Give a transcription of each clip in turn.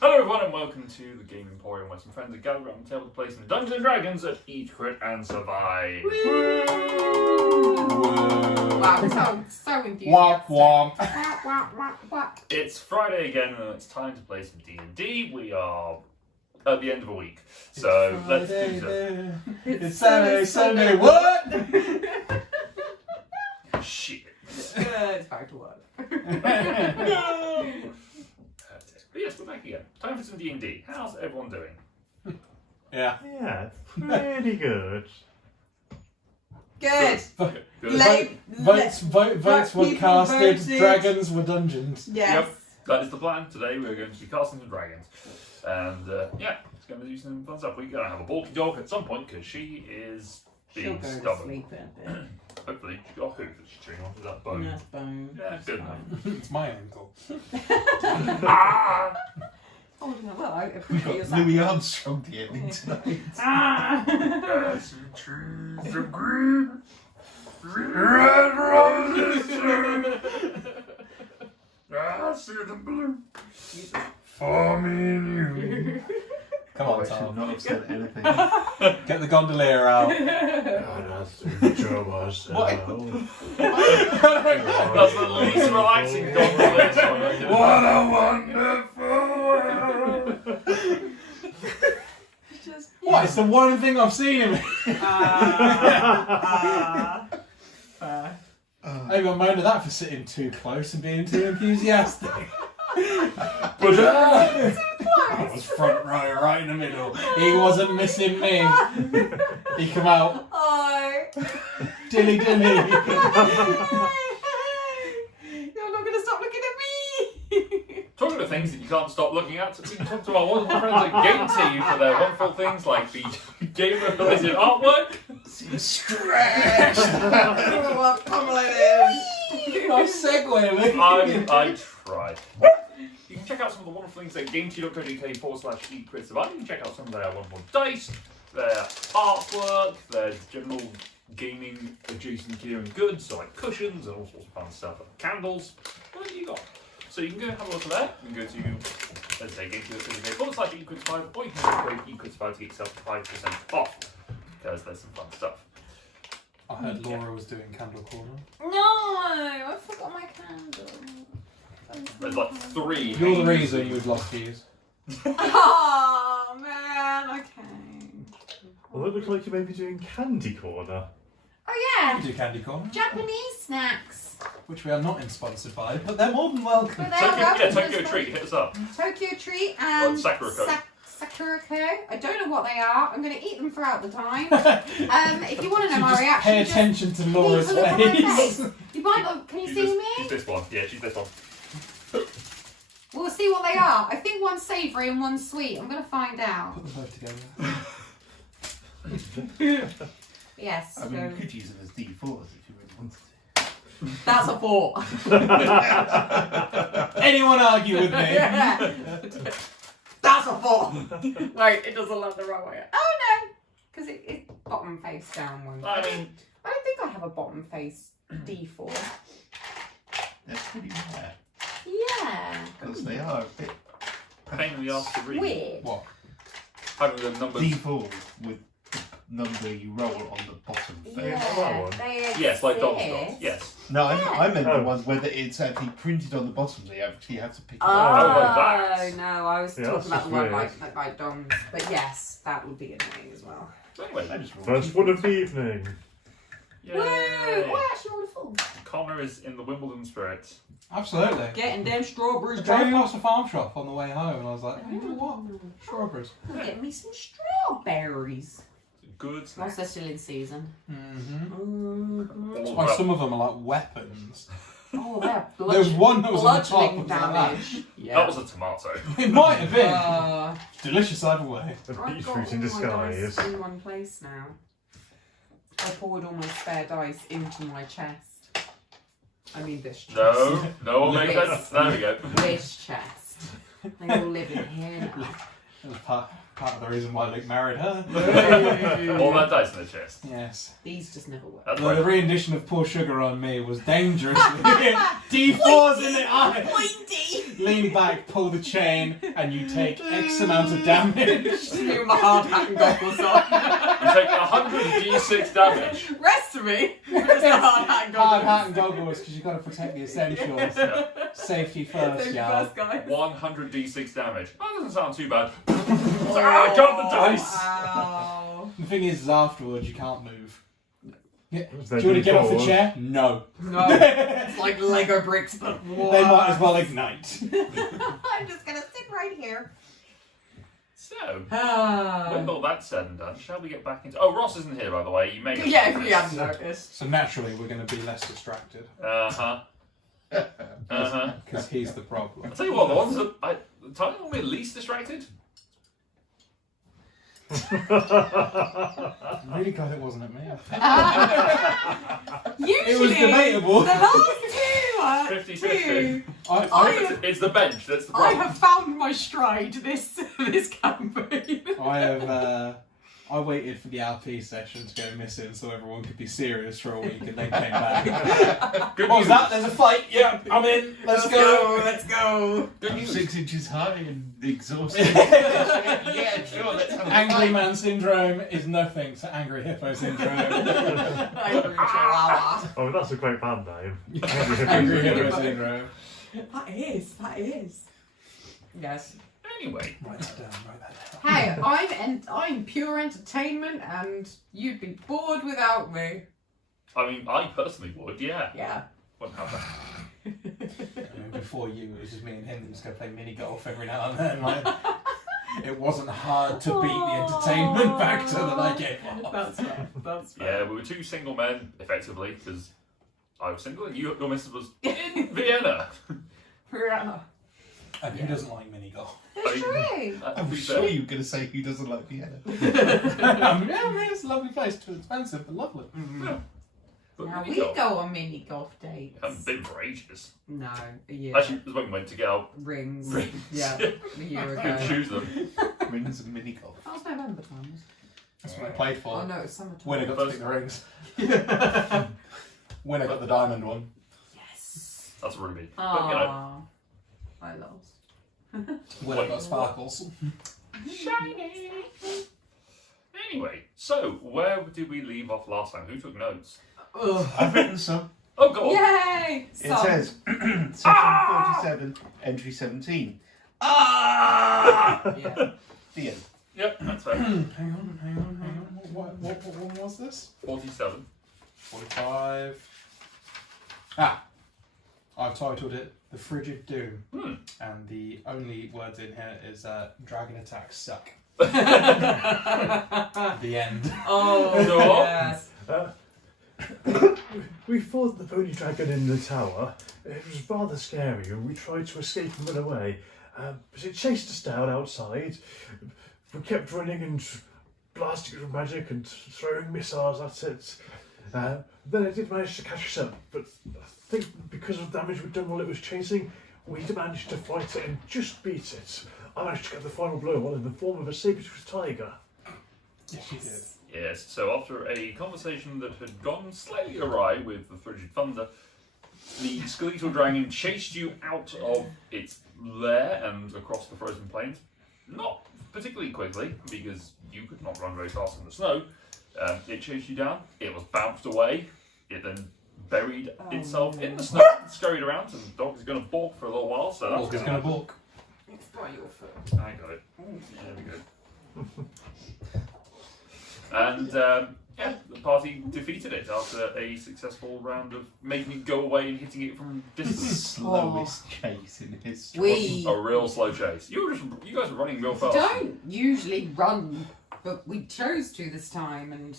Hello everyone and welcome to the Game Emporium, where some friends are gathered around the table to play some Dungeons and Dragons at Eat, Crit and Survive. Woo! Wow, we sound so enthusiastic. Womp womp. Womp, womp, womp, womp. It's Friday again and it's time to play some D&D. We are at the end of a week, so let's do so. It's Saturday, Sunday, what? Shit. Good. Back to work. No! But yes, we're back again. Time for some D&D. How's everyone doing? Yeah. Yeah, pretty good. Good. Good. Votes were people casted, voted. dragons were dungeons. Yes. Yep, that is the plan. Today we're going to be casting some dragons. And yeah, it's going to do some fun stuff. We're going to have a bulky dog at some point because she is She'll being go to stubborn. sleep in a bit. Hopefully, she got a hoof that she's chewing off. Is that bone? Nice bone. Yeah, good enough. It's my ankle. Ah! Oh, no, well, I We've appreciate your got Louis Armstrong the ending tonight. Ah! There's some trees of green, red roses too. I see them blue for me and you. Come I on, should Tom. not have said anything. Get the gondolier out. What? That's the least relaxing dog release one. What a wonderful world. Just, What? It's the one thing I've seen him in. I got moaned at that for sitting too close and being too enthusiastic. But I was front row, right in the middle. He wasn't missing me. He come out, Oh. dilly dilly. You're not going to stop looking at me. Talking of things that you can't stop looking at, we can talk to our wonderful friends at Game Team for their wonderful things like the Game of Blizzard artwork. Stretch. What pummeling Nice segue, mate. I tried. You can check out some of the wonderful things at gametea.co.uk/eatcritsurvive. You can check out some of their wonderful dice, their artwork, their general gaming adjacent gear and goods, so like cushions and all sorts of fun stuff, like candles. What have you got? So you can go have a look at that. You can go to, let's say, gametea.co.uk/eatcritsurvive, or you can go to eatcritsurvive to get yourself 5% off, because there's some fun stuff. I heard Laura was doing Candle Corner. No, I forgot my candle. There's like 3. You're the reason we've lost views. Oh man, okay. Well, it looks like you may be doing Candy Corner. Oh We yeah, do Candy Corner, Japanese snacks. which we are not sponsored by, but they're more than welcome. But they are welcome Tokyo to Treat, hit us up. Tokyo Treat and Sakurako. Sakurako. I don't know what they are. I'm going to eat them throughout the time. If you want to know my Just reaction, pay attention to Laura's look at my face. face. You might not. Can you see She's me? this one. Yeah, she's this one. We'll see what they are. I think one's savoury and one's sweet. I'm going to find out. Put them both together. Yes. I mean, you could use them as D4s if you really wanted to. That's a 4. Anyone argue with me? That's a 4. Wait, it doesn't look the right way. Oh no, because it's bottom face down one. I mean, I don't think I have a bottom face D4. They're pretty rare Yeah. because they are a bit pain in the ass to read. Weird. What? Having the numbers. D4 with the number you roll on the bottom face. that Yeah, one. they exist. Yes, like Dom's dots. Yes. No, I meant the Oh. ones where it's actually printed on the bottom. They actually have to pick it Oh, up. that. no, I was Yeah, talking that's about the just one weird. like Dom's. But yes, that would be annoying as well. So anyway, They just roll First one of the evening. Woo! Oh, I actually want a full. Connor is in the Wimbledon spirit. Absolutely. Getting them strawberries, I drove Jane. past a farm shop on the way home and I was like, you know what? Strawberries. Get me some strawberries. Good Once snack. they're still in season. Mm-hmm. That's All why about- some of them are like weapons. Oh, they're There was one that was on the top. bludgeoning that was like that. damage. Yeah. That was a tomato. It might have been. Uh, Delicious either way. A I've got beetroot in all my disguise. dice in one place now. I poured all my spare dice into my chest. I mean this chest. No one makes sense. There we go. This chest. They all live in here now. It was Part of the reason why Luke married her. All that dice in the chest. Yes. These just never work. That's Well, the right. re-edition of Pour Sugar on Me was dangerously D4s in the eye. Pointy! Lean back, pull the chain, and you take X amount of damage. Just me with my hard hat and goggles on. You take 100 d6 damage. Rest of me, just a hard hat and Hard goggles. hat and goggles, because you've got to protect the essentials. Yeah. Safety first, Those y'all. first guys. 100 d6 damage. That doesn't sound too bad. I got the dice! Wow. The thing is afterwards you can't move. Yeah. Was Do there you want to get off the D4s? chair? No. No, it's like Lego bricks, but what? They might as well ignite. I'm just gonna sit right here. So, Ah. with all that said and done, shall we get back into... Oh, Ross isn't here, by the way. You may have Yeah, if you haven't noticed. So naturally we're going to be less distracted. Uh-huh. Uh-huh. Because he's the problem. I'll tell you what, the ones that... The time when we're least distracted? I'm really glad it wasn't at me. Usually, It was debatable. The last two are 50-50. It's the bench that's the I problem. have found my stride this campaign. I waited for the RP session to go missing so everyone could be serious for a week and then came back. Good What was news. that? There's a fight. Yeah, I'm in. Let's go. Let's go. Good I'm news. 6 inches high and exhausted. Yeah, sure, let's have a Angry fight. man syndrome is nothing to angry hippo syndrome. Angry Chihuahua. Oh, that's a great band name. Angry hippo syndrome. That is. Yes. Anyway, Write that down. Write that down. Hey, I'm pure entertainment, and you'd be bored without me. I mean, I personally would, yeah. Yeah. Wouldn't have that. I mean, before you, it was just me and him just go play mini golf every now and then. Like, it wasn't hard to beat the entertainment factor that I gave off. That's fair. That's fair. Yeah, we were two single men, effectively, because I was single and your missus was in Vienna. Yeah. And who doesn't like mini golf? It's true. To I'm be sure fair. you were going to say who doesn't like Vienna. I mean, it's a lovely place. Too expensive, but lovely. Yeah. But Now mini we golf, go on mini golf dates. haven't been for ages. No, a year. Actually, it was when we went to get our Rings. rings. Yeah, a year Couldn't ago. choose them. Rings and mini golf. That was November times. That's what I played for. Oh no, it's summertime. When I got to pick the rings. When I got the diamond one. Yes. That's Ruby. But, you know, Aww. I lost. When I got sparkles. Shiny. anyway, so where did we leave off last time? Who took notes? Ugh. I've written some. Oh, go on. Yay! It says, section 47, entry 17. Ah! Yeah. The end. Yep, that's fair. Hang on. What one was this? 47. 45. I've titled it The Frigid Doom. Hmm. And the only words in here is Dragon Attacks Suck. The end. Oh, No. yes. We fought the pony dragon in the tower. It was rather scary and we tried to escape and run away. But it chased us down outside. We kept running and blasting it with magic and throwing missiles at it. Then it did manage to catch us up, but I think because of the damage we'd done while it was chasing, we managed to fight it and just beat it. I managed to get the final blow on in the form of a saber-toothed tiger. Yes, you did. Yes, so after a conversation that had gone slightly awry with the Frigid Thunder, the skeletal dragon chased you out of its lair and across the frozen plains. Not particularly quickly, because you could not run very fast in the snow. It chased you down, it was bounced away, it then buried itself in the snow, scurried around, and the dog is going to balk for a little while, so that's Walker's gonna gonna happen. balk. It's by your foot. I got it. There we go. And yeah, the party defeated it after a successful round of making it go away and hitting it from distance. Slowest chase in history. We A real slow chase. You guys were running real fast. don't usually run, but we chose to this time, and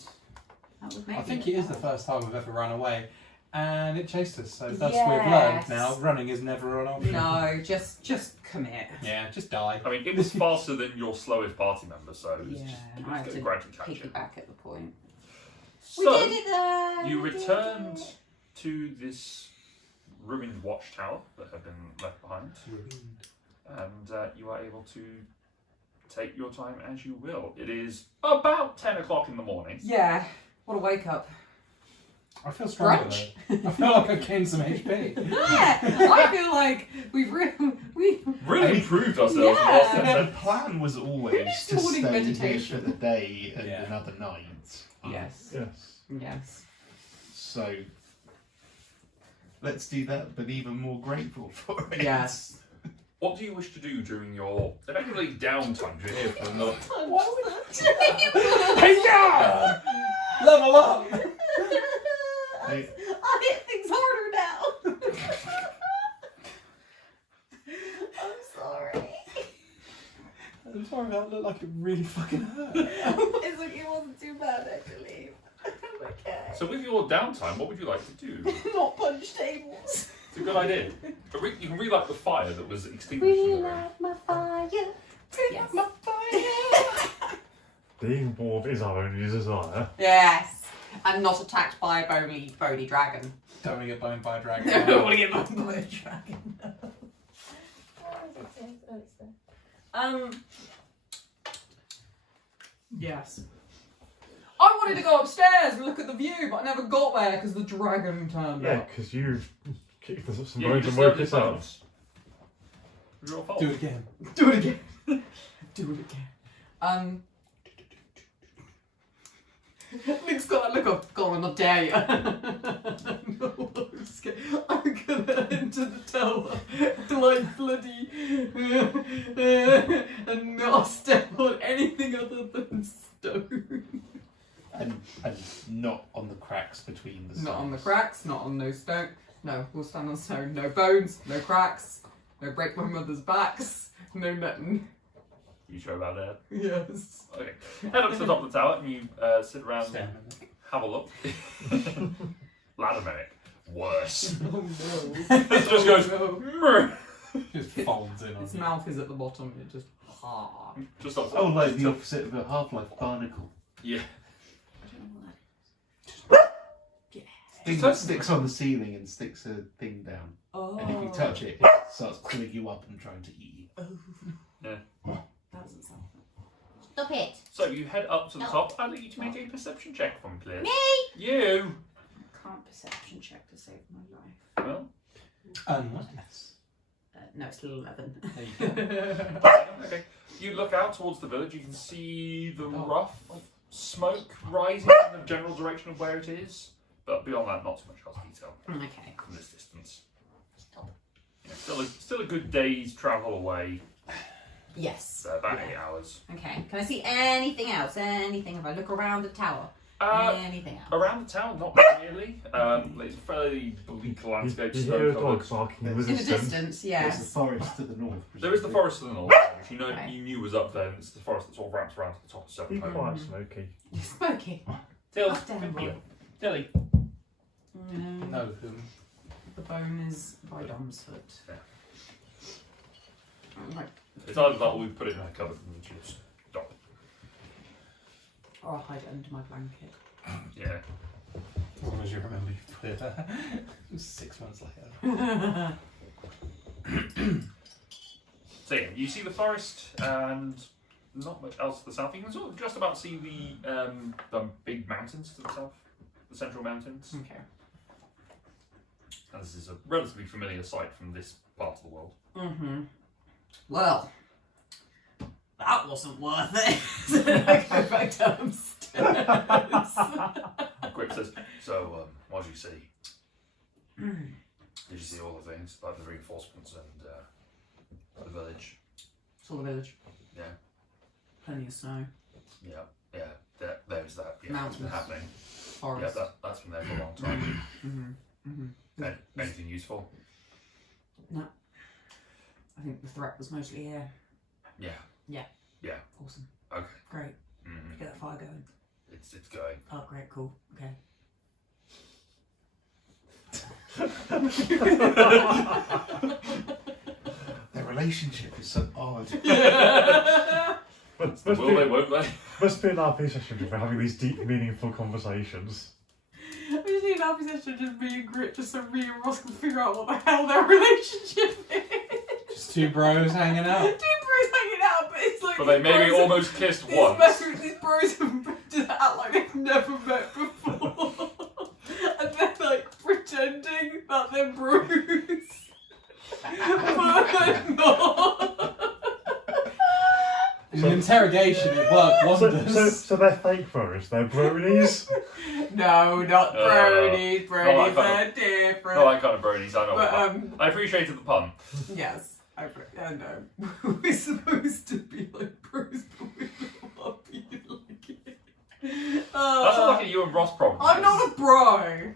that was maybe. I think it is the first time we've ever run away. And it chased us, so thus we've Yes. learned now running is never an option. No, just commit. Yeah, just die. I mean, it was faster than your slowest party member, so it was Yeah, just it I was had going to to gradually catch you. piggyback at the point. So, it then. you returned to this ruined watchtower that had been left behind, and you are able to take your time as you will. It is about 10 o'clock in the morning. Yeah. What a wake up. I feel stronger Brunch? though. I feel like I've gained some HP. Yeah. I feel like we've Really improved ourselves in the Yeah. last The 10 seconds. plan was always Just to morning stay meditation. here for the day and Yeah. another night. Yes. Yes. Yes. So let's do that, but even more grateful for it. Yes. What do you wish to do during your effectively downtime? You're here for another. Hey-ya! Level up! Hey, I hit things harder now. I'm sorry. I'm sorry, that looked like it really fucking hurt. It's like it wasn't too bad actually. I'm okay. So with your downtime, what would you like to do? Not punch tables. It's a good idea. You can relight the fire that was extinguished in the room. my fire. Yes. Being dwarf is our only desire. Yes. And not attacked by a bony dragon. Don't want to get boned by a dragon. I don't want to get boned by a dragon. Yes. I wanted to go upstairs and look at the view, but I never got there because the dragon turned Yeah, up. because you kicked us up some Yeah, you bones and disturbed woke his us up. bones. Your fault. Do it again. Do it again. Do it again. Luke's got that look of, go on, I dare you. I'm gonna enter the tower like bloody and not step on anything other than stone. and not on the cracks between the stones. Not on the cracks, not on no stone. No, we'll stand on stone. No bones, no cracks, no break my mother's backs, no nothing. You sure about that? Yes. Okay. Head up to the top of the tower and you sit around and Stamina. have a look. Ladder medic. Worse. Oh no. It just goes. No. "Mrr." Just folds in on Its you. mouth is at the bottom, it just hard. Just up. Oh, like the opposite of a Half-Life barnacle. Yeah. Thing that sticks on the ceiling and sticks a thing down. Oh. And if you touch it, it starts pulling you up and trying to eat you. Oh. Yeah. That doesn't sound. Stop it. So you head up to the No. top. I'd like you to make a perception check for me, please. Me? You. Can't perception check to save my life. Well. Unless. No, it's still 11. There you go. Okay. You look out towards the village. You can see the Oh. rough smoke rising in the general direction of where it is, but beyond that, not too much else detail Okay. from this distance. Yeah, still a good day's travel away. Yes. About 8 hours. Okay. Can I see anything else? Anything? If I look around the tower? Anything else? Around the town, not really. It's a fairly bleak landscape. You snow hear a covered. dog barking in In the the distance. distance, There's the yes. forest to the north. There is the presumably. forest to the north, which Okay. you knew was up there. And it's the forest that's all wrapped around to the top of Be Sevenhome. quiet, Smokey. Smoky. Tilly, Oh, damn right. Tilly. No, whom? The bone is by Dom's foot. Yeah. Right. It's either that or we put it in a cupboard and just stop. Or I'll hide it under my blanket. Yeah. As long as you remember you put it there. 6 months later. So yeah, you see the forest and not much else to the south. You can sort of just about see the big mountains to the south, the central mountains. Okay. And this is a relatively familiar sight from this part of the world. Mm-hmm. Well, that wasn't worth it. I go back downstairs. Quip says, so what did you see? Did you see all the things, like the reinforcements and the village? Saw the village. Yeah. Plenty of snow. Yeah, there's that. Yeah, it's been Mountains. happening. Forest. Yeah, that's been there for a long time. Mm-hmm. Mm-hmm. Anything useful? No. I think the threat was mostly air. Yeah. Awesome. Okay. Great. Mm, Get that fire going. it's going. Oh, great. Cool. Okay. Their relationship is so odd. Must Will they, be, won't they? must be an RP session if we're having these deep, meaningful conversations. I just need an happy session just me and Grit, just so me and Ross can figure out what the hell their relationship is. Just two bros hanging out. Two bros hanging out, but it's like But they maybe almost kissed once. These bros just act like they've never met before. And they're like pretending that they're bros. But they're not. In an interrogation, it worked wonders. So they're fake bros, they're bronies? No, not bronies. Bronies are different. Not that kind of bronies, I know. But, I appreciated the pun. yes, I know. We're supposed to be like bros, but we're not being like it. That's not like a you and Ross problem. I'm not a bro.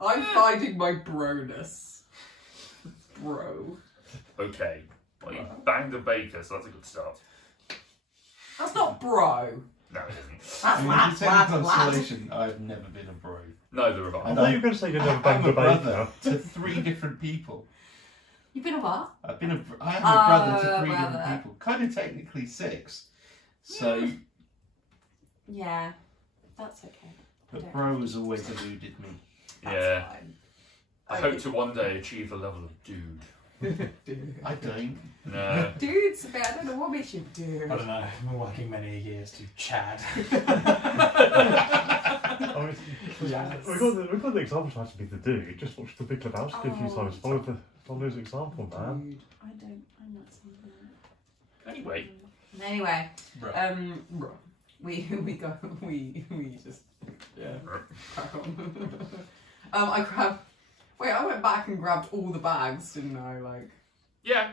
I'm finding my broness. Bro. Okay. Well, you banged a baker, so that's a good start. That's not bro. No, it isn't. That's I mean, lad, in second lad, lad. constellation, I've never been a bro. Neither have I I. thought you were going to say you'd never I'm banged a a brother baker. to 3 different people. You've been a what? I am a brother to 3 brother. different people. Kind of technically 6. So, Yeah, that's okay. but bro has always eluded me. That's Yeah. fine. I hope to one day achieve the level of dude. I don't. No. Dude's a bit, I don't know what makes you dude. I don't know. I've been working many years to Chad. I mean, Yes. we've got the example to actually be the dude. Just watch the Big Lebowski a few times. Follow his example, man. Dude. I'm not saying that. Anyway. Anyway, Bro. We just crack on. I grabbed. Wait, I went back and grabbed all the bags, didn't I? Like, Yeah.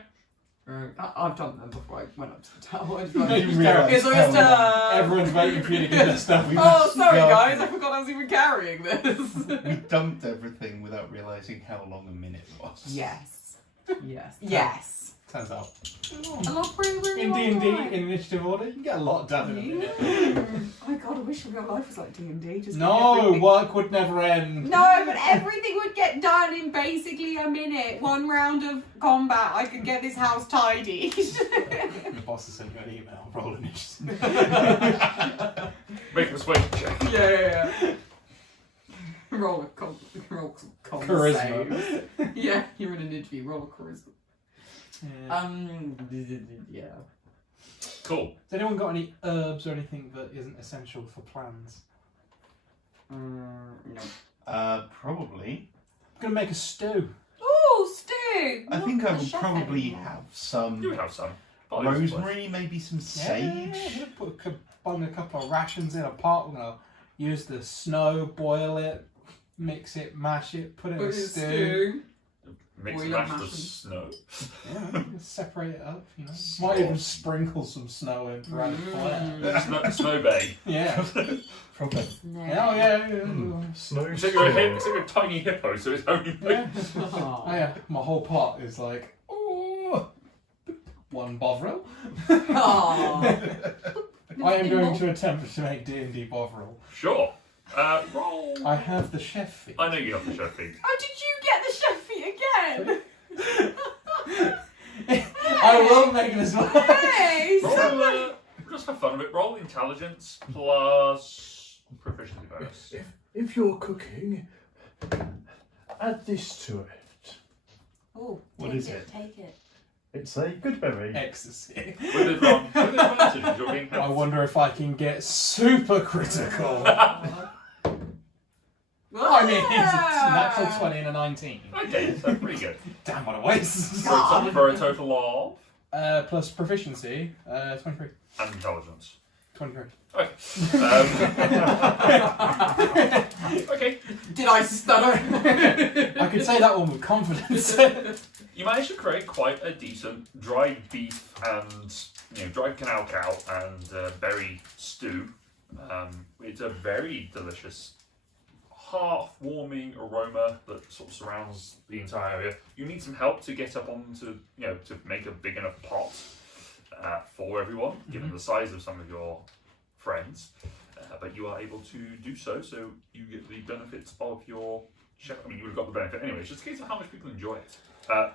I've done them before I went up to the tower. I just You like, realise it's always time. everyone's waiting for you to give their stuff. Oh, sorry go. guys, I forgot I was even carrying this. We dumped everything without realising how long a minute was. Yes. Yes. Turns out. I love really In long D&D, time. in initiative order, you can get a lot done in a minute. Oh my god, I wish real life was like D&D. Just No, everything- work would never end. No, but everything would get done in basically a minute. One round of combat, I could get this house tidy. The boss has sent you an email. Roll initiative. Make a persuasion check. Yeah. Roll a con Charisma. save. Yeah, you're in an interview. Roll a charisma. Yeah. Cool. Has anyone got any herbs or anything that isn't essential for plans? No. Probably. I'm gonna make a stew. ooh, stew. I Not think I the will chef probably anymore. have some You would have some. rosemary, maybe some Yeah, sage. we're gonna bung a couple of rations in a pot. We're gonna use the snow, boil it, mix it, mash it, put it in a stew. Mix Or and you mash don't the mash them. snow. Yeah, just separate it up. You know, might even sprinkle some snow in for added flair. Snow bay. Yeah. Probably. No. Oh yeah. Snow It's like a tiny hippo, so it's only Yeah. Oh. Oh, yeah. My whole pot is like, oh, one Bovril. Aw. I am going to attempt to make D&D Bovril. Sure. Roll. I have the chef feat. I know you have the chef feed. Oh, did you get the chef feat again? I will make it as well. Hey! Roll, just for fun of it, roll intelligence plus proficiency bonus. If you're cooking, add this to it. Oh, What take is it? Take it. It's a good berry. Ecstasy. With advantage, you're being I helpful. wonder if I can get super critical. I mean, it's a natural 20 and a 19. Okay, so pretty good. Damn, what a waste. So it's on for a total Plus proficiency, 23. of and intelligence. 23. Okay. Okay. Did I stutter? I could say that one with confidence. You managed to create quite a decent dried beef and dried canal cow and berry stew. It's a very delicious, heart-warming aroma that sort of surrounds the entire area. You need some help to get up onto, to make a big enough pot for everyone, given the size of some of your friends. But you are able to do so, so you get the benefits of your chef. I mean, you would have got the benefit anyway. It's just a case of how much people enjoy it.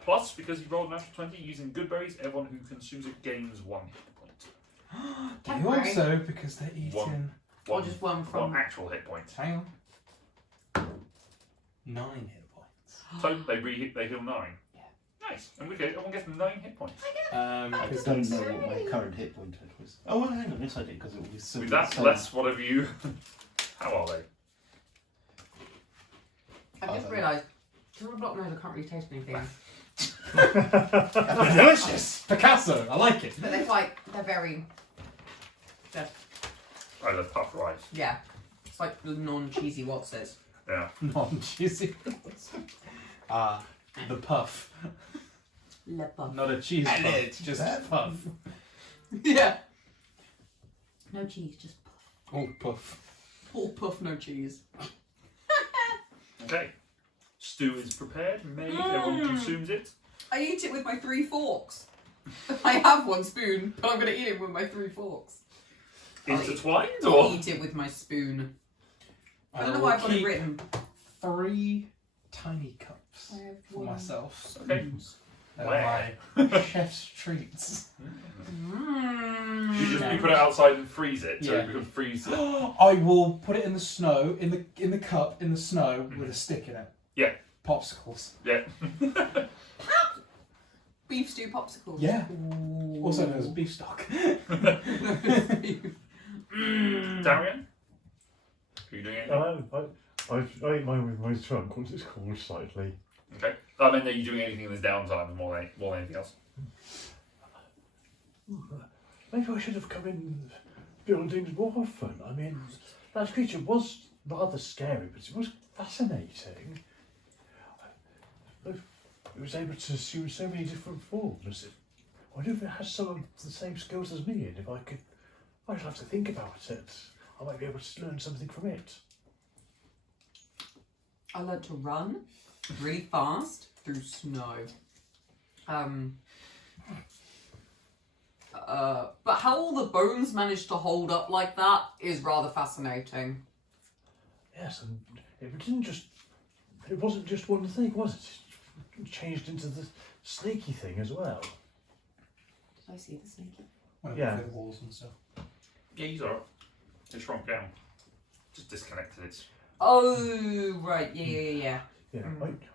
Plus, because you rolled a natural 20 using good berries, everyone who consumes it gains 1 hit point. You also, because they're eating... Or just one from... One actual hit point. Hang on. 9 hit points. So they heal 9. Yeah. Nice. And everyone gets 9 hit points. I Because don't know what my current hit point was. Oh, well, hang on. Yes, I did, because it was so. With that less, what have you... How are they? I've just realised, because I'm block nose, I can't really taste anything. delicious! Picasso, I like it. But they're very, Oh, the puff rice. yeah. It's like the non-cheesy Watsons. Yeah. Non-cheesy. The puff. Le puff. Not a cheese And puff, it's just that. puff. Yeah. No cheese, just puff. Oh, puff. All puff, no cheese. Okay. Stew is prepared, made, everyone consumes it. I eat it with my 3 forks. I have 1 spoon, but I'm going to eat it with my 3 forks. Intertwined, I'll or? eat it with my spoon. I don't know will why I've got it keep written. 3 tiny cups I have for 1. myself. Okay. They're Where? my chef's treats. You put it outside and freeze it, so Yeah. it becomes freeze. I will put it in the snow, in the cup, in the snow, with a stick in it. Yeah. Popsicles. Yeah. Beef stew popsicles. Yeah. Ooh. Also known as beef stock. Darian? Are you doing anything? I ate mine with my trunk once it's cooled slightly. Okay. I mean, are you doing anything in this downtime more than anything else? Maybe I should have come in buildings more often. I mean, that creature was rather scary, but it was fascinating. It was able to assume so many different forms. I wonder if it has some of the same skills as me, and if I could... I'd have to think about it. I might be able to learn something from it. I learned to run really fast through snow. But how all the bones managed to hold up like that is rather fascinating. Yes, and it wasn't just one thing, was it? It changed into the snaky thing as well. Did I see the snaky? Yeah. The walls and stuff. Yeah, he's alright. It shrunk down. Just disconnected its... Oh, right, yeah. Yeah,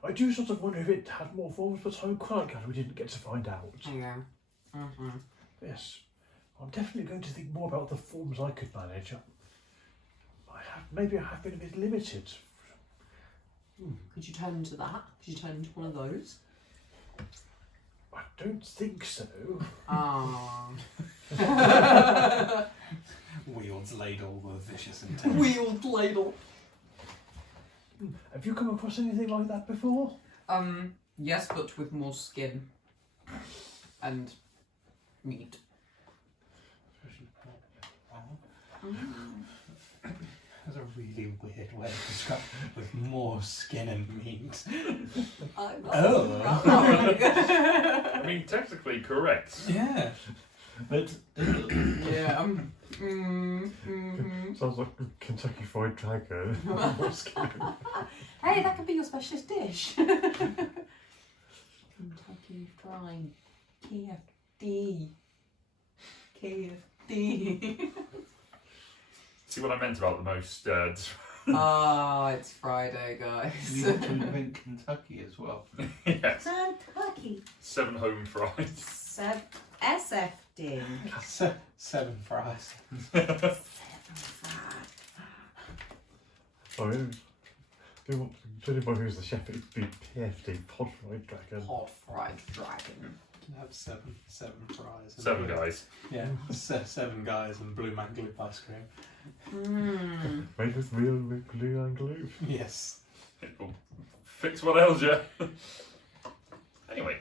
I do sort of wonder if it had more forms, but I'm quite glad we didn't get to find out. Yeah. Mm-hmm. Yes, I'm definitely going to think more about the forms I could manage. Maybe I have been a bit limited. Could you turn into that? Could you turn into one of those? I don't think so. Wields ladle with vicious intent. Wheeled ladle. Have you come across anything like that before? Yes, but with more skin. And meat. That's a really weird way to describe it, with more skin and meat. I mean, technically correct. Yeah. But Yeah. Sounds like a Kentucky Fried Dragon. Hey, that could be your specialist dish. Kentucky Fried KFD. KFD. See what I meant about the most... Ah, it's Friday, guys. you have to invent Kentucky as well. yes. Kentucky. Sevenhome fries. SFD. 7 fries. Oh, yeah. Judging by who's the chef, it'd be PFD, Pod Fried Dragon. Hot fried dragon. Can have 7 fries. 7 guys. Yeah, 7 guys and blue man gloop ice cream. Made with real glue and glue. Yes. It'll fix what ails you. Anyway.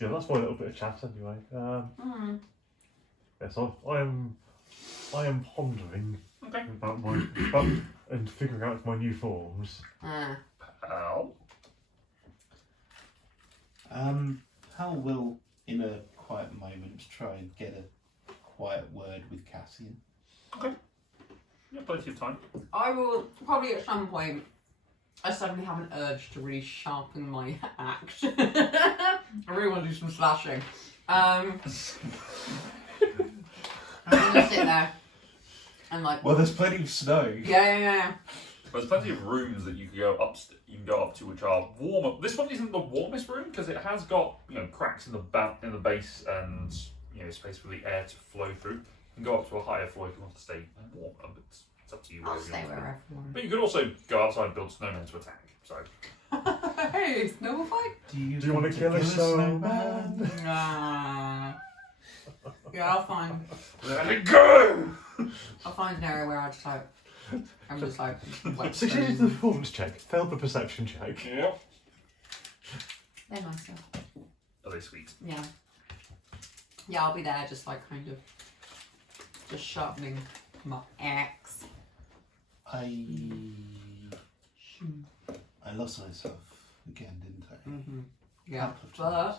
Yeah, that's my little bit of chat anyway. Yes, I am pondering about and figuring out my new forms. Pal. Hal will, in a quiet moment, try and get a quiet word with Cassian. Okay. Yeah, plenty of time. I will probably at some point. I suddenly have an urge to really sharpen my axe. I really want to do some slashing. I'm gonna sit there and like. Well, there's plenty of snow. Yeah. There's plenty of rooms that you can go up. You can go up to which are warmer. This one isn't the warmest room because it has got cracks in the base and space for the air to flow through. You can go up to a higher floor if you want to stay warmer, but it's up to you. I'll wherever you stay want to wherever. But you could also go outside and build snowmen to attack. So Hey, snowball fight? Do you want to kill a snowman? Nah. Yeah, I'll find let it go. an area where I'm just like Succeeded the performance check, failed the perception check. Yeah. They're my stuff. Are they sweet? Yeah. Yeah, I'll be there just like kind of just sharpening my axe. I lost myself again, didn't I? Mm-hmm. Yeah. Couple of But times.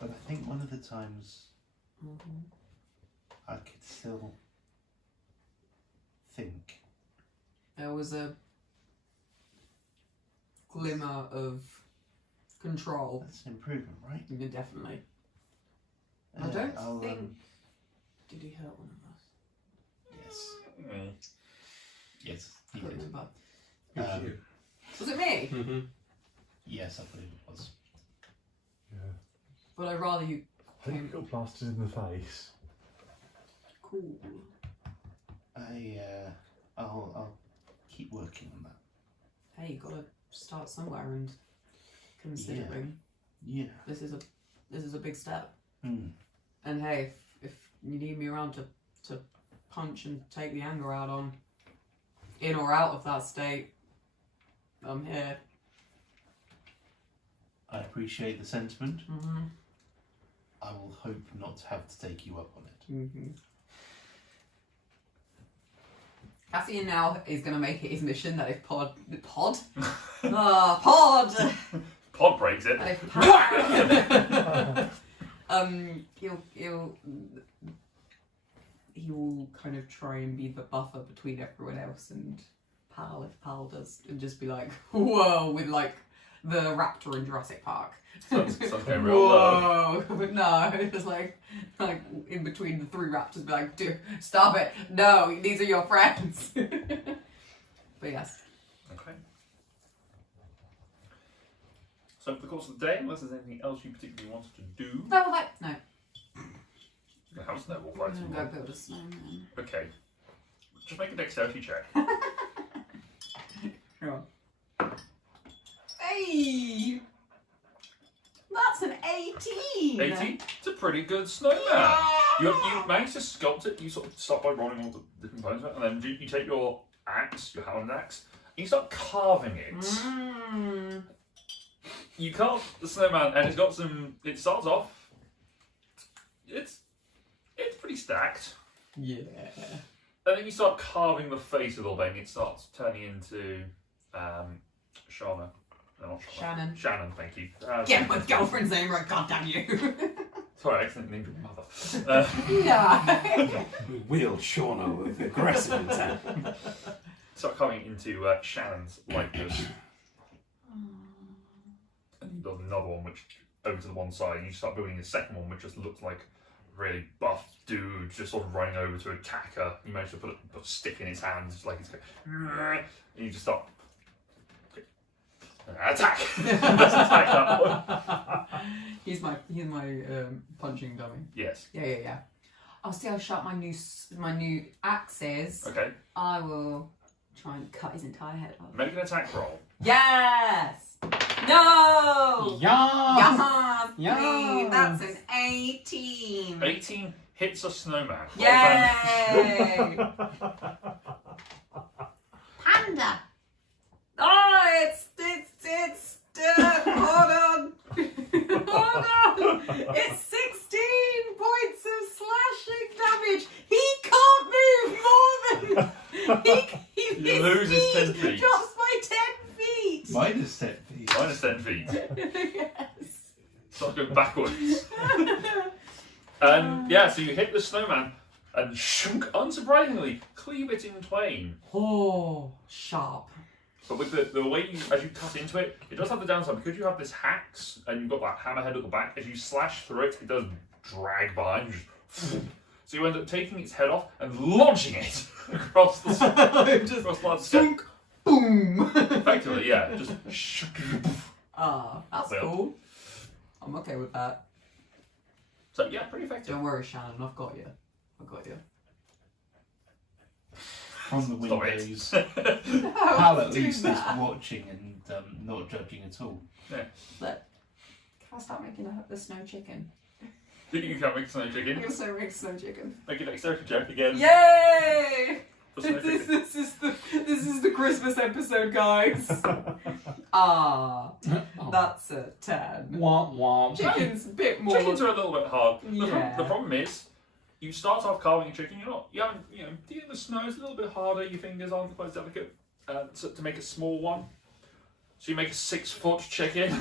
But I think one of the times I could still think. there was a glimmer of control. That's an improvement, right? Yeah, definitely. I don't I'll, think. Did he hurt one of us? Yes. Mm. Yes, I he can't did. remember. Um, Was it me? Mm-hmm. yes, I believe it was. Yeah. But I'd rather you. I think you got blasted in the face. Cool. I'll keep working on that. Hey, you gotta start somewhere, and considering Yeah. this is a big step. Mm. And hey, if you need me around to punch and take the anger out on, in or out of that state, I'm here. I appreciate the sentiment. Mm-hmm. I will hope not to have to take you up on it. Mm-hmm. Cassian now is going to make it his mission that if Pod Breaks it. that if he will kind of try and be the buffer between everyone else and Pal if Pal does, and just be like, whoa, with like the raptor in Jurassic Park. Sounds going real low. Whoa, but no, just like in between the three raptors, be like, dude, stop it! No, these are your friends. But yes, Okay. So for the course of the day, unless there's anything else you particularly wanted to do, snowball fight. No, you can have a snowball I'm fight. gonna go build a snowman. Okay. Just make a dexterity check. Sure. Hey, that's an 18. 18? It's a pretty good snowman. You managed to sculpt it. You sort of start by rolling all the different components, and then you take your axe, your Howland axe, and you start carving it. Mm. You carve the snowman, and it's got some. It starts off. It's pretty stacked, Yeah. and then you start carving the face a little bit, and it starts turning into Shana. No, not Shana. Shannon. Thank you. Get my girlfriend's name right, goddamn you. Sorry, I accidentally named your mother. No. Wield Shauna with aggressive intent. Start carving into Shannon's likeness. And you build another one which over to the one side, and you start building a second one which just looks like a really buff dude just sort of running over to attack her. You manage to put a stick in his hands, just like he's going, and you just start attack. Let's attack that one. He's my punching dummy. Yes. Yeah. I'll see how sharp my new axe is. Okay. I will try and cut his entire head off. Make an attack roll. Yes! No! Yeah. Yes! Please. That's an 18. 18 hits a snowman. Roll Yay! Panda. Oh, it's hold on. Hold on. It's 16 points of slashing damage. He can't move more than he loses 10 feet. Drops by 10 feet. Minus 10 feet. Minus 10 feet. Yes. Start going backwards. And yeah, so you hit the snowman and shunk, unsurprisingly, cleave it in twain. Oh, sharp. But with the way as you cut into it, it does have the downside because you have this axe and you've got that hammerhead at the back. As you slash through it, it does drag behind. So you end up taking its head off and launching it across the across the landscape. Boom! Effectively, yeah. Just That's Well. cool. I'm okay with that. so yeah, pretty effective. Don't worry, Shannon, I've got you. I've got you. From the Stop windows. it. Hal at least is watching and not judging at all. Can I start making the snow chicken? You can't make snow I'm chicken. gonna start making snow chicken. Make a dexterity check again. Yay! for snow chicken. This is the Christmas episode, guys. That's a 10. Womp womp. Chicken's a bit more. Chickens are a little bit hard. Yeah. The problem is, you start off carving a chicken. You haven't, dealing with snow is a little bit harder. Your fingers aren't quite as delicate. So to make a small one, so you make a 6-foot chicken.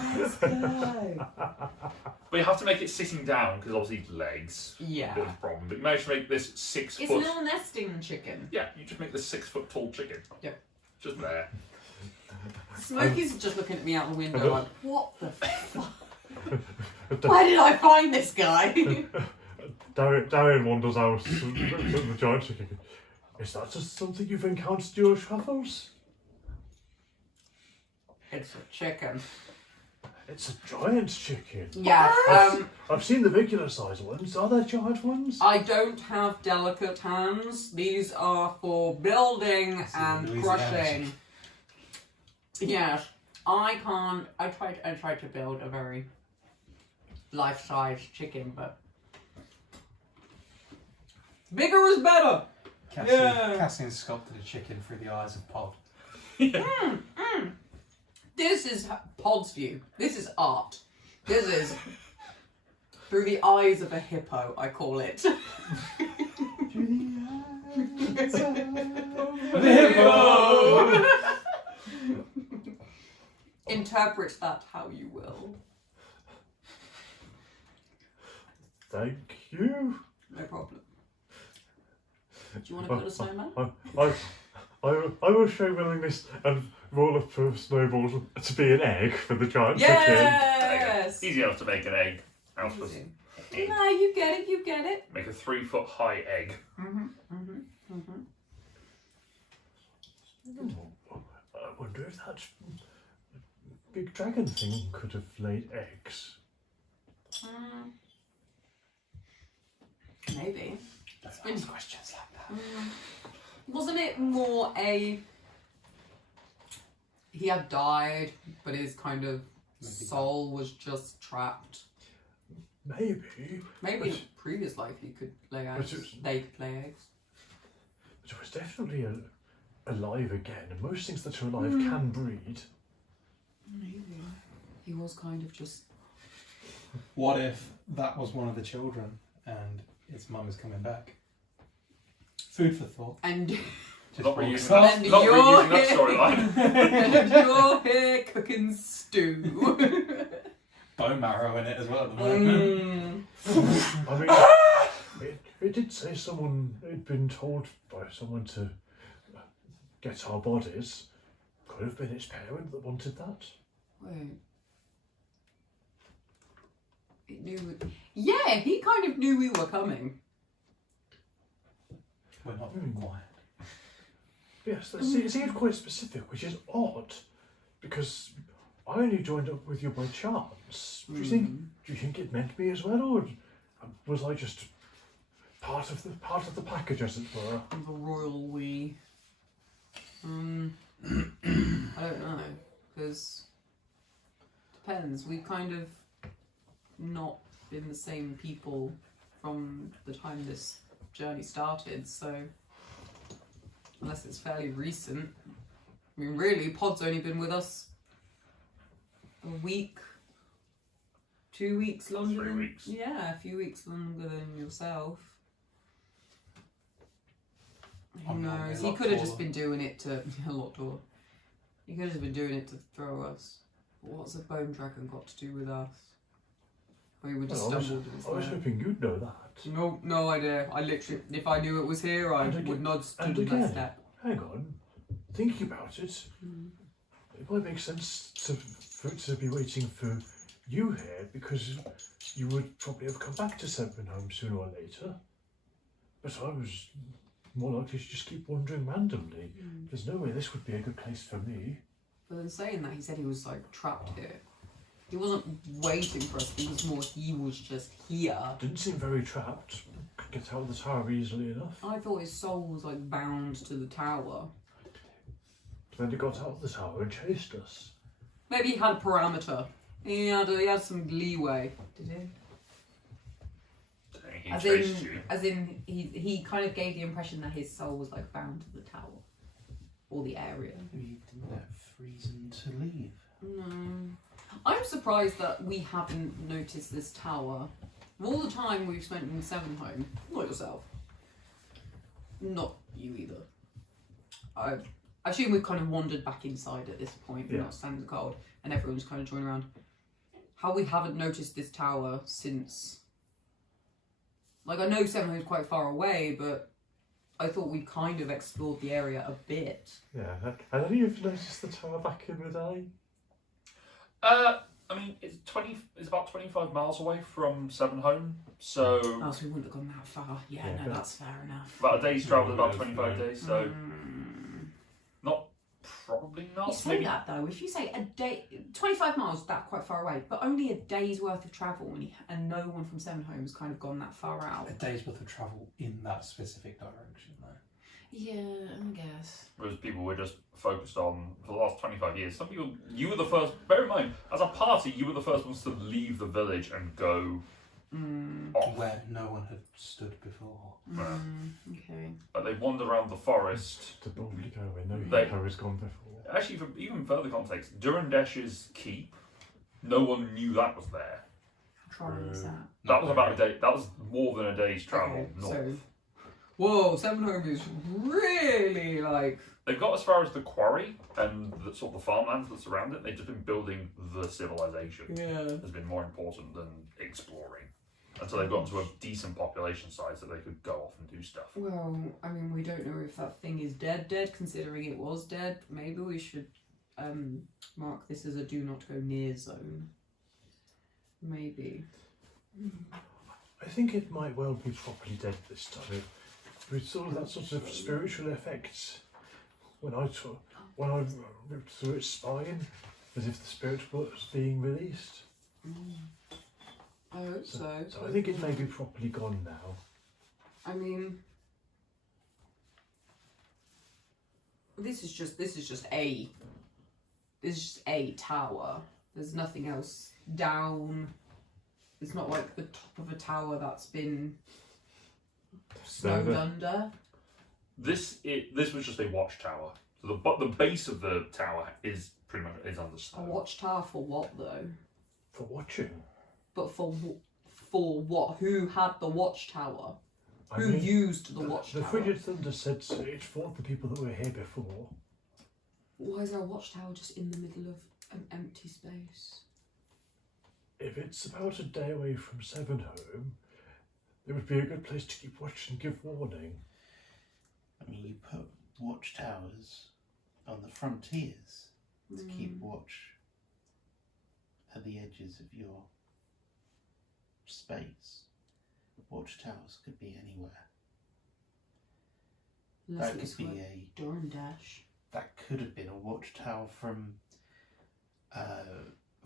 But you have to make it sitting down because obviously legs. Yeah. Bit of a problem. But you manage to make this 6 It's foot. a little nesting chicken. Yeah, you just make this 6-foot tall chicken. Yep. Just there. Smokey's just looking at me out the window like, what the fuck? Why did I find this guy? Darian wanders out to the giant chicken. Is that just something you've encountered in your travels? It's a chicken. It's a giant chicken. Yeah. I've seen the regular size ones. Are there giant ones? I don't have delicate hands. These are for building and Louisiana crushing. Yes. I can't. I tried to build a very life-size chicken, but bigger is better. Cassian sculpted a chicken through the eyes of Pod. This is Pod's view. This is art. This is through the eyes of a hippo, I call it. The hippo! Interpret that how you will. Thank you. No problem. Do you want to build a snowman? I will show willingness and roll up for snowballs to be an egg for the giant chicken. Yes! Easy enough to make an egg. Out of Easy. egg. No, you get it, you get it. Make a 3-foot high egg. I wonder if that big dragon thing could have laid eggs. Maybe. Don't ask questions like that. Wasn't it more a... He had died, but his kind of soul was just trapped. Maybe. Maybe in a previous life he could lay eggs. They could lay eggs. But it was definitely alive again, and most things that are alive can breed. Maybe. He was kind of just... What if that was one of the children and its mum is coming back? Food for thought. And, Not walks reusing off. that, And not you're reusing that here. storyline. and you're here cooking stew. Bone marrow in it as well at the moment. I mean, it did say someone had been told by someone to get our bodies. Could have been its parent that wanted that. Wait. It knew... Yeah, he kind of knew we were coming. We're not quiet. Yes, it seemed quite specific, which is odd, because I only joined up with you by chance. Do you think it meant me as well, or was I just part of the package, as it were? The royal we. I don't know, because depends. We've kind of not been the same people from the time this journey started, so unless it's fairly recent. I mean, really, Pod's only been with us a week, 2 weeks longer 3 than... weeks. Yeah, a few weeks longer than yourself. Who I'm not knows? a He lot could have just taller. been doing it to... A lot taller. He could have just been doing it to throw us. But what's a bone dragon got to do with us? We would have Well, stumbled I was hoping you'd know that. No idea. I literally... If I knew it was here, I And again- would not and stood my again. step. Hang on, thinking about it, it might make sense to be waiting for you here, because you would probably have come back to Sevenhome sooner or later. But I was more likely to just keep wandering randomly. There's no way this would be a good place for me. But then saying that, he said he was like trapped here. He wasn't waiting for us. It was more he was just here. Didn't seem very trapped. Could get out of the tower easily enough. I thought his soul was like bound to the tower. Then he got out of the tower and chased us. Maybe he had a parameter. He had some leeway. Did he? He chased you. As in, he kind of gave the impression that his soul was like bound to the tower or the area. Maybe you didn't have reason to leave. No, I'm surprised that we haven't noticed this tower. Of all the time we've spent in Sevenhome, not yourself, not you either. I assume we've kind of wandered back inside at this point. We're Yeah. not standing the cold, and everyone's kind of joined around. How we haven't noticed this tower since. Like, I know Sevenhome is quite far away, but I thought we kind of explored the area a bit. Yeah. Had any of you noticed the tower back in the day? I mean, it's about 25 miles away from Sevenhome, so Oh, so we wouldn't have gone that far. Yeah, Yeah. no, that's fair enough. about a day's travel, about Yeah, 25 yeah. days. So probably not. You say Maybe that though. If you say a day, 25 miles, that's quite far away. But only a day's worth of travel, and no one from Sevenhome has kind of gone that far out. A day's worth of travel in that specific direction, though. Yeah, I guess. Whereas people were just focused on for the last 25 years. Some people, you were the first. Bear in mind, as a party, you were the first ones to leave the village and go off. Where no one had stood before. Okay. Like they wandered around the forest. To boldly go where no They- hero has gone before. Actually, for even further context, Durandesh's keep, no one knew that was there. How far is that? That was about a day. That was more than a day's travel Okay, north. so, whoa, Sevenhome is really like. They've got as far as the quarry and the sort of the farmlands that surround it. They've just been building the civilization. Yeah. Has been more important than exploring. Until they've gotten to a decent population size that they could go off and do stuff. Well, I mean, we don't know if that thing is dead, considering it was dead. Maybe we should mark this as a do not go near zone. Maybe. I think it might well be properly dead this time. With sort of that sort of spiritual effect when I ripped through its spine, as if the spirit was being released. I hope so. So I think it may be properly gone now. I mean, this is just a tower. There's nothing else down. It's not like the top of a tower that's been snowed No. under. This was just a watchtower. So the base of the tower is pretty much under A snow. watchtower for what though? For watching. But for what? Who had the watchtower? I Who mean, used the the watchtower? frigid thunder said it's for the people that were here before. Why is there a watchtower just in the middle of an empty space? If it's about a day away from Sevenhome, it would be a good place to keep watch and give warning. I mean, you put watchtowers on the frontiers to keep watch at the edges of your space. Watchtowers could be anywhere. Unless That it's could be like a. Dorandash. That could have been a watchtower from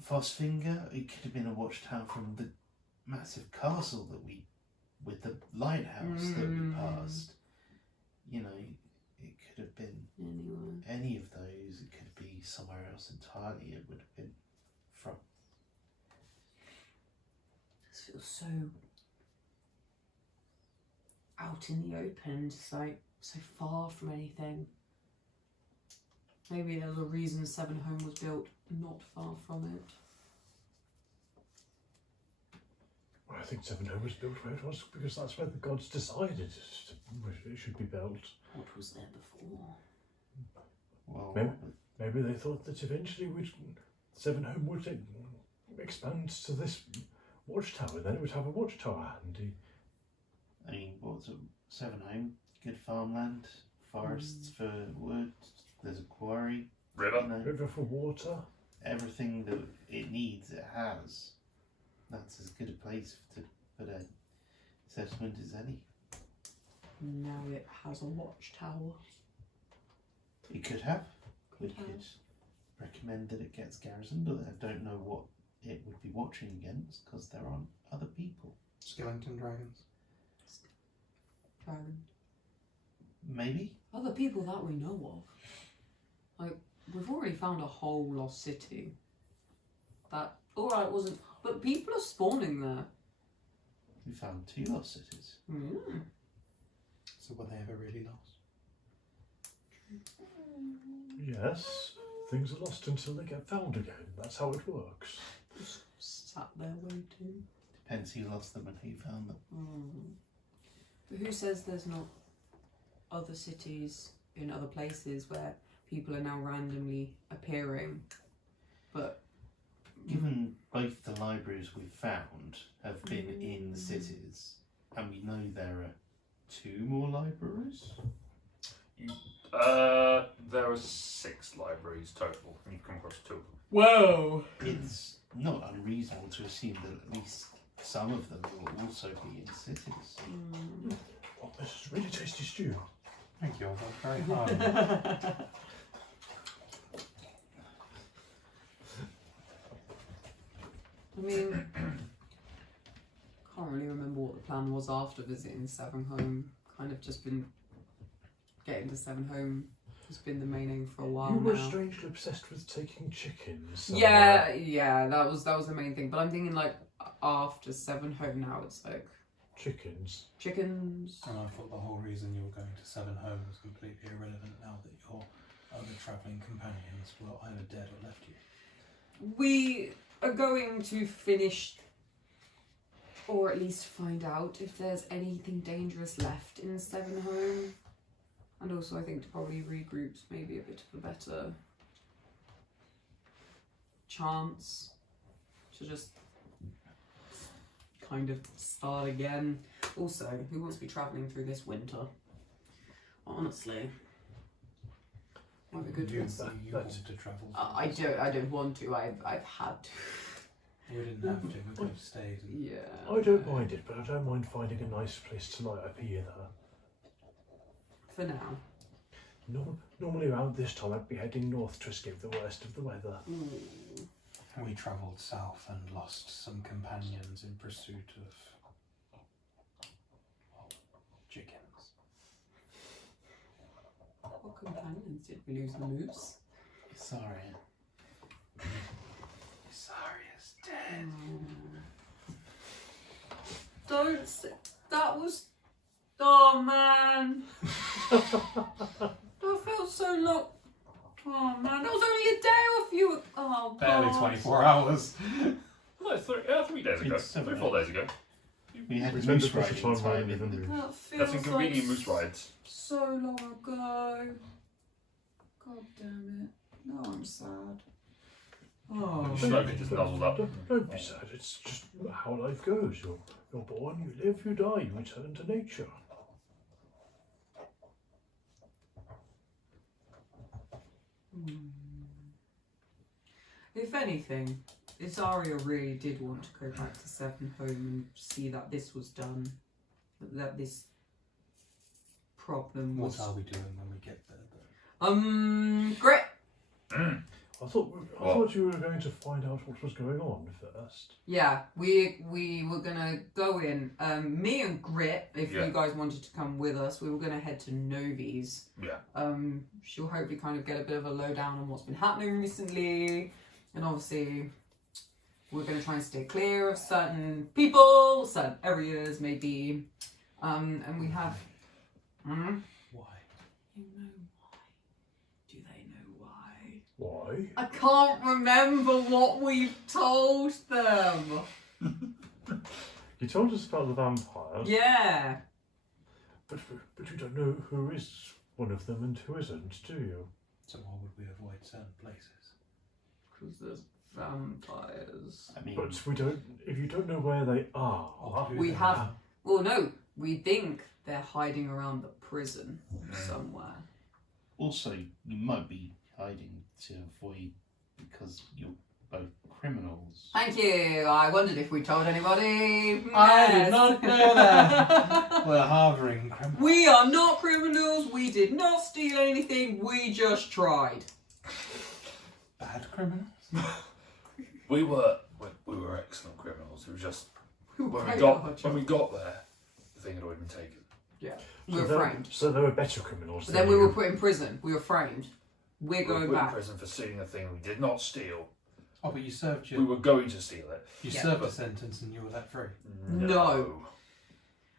Fossfinger. It could have been a watchtower from the massive castle that we, with the lighthouse that we passed. You know, it could have been Anyway. any of those. It could be somewhere else entirely. It would have been from. This feels so out in the open, just like so far from anything. Maybe there's a reason Sevenhome was built not far from it. I think Sevenhome was built where it was because that's where the gods decided it should be built. What was there before? Well, Maybe they thought that eventually Sevenhome would expand to this watchtower. Then it would have a watchtower handy. I mean, what's a Sevenhome? Good farmland, forests for wood. There's a quarry. River. You know, River for water. everything that it needs, it has. That's as good a place to put a settlement as any. Now it has a watchtower. It could have. We Could have. could recommend that it gets garrisoned, but I don't know what it would be watching against because there aren't other people. Skellington dragons. Dragon. Maybe. Other people that we know of. Like, we've already found a whole lost city. That, alright, wasn't. But people are spawning there. We found 2 lost cities. Mm. So were they ever really lost? Yes, things are lost until they get found again. That's how it works. Just sat there waiting. Depends who lost them and who found them. But who says there's not other cities in other places where people are now randomly appearing? But Given both the libraries we've found have been in the cities, and we know there are 2 more libraries. There are 6 libraries total, and you've come across 2 of them. whoa! It's not unreasonable to assume that at least some of them will also be in cities. Oh, this is really tasty stew. Thank you, I worked very hard. I mean, can't really remember what the plan was after visiting Sevenhome. Kind of just been getting to Sevenhome has been the main aim for a while You were now. strangely obsessed with taking chickens. Yeah, that was the main thing. But I'm thinking like after Sevenhome now, it's like Chickens. chickens. And I thought the whole reason you were going to Sevenhome was completely irrelevant now that your other travelling companions were either dead or left you. We are going to finish, or at least find out if there's anything dangerous left in Sevenhome. And also I think to probably regroups maybe a bit of a better chance to just kind of start again. Also, who wants to be travelling through this winter? Honestly. Might be good You, to you want to travel. I don't want to, I've had to. We didn't have to, we could have stayed. And Yeah. I don't mind it, but I don't mind finding a nice place to lie up either. For now. Normally around this time I'd be heading north to escape the worst of the weather. we travelled south and lost some companions in pursuit of chickens. What companions did we lose? The moose? Sorry. Isaria's dead. Don't say that was. Oh man! I felt so long. Oh man, that was only a day off you. Oh, Barely God. 24 hours. No, 3 days ago. It's 3 or 4 days ago. We had We a spent moose a bunch of riding time time riding in with the... them. That feels That's inconvenient like moose rides. so long ago. God damn it. Now I'm sad. Oh. Slowly just nuzzled up. Don't be sad, it's just how life goes. You're born, you live, you die, you return to nature. If anything, Isaria really did want to go back to Sevenhome and see that this was done. That this problem was. What are we doing when we get there, though? Grit! I thought you were going to find out what was going on first. Yeah, we were gonna go in. Me and Grit, if Yeah. you guys wanted to come with us, we were gonna head to Novi's. Yeah. She'll hopefully kind of get a bit of a lowdown on what's been happening recently, and obviously we're gonna try and stay clear of certain people, certain areas maybe, and we have. Why? You know why? Do they know why? Why? I can't remember what we've told them. You told us about the vampires, Yeah. but you don't know who is one of them and who isn't, do you? So why would we avoid certain places? Because there's vampires. I mean, But we don't. If you don't know where they are, Or who We they have. are. Well, no, we think they're hiding around the prison somewhere. also, you might be hiding to avoid because you're by criminals. Thank you. I wondered if we told anybody. I did Yes. not know that. We're harbouring criminals. We are not criminals. We did not steal anything. We just tried. Bad criminals? We were excellent criminals. It was just when we Very got hard when we job. got there, the thing had already been taken. Yeah. We were framed. So there were better criminals. But than then we you. were put in prison. We were framed. We're We were going put in back. prison for stealing a thing we did not steal. Oh, but you served We your... were going to steal it. You Yeah. served a sentence and you were let free. No.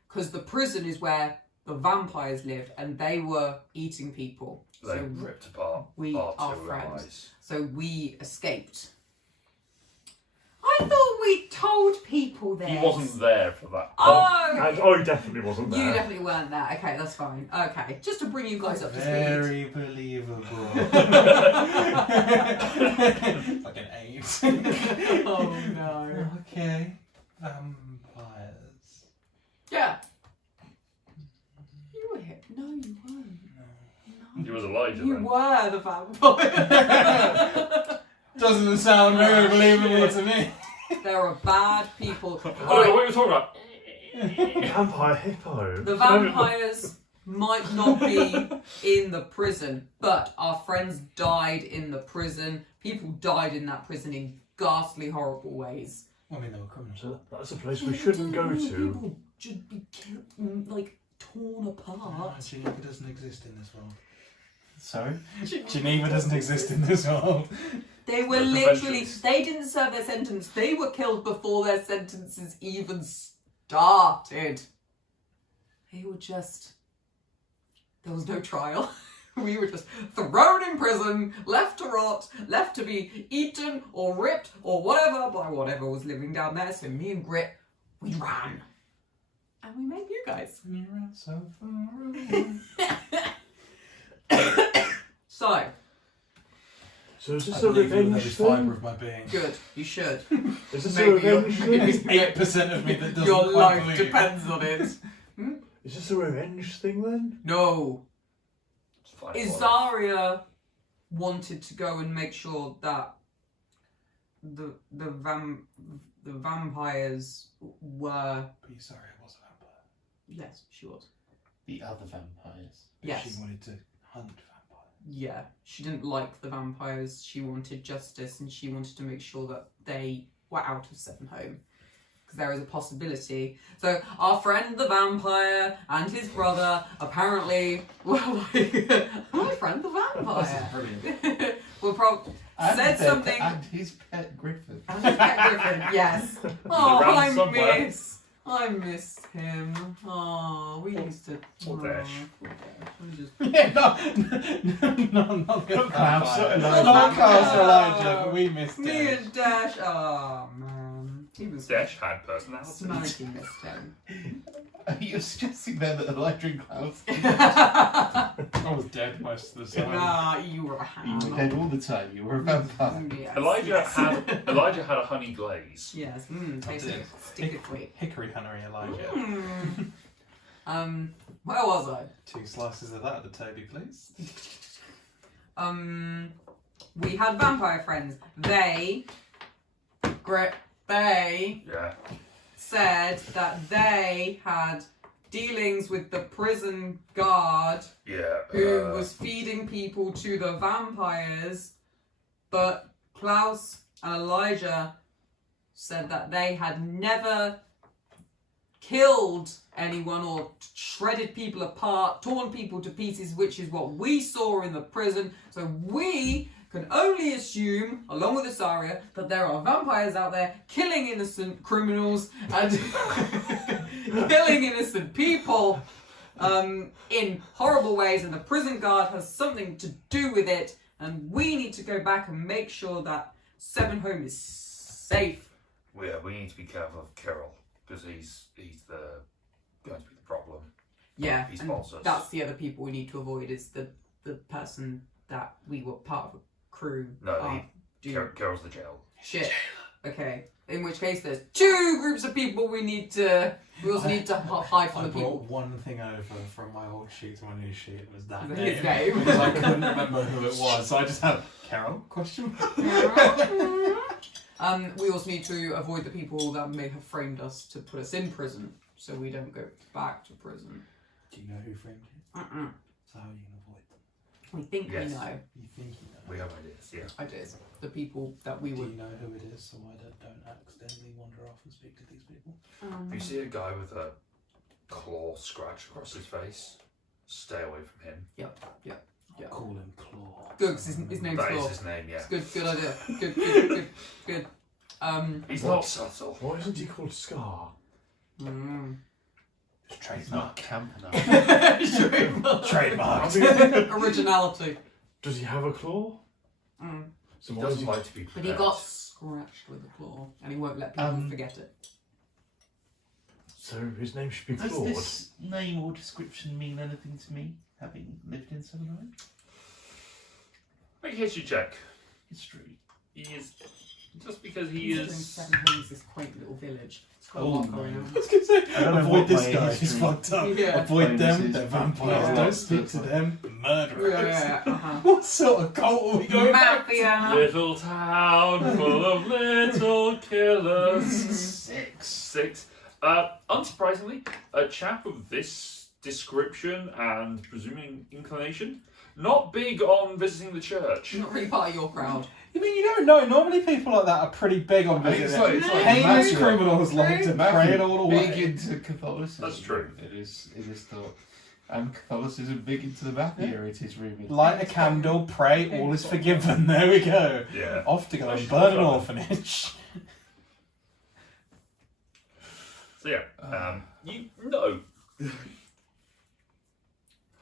Because the prison is where the vampires lived and they were eating people. They So ripped apart we our are two friends. eyes. So we escaped. I thought we told people this. He wasn't there for that. Oh! I definitely wasn't there. You definitely weren't there. Okay, that's fine. Okay, just to bring you guys up to speed. Very believable. Like an 8. Oh no. Okay. Vampires. Yeah. You were here. No, you weren't. He was Elijah You then. were the vampire. Doesn't sound very believable to me. There are bad people. Oh, what are you talking about? Vampire hippo. The vampires might not be in the prison, but our friends died in the prison. People died in that prison in ghastly, horrible ways. I mean, they were criminals. So that's a place we shouldn't go to. People should be killed, like torn apart. Geneva doesn't exist in this world. Sorry? Geneva doesn't exist in this world. They were Those literally, conventions. they didn't serve their sentence. They were killed before their sentences even started. They were just, there was no trial. We were just thrown in prison, left to rot, left to be eaten or ripped or whatever by whatever was living down there. So me and Grit, we ran. And we made you guys. And you ran so far away. So, is I this a believe you with revenge every fibre thing? of my being. good, you should. Is this a Maybe you're- revenge It's thing? 8% of me that doesn't Your quite life believe. depends on it. Is this a revenge thing then? No. It's fine. Izaria wanted to go and make sure that the vampires were. But you sorry, I was a vampire. Yes, she was. The other vampires. But Yes. she wanted to hunt vampires. Yeah, she didn't like the vampires. She wanted justice, and she wanted to make sure that they were out of Sevenhome. Because there is a possibility. So our friend the vampire and his brother apparently were like, my friend the This is vampire. brilliant. Were probably said something. And his pet griffin. And his pet griffin, yes. Oh, around somewhere. I miss him. Oh, we used to. Poor Dash. Poor Dash. We just. Yeah, not the Not vampire. Castle Not Elijah. Castle Elijah, but we missed Me it. and Dash. Oh man, he was. Dash had personality. Smokey missed him. You're suggesting there that Elijah and Klaus I was dead most of the time. Nah, you were a you were ham. dead all the time. You were a vampire. Yes, Elijah yes. had a honey glaze. Yes, tastes did. like sticky sweet. Hickory Huntery Elijah. Where was I? 2 slices of that at the Toby, please. We had vampire friends. They Yeah. said that they had dealings with the prison guard Yeah. who was feeding people to the vampires, but Klaus and Elijah said that they had never killed anyone or shredded people apart, torn people to pieces, which is what we saw in the prison. So we can only assume, along with Isaria, that there are vampires out there killing innocent criminals and killing innocent people in horrible ways, and the prison guard has something to do with it, and we need to go back and make sure that Sevenhome is safe. Yeah, we need to be careful of Kirill because he's going to be the problem. Yeah, He and spots us. that's the other people we need to avoid, is the person that we were part of a crew. No, are doing Kirill's the jail. shit. Okay. In which case, there's 2 groups of people we also need to hide from I the people. brought one thing over from my old sheet to my new sheet. It was that His name. name. Because I couldn't remember who it was. So I just have Carol, question mark. We also need to avoid the people that may have framed us to put us in prison, so we don't go back to prison. Do you know who framed you? So how are you going to avoid them? We think Yes. we know. You think you know? We have ideas, yeah. Ideas. The people that we Do would. you know who it is so I don't accidentally wander off and speak to these people? If you see a guy with a claw scratch across his face, stay away from him. Yeah. Call him Claw. Good, 'cause his name's That Claw. is his name, yeah. It's good idea. Good. He's not subtle. Why isn't he called Scar? It's not camp enough. Trademark. I mean, Originality. does he have a claw? So He why is doesn't like to be But he prepared. got scratched with a claw, and he won't let people forget it. So his name should be Does Claude. this name or description mean anything to me, having lived in Sevenhome? Make a history check. History. He is... Just because he is... Sevenhome is this quaint little village. It's got a Oh, lot going no. on. I was going to say, I don't know avoid what this my guy, he's history- fucked up. Yeah. Avoid them, Bonuses. they're vampires. Yeah. Don't speak to them, murderers. Yeah. What sort of cult are we going back to? Mafia. Little town full of little killers. 6. Unsurprisingly, a chap of this description and presuming inclination, not big on visiting the church. Not really part of your crowd. You mean you don't know? Normally people like that are pretty big on I think visiting. it's like Heinous Matthew. criminals like to pray it all Big away. into Catholicism. That's true. It is thought. And Catholicism big into the Mafia, it is rumoured. Light a candle, pray, all is forgiven. There we go. Yeah. Off to go and That's burn an fun. orphanage. So yeah, you know.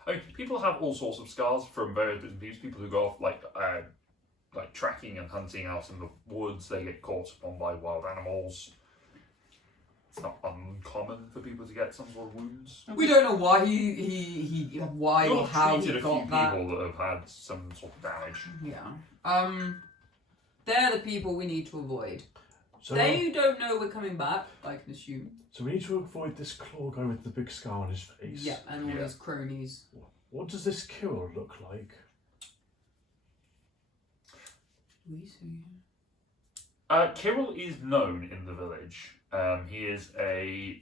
I mean, people have all sorts of scars from various different views. People who go off like tracking and hunting out in the woods, they get caught upon by wild animals. It's not uncommon for people to get some sort of wounds. We don't know why why or You've how he treated a few got that. people that have had some sort of damage. Yeah. They're the people we need to avoid. So, They don't know we're coming back, I can assume. so we need to avoid this claw guy with the big scar on his face. Yeah, and all Yeah. his cronies. What does this Kirill look like? We see. Kirill is known in the village. He is a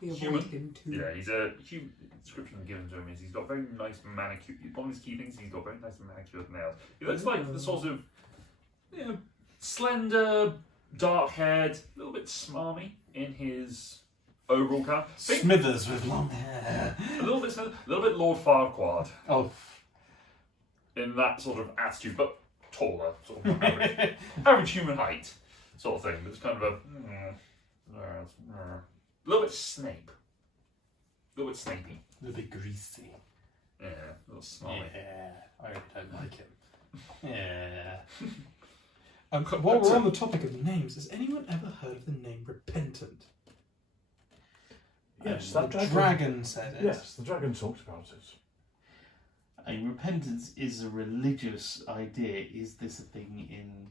We avoid Human. him too. Yeah, he's a human. Description given to him is he's got very nice manicure. One of his key things, he's got very nice manicured nails. He looks like the sort of, slender, dark-haired, a little bit smarmy in his overall colour. Smithers with long hair. A little bit Lord Farquaad Oh. in that sort of attitude, but taller, sort of average human height, sort of thing. It's kind of a little bit Snape, a little bit Snapey. A little bit greasy. Yeah, a little smarmy. Yeah, I don't like him. Yeah. While we're on the topic of names, has anyone ever heard of the name Repentant? Yes, the that dragon said it. Yes, the dragon talked about it. Repentance is a religious idea. Is this a thing in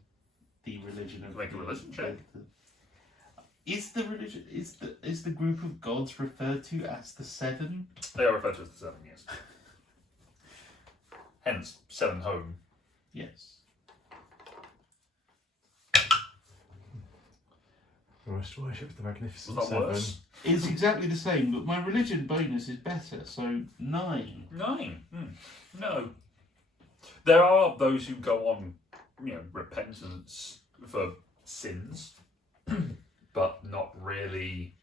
the religion of Make a religion check. Is the group of gods referred to as the Seven? They are referred to as the Seven, yes. Hence, Sevenhome. Yes. We must worship the magnificent Was that Seven. worse? It's exactly the same, but my religion bonus is better, so 9. 9. No. There are those who go on, repentance for sins, but not really.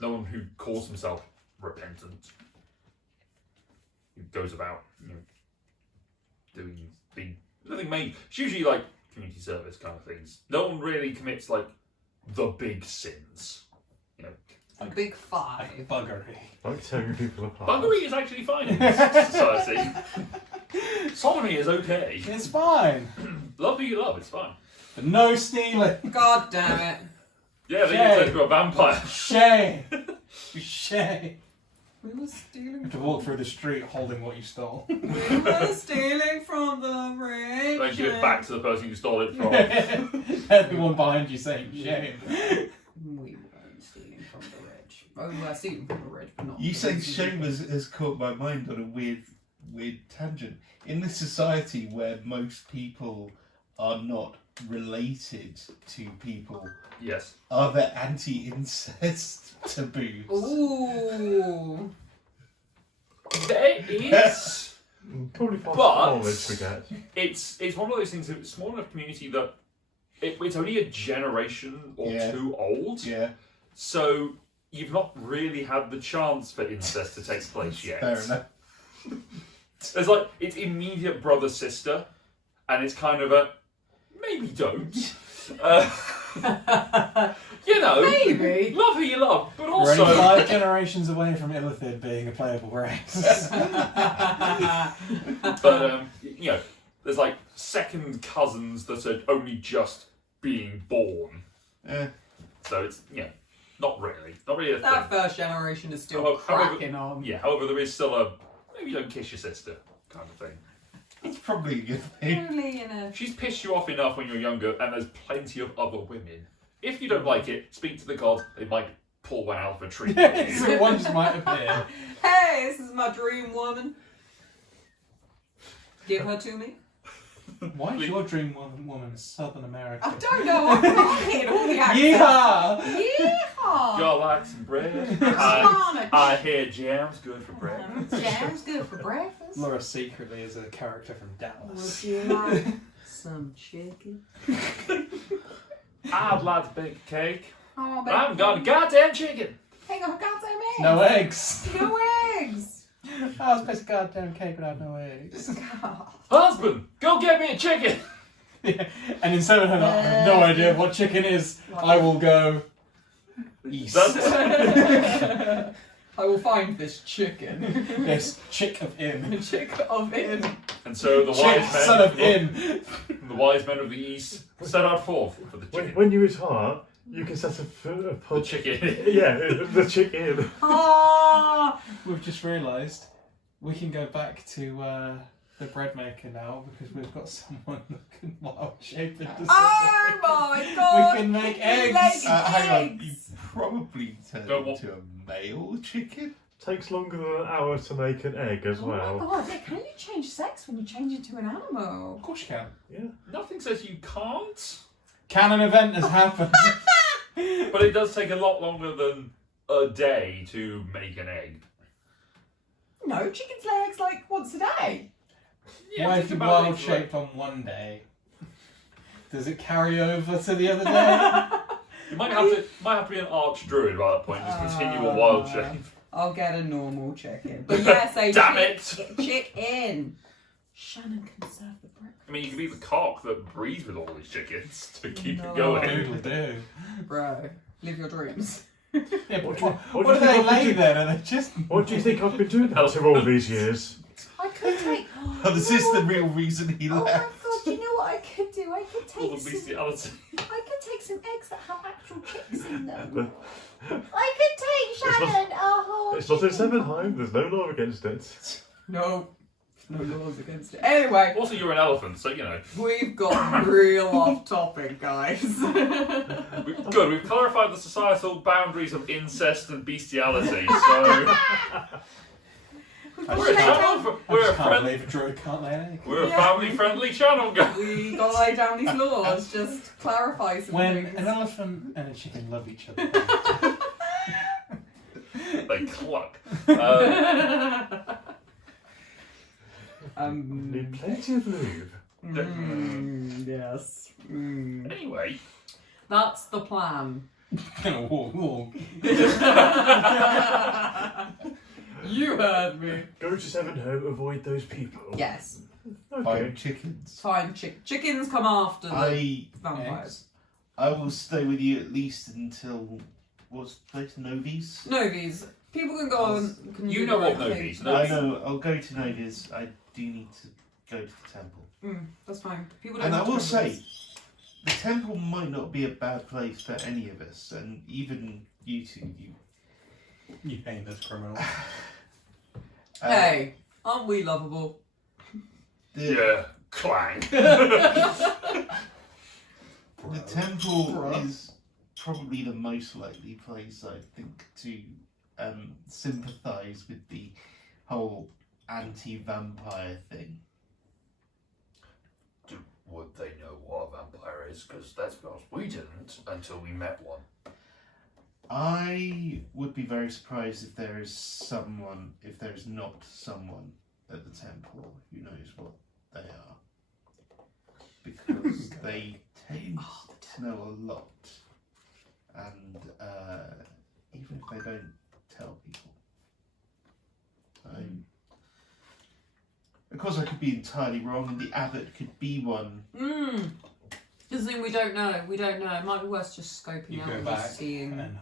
No one who calls himself repentant, who goes about, doing nothing major. It's usually like community service kind of things. No one really commits like the big sins. A big 5. Buggery. Like tearing people apart. Buggery is actually fine in this society. Sodomy is okay. It's fine. Love who you love, it's fine. But no stealing. God damn it. Yeah, they Shay. get to a vampire. Shay. Shay. We were stealing. To walk through the street holding what you stole. We were stealing from the rich. Then give it back to the person you stole it from. Everyone behind you saying shame. We weren't stealing from the rich. Oh, we were stealing from the rich, but not. You the saying rich. shame has caught my mind on a weird tangent. In this society where most people are not related to people, Yes. are there anti-incest taboos? Ooh. There is. Probably past But- knowledge we get. It's one of those things. It's a small enough community that it's only a generation or Yeah. two old. Yeah, So you've not really had the chance for incest to take place yet. fair enough. It's like it's immediate brother sister, and it's kind of a maybe don't. You know, Maybe. love who you love, but We're only also 5 generations away from Illithid being a playable race. but you know, there's like second cousins that are only just being born. Eh, So it's not really a That thing. first generation is still However- cracking on. Yeah, however, there is still a maybe don't kiss your sister kind of thing. it's probably a good thing. Only in a. She's pissed you off enough when you're younger, and there's plenty of other women. If you don't like it, speak to the gods. They might pull one out of a tree. for you. So one just might appear. Hey, this is my dream woman. Give her to me. Why is your dream woman Southern American? I don't know. I can't hit all the accents. Yeehaw! Yeehaw! Y'all like some bread? Sonic. I hear jam's good for bread. Jam's good for breakfast. Laura secretly is a character from Dallas. Would you like some chicken? I'd like to bake a cake, Oh, but I haven't got a goddamn chicken. Hang on, goddamn eggs. No eggs! No eggs. I was supposed to goddamn cake without no eggs. Husband, go get me a chicken. Yeah. And in Sevenhome, I have no idea what chicken is. I will go east. That's- I will find this chicken. This chick of in. Chick of in. And so the Chick, wise men, son of in. the wise men of the east, set out forth for the chicken. When you retire, you can set up a The pub. chicken. Yeah, the chicken. Ah! We've just realised we can go back to the bread maker now because we've got someone that can wild shape into something. Oh my god! We can make eggs. Make Hang on, you eggs. probably turned Go on. into a male chicken? Takes longer than an hour to make an egg as Oh my well. god, yeah, can you change sex when you change into an animal? Of course you can. Yeah. Nothing says you can't, Canon event has happened. but it does take a lot longer than a day to make an egg. No, chickens lay eggs like once a day. What think if you about wild it, shaped on one day? Does it carry over to the other day? You might have to be an archdruid by that point. Just continue a wild shape. I'll get a normal chicken. But yeah, say Damn chicken. Shannon can serve the breakfast. I mean, you can be the cock that breeds with all these chickens to keep No. it going. Doodle do. Bro, live your dreams. Yeah, What but do you what do they think I've been lay doing? then? Are they just... What do you think I've been doing after all these years? I could take. Oh, this is the real reason he Oh my left. god! You know what I could do? I could All take the some. bestiality. I could take some eggs that have actual chicks in them. I could take Shannon a whole. It's not in chicken Sevenhome, there's no law against it. No. No laws against it. Anyway, Also, you're an elephant, so you know. we've got real off topic, guys. Good, we've clarified the societal boundaries of incest and bestiality, so. We're a channel. I We're a just can't friend. believe a druid can't lay an egg. We're a family-friendly channel, guys. We gotta lay down these laws, just clarify some When things. an elephant and a chicken love each other. They cluck. Need plenty of lube. Yes. Mm. Anyway, That's the plan. Whoa. You heard me. Go to Sevenhome, avoid those people. Yes. Okay. Find chickens. Fine. Chickens come after the I vampires. will stay with you at least until what's the place? Novi's? Novies. People can go on. Can You do know their of own Novi's, thing. no? I know. I'll go to Novi's. I do need to go to the temple. That's fine. People don't And I have to will go say, Novies. the temple might not be a bad place for any of us, and even you two. You heinous criminal. Hey, aren't we lovable? Yeah, clang. The temple Bruh. is probably the most likely place, I think, to sympathise with the whole anti-vampire thing. Would they know what a vampire is? Because let's be honest, we didn't until we met one. I would be very surprised if there is not someone at the temple who knows what they are. Because they tend to know a lot. And even if they don't tell people. Of course I could be entirely wrong and the abbot could be one. Just thing we don't know. We don't know. It might be worth just scoping You out go and back just seeing. and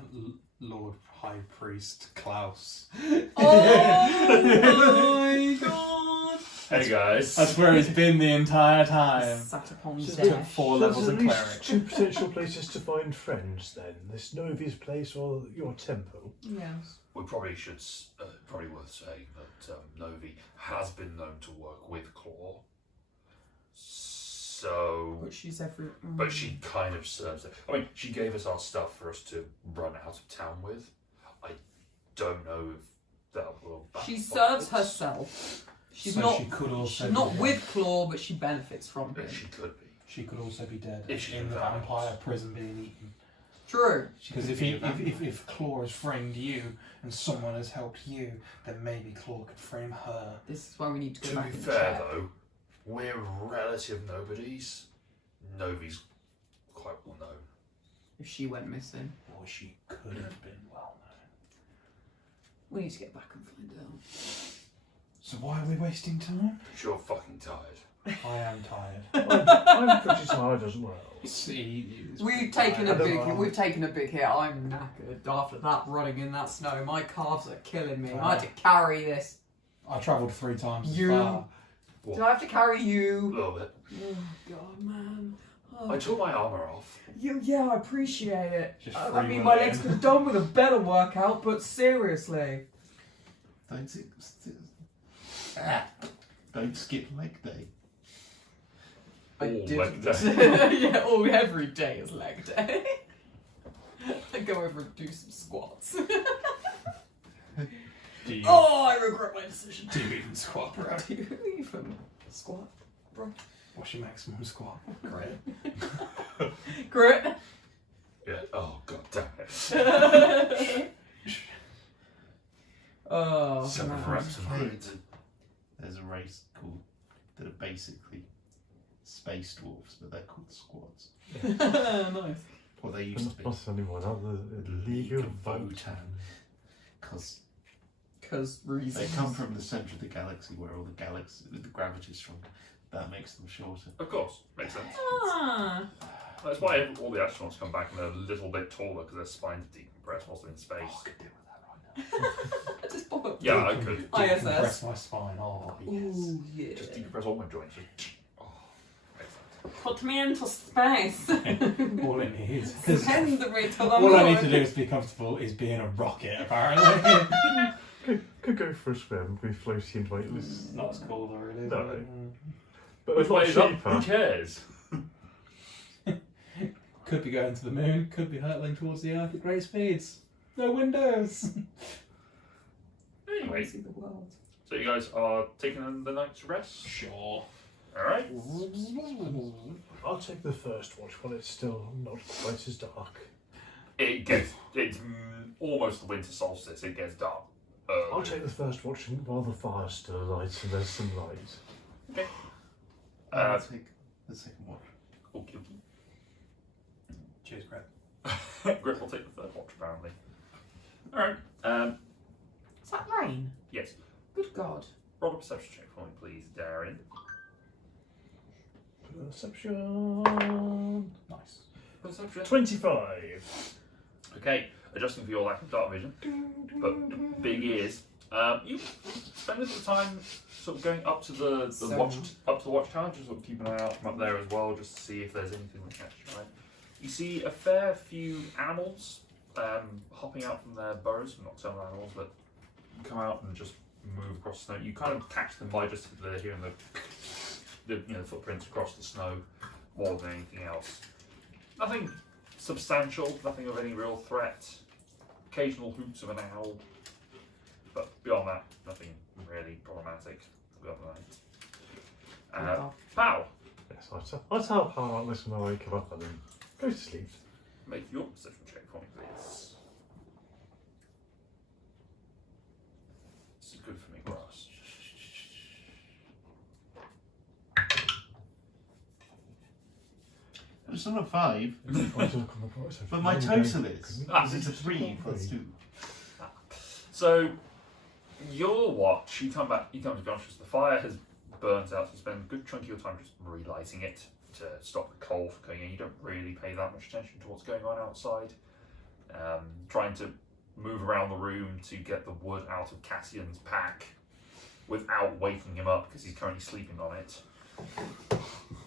Lord High Priest Klaus. Oh my god! Hey guys. That's where he's been the entire time. Sat upon So Took death. 4 There's levels at of least cleric. 2 potential places to find friends then. This Novi's place or your temple. Yes. We probably should, probably worth saying that Novi has been known to work with Claw. So, But she's every. but she kind of serves it. I mean, she gave us our stuff for us to run out of town with. I don't know if that will. She serves herself. She's So not. she could also She's not be with Claw, but she benefits from But him. she could be. She could also be dead If she in the vanished. vampire prison being eaten. True. Because if Claw has framed you and someone has helped you, then maybe Claw could frame her. This is why we need to go To back be and fair check. though, we're relative nobodies. Novi's quite well known. If she went missing, Or she could have been well known. we need to get back and find out. So why are we wasting time? Sure, fucking tired. I am tired. I'm pretty tired as well. See, We've taken a I don't big. know. We've taken a big hit. I'm knackered after that running in that snow. My calves are killing me. I had to carry this. I travelled 3 times as You- far. What? Do I have to carry A you? little bit. Oh God, man. I took my armour off. Yeah, I appreciate it. Just I free mean, my will legs in. could have done with a better workout, but seriously. Don't skip leg day. I All didn't. leg Yeah, every day is leg day. I go over and do some squats. Do you, Oh, I regret my decision. do you even squat, bro? Do you even squat, bro? What's your maximum squat? Grit. Grit. Yeah. Oh god damn it. Oh, 7 man. reps of grit. There's a race called that are basically space dwarfs, but they're called squads. Nice. Well, they used to be. Not anyone other than League of Votan. Because Because reasons. they come from the centre of the galaxy where all the gravity's from. That makes them shorter. Of course, makes sense. Ah. That's why all the astronauts come back and they're a little bit taller because their spines decompress whilst they're in space. Oh, I could deal with that right now. Just pop up. Yeah, I could. ISS. Compress my spine. Oh, yes. Ooh, yeah. Just decompress all my joints. Oh, excellent. Put me into space. All it needs. 'Cause Send me to the all I need to moon. do is be comfortable is be in a rocket, apparently. Could go for a swim, be floating into my... Not as cool though, really. No. Is it? But Which it's not way is up? cheaper. Who cares? Could be going to the moon, could be hurtling towards the Earth at great speeds. No windows. Anyway, See the world. so you guys are taking the night to rest? Sure. Alright. I'll take the first watch while it's still not quite as dark. It's almost the winter solstice, it gets dark. I'll take the first watch while the fire's still alight and there's some light. Okay. I'll take the second watch. Okay. Cheers, Greg. Griff will take the third watch, apparently. Alright. Is that rain? Yes. Good God. Roll a perception check for me, please, Darren. Perception. Nice. Perception. 25. Okay, adjusting for your lack of dark vision, but big ears. You spend a little time sort of going up to the So- watchtower, just sort of keep an eye out from up there as well, just to see if there's anything that catches your eye. You see a fair few animals hopping out from their burrows, nocturnal animals that come out and just move across the snow. You kind of catch them by just hearing the footprints across the snow more than anything else. Nothing substantial, nothing of any real threat. Occasional hoots of an owl, but beyond that, nothing really problematic for the other night. Pow! Yes, I'll tell Pal about this when I wake him up and then go to sleep. Make your perception check for me, please. This is good for me, Grass. It's not a 5, But but my total is. Because it's a 3 plus 2. So, your watch, you come to conscious, the fire has burnt out, so you spend a good chunk of your time just relighting it to stop the coal from going in. You don't really pay that much attention to what's going on outside. Trying to move around the room to get the wood out of Cassian's pack without waking him up because he's currently sleeping on it.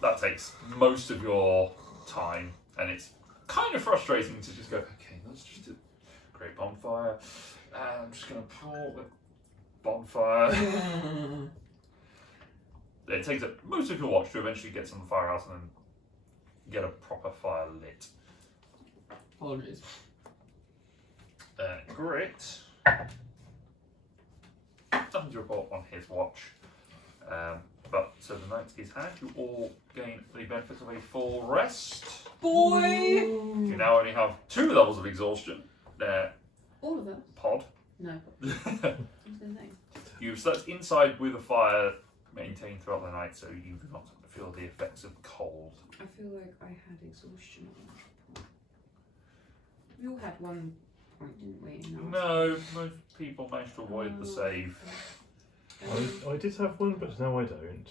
That takes most of your time, and it's kind of frustrating to just go, okay, let's just do a great bonfire. I'm just going to pull the bonfire. It takes up most of your watch to eventually get some fire out and then get a proper fire lit. Apologies. Grit. Nothing to report on his watch. But so the night is had. You all gain the benefits of a full rest. Boy! You now only have 2 levels of exhaustion. All of it? Pod. No. What's the thing? You've slept inside with a fire maintained throughout the night, so you do not feel the effects of cold. I feel like I had exhaustion at one point. We all had one point, didn't we? No, most people managed to avoid the save. I did have one, but now I don't.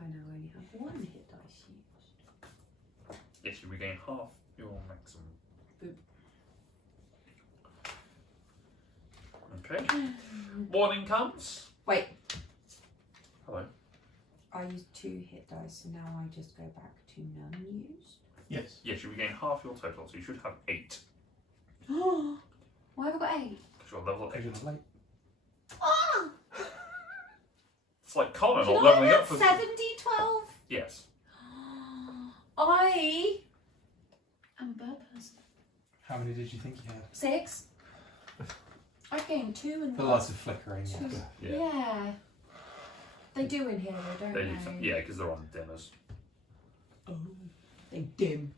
I now only have 1 hit dice used. Yes, you regain half your maximum. Boop. Okay. Morning comes. Wait, Hello. I used 2 hit dice, so now I just go back to none used. Yes. Yes, you regain half your total, so you should have 8. Why have I got 8? Because you're level 8. Because you're late. Ah! It's like Connor Can not I leveling have up for... 70, 12? Yes. I am a bird person. How many did you think you had? 6. I gained 2 and The lights are flickering, yes. 2. Yeah. Yeah. They do in here though, don't They they? do some, yeah, because they're on dimmers. Oh. They dim.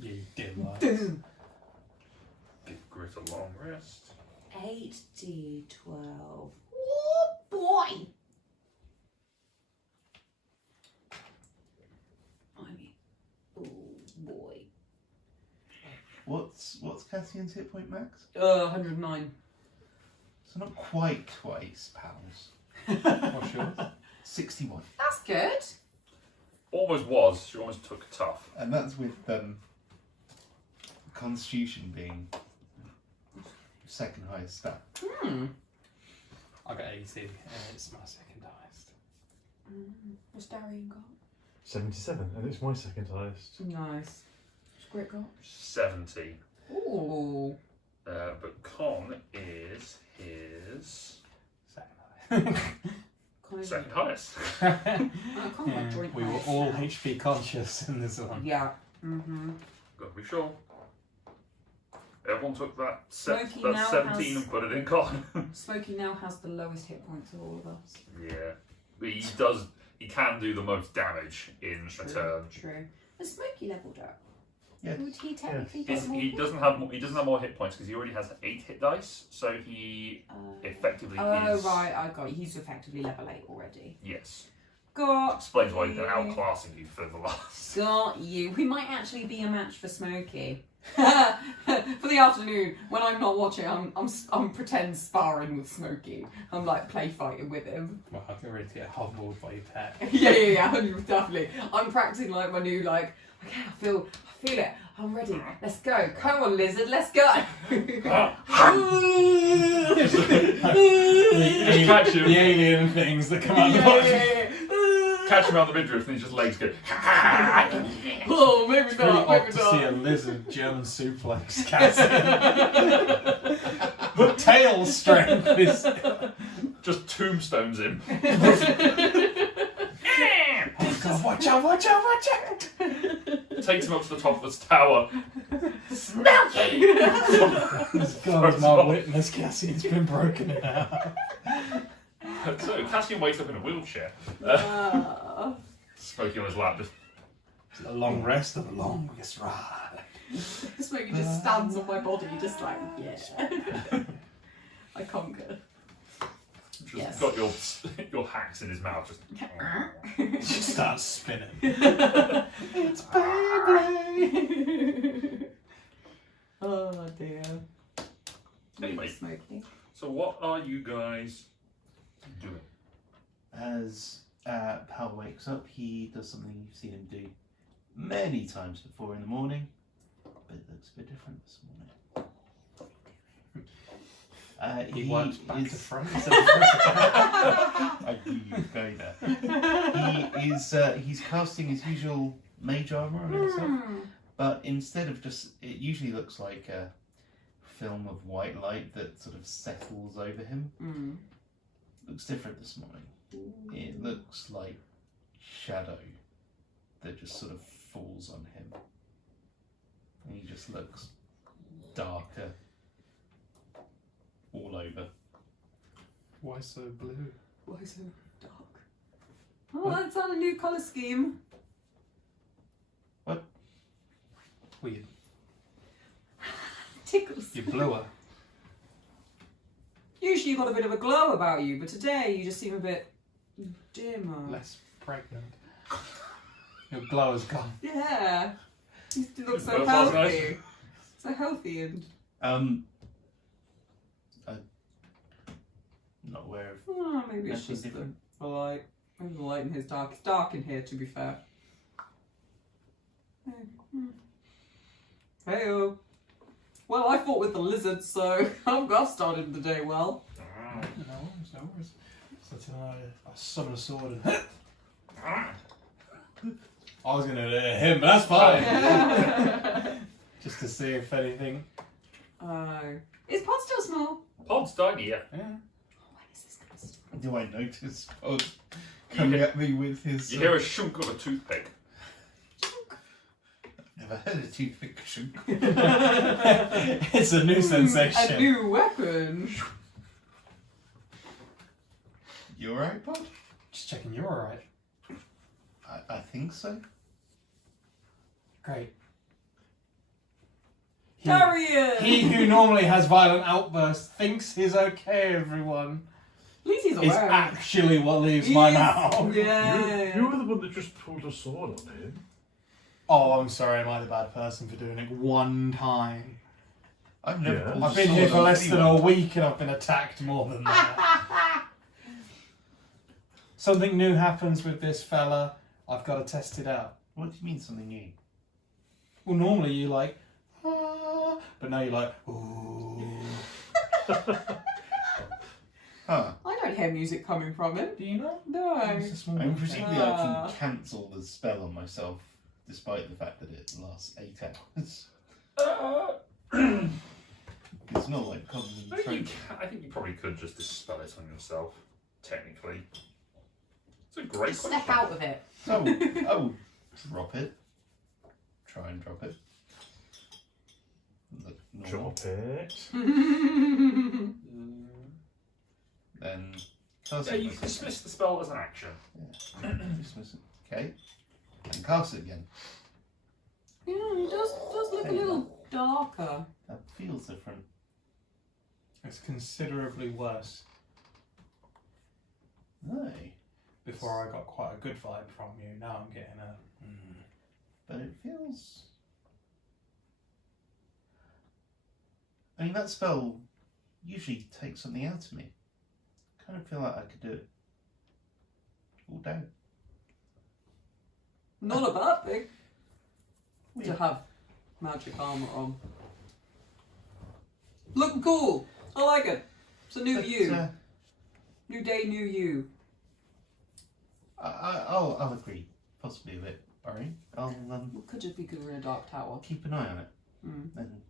Yeah, you dim lights. Dim. Give Grit a long rest. 8d12. Oh boy! I mean, oh boy. What's Cassian's hit point max? 109. So not quite twice, pals. What's yours? 61. That's good. Almost was. She almost took tough. And that's with Constitution being second highest stat. I got 80, and it's my second highest. What's Darian got? 77, and it's my second highest. Nice. What's Grit got? 70. Ooh. But Con is his Second highest. second highest. I can't like drink We were myself. all HP conscious in this one. Yeah. Mm-hmm. Gotta be sure. Everyone took that, Smokey that now 17 has- and put it in Con. Smokey now has the lowest hit points of all of us. Yeah. But he can do the most damage in a turn. True. Has Smokey leveled up? Yes. Would he technically He get more doesn't have more hit points because he already has 8 hit dice, so he effectively Oh is. right, I got you. He's effectively level 8 already. Yes. Got Explains why he's been you. outclassing you for the last. Got you. We might actually be a match for Smokey. For the afternoon, when I'm not watching, I'm pretend sparring with Smokey. I'm like play fighting with him. Well, I can ready to get hobbled by your pet. yeah, definitely. I'm practicing like my new like. Okay, I feel it. I'm ready. Let's go. Come on, lizard. Let's go. Catch him. The alien things that come out of the body. Catch him around the midriff and he just legs go. Oh, maybe It's pretty not. odd Maybe to see a not. lizard German suplex Cassie. But tail strength is just tombstones him. Oh God, watch out, watch out, watch out! Takes him up to the top of the tower. This guy's my witness, Cassie. It's been broken in half. So Cassian wakes up in a wheelchair. Smokey on his lap, just It's a long rest of a longest ride. Smokey just stands on my body, just like, yeah. I conquered. Yes. got your hacks in his mouth. Just Just starts spinning. It's Beyblade. Oh dear. Anyway. Smokey. So what are you guys doing? As Pal wakes up, he does something you've seen him do many times before in the morning, but it looks a bit different this morning. He wipes back to front. I knew you were going there. He's casting his usual mage armor on himself, but instead of just, it usually looks like a film of white light that sort of settles over him. Looks different this morning. It looks like shadow that just sort of falls on him, and he just looks darker all over. Why so blue? Why so dark? Oh, that's on a new colour scheme. Weird. Tickles. You're bluer. Usually you've got a bit of a glow about you, but today you just seem a bit dimmer. Less pregnant. Your glow is gone. Yeah. You look so Well, sounds healthy. So healthy and... I'm not aware of. Oh, maybe it's Nothing just different. the light. Maybe the light in his dark. It's dark in here, to be fair. Hey-oh. Well, I fought with the lizard, so I've started the day well. No worries. So tonight I summon a sword and I was gonna hit him, but that's fine. Just to see if anything. Is Pod still small? Pod's tiny, yeah. Yeah. When is this going to stop? Do I notice Pod coming at me with his? You hear a shunk of a toothpick. Never heard a toothpick shunk. It's a new sensation. A new weapon. You alright, Pod? Just checking you're alright. I think so. Great. Darius! He who normally has violent outbursts thinks he's okay, everyone. At least he's Is aware. actually what leaves my mouth. Yeah. You were the one that just pulled a sword on him. Oh, I'm sorry, am I the bad person for doing it one time? I've never. Yeah. pulled I've a been here sword for on less than anyone. a week and I've been attacked more than that. Something new happens with this fella. I've got to test it out. What do you mean something new? Well, normally you like, ah, but now you're like, ooh. Huh. I don't hear music coming from him. Do you know? No. It's a small I mean, one. presumably I can cancel the spell on myself, despite the fact that it lasts 8 hours. It's not like constantly I think you probably could just dispel it on yourself, technically. It's a great Just question. step out of it. I will drop it. Try and drop it. Look normal. Drop it. Then cast Yeah, it. you can dismiss the spell as an action. Dismiss it. Okay. And cast it again. Yeah, it does look a little darker. That feels different. It's considerably worse. No. Before I got quite a good vibe from you. Now I'm getting a. But it feels. I mean, that spell usually takes something out of me. I kind of feel like I could do it all day. Not a bad thing to Weird. have magic armor on. Looking cool. I like it. It's a new But, you. New day, new you. I'll agree. Possibly a bit worrying. I'll It could just be because we're in a dark tower. keep an eye on it Mm. and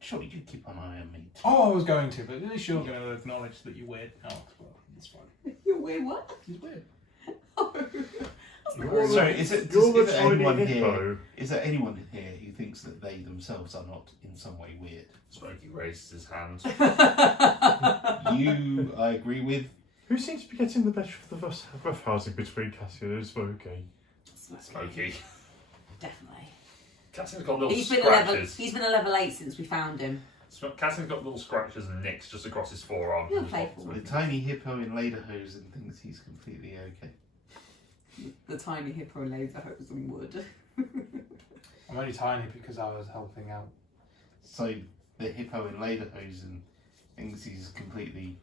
Surely you keep an eye on me. Too. Oh, I was going to, but at least you're going to acknowledge that you're weird. Oh, well, that's fine. You're weird, what? He's weird. You're Sorry, the- is it you're the is there tiny anyone hippo. here? Is there anyone here who thinks that they themselves are not in some way weird? Smokey raises his hand. You, I agree with. Who seems to be getting the best of the rough housing between Cassian and Smokey? Smokey. Definitely. Cassian's got little He's been a level 8 since we found him. Cassian's got little scratches and nicks just across his forearm. He'll play for The tiny hippo in lederhosen thinks he's completely okay. The tiny hippo laser hose and wood. I'm only tiny because I was helping out. So the hippo in lederhosen thinks he's completely.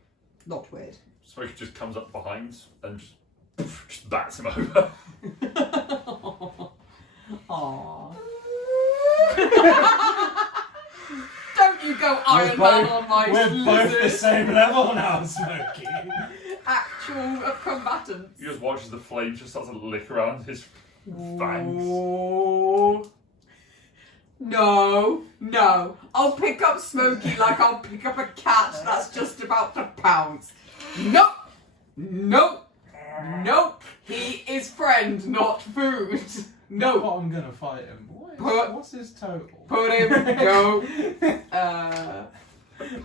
Not weird. Smokey just comes up behind and just bats him over. Aww. Don't you go Iron Man on my We're both the lizard. same level now, Smokey. Actual combatants. You just watch as the flame just starts to lick around his fangs. Oh. No. I'll pick up Smokey like I'll pick up a cat that's just about to pounce. Nope. He is friend, not food. No. But I'm going to fight him. What's his total? Put him, go.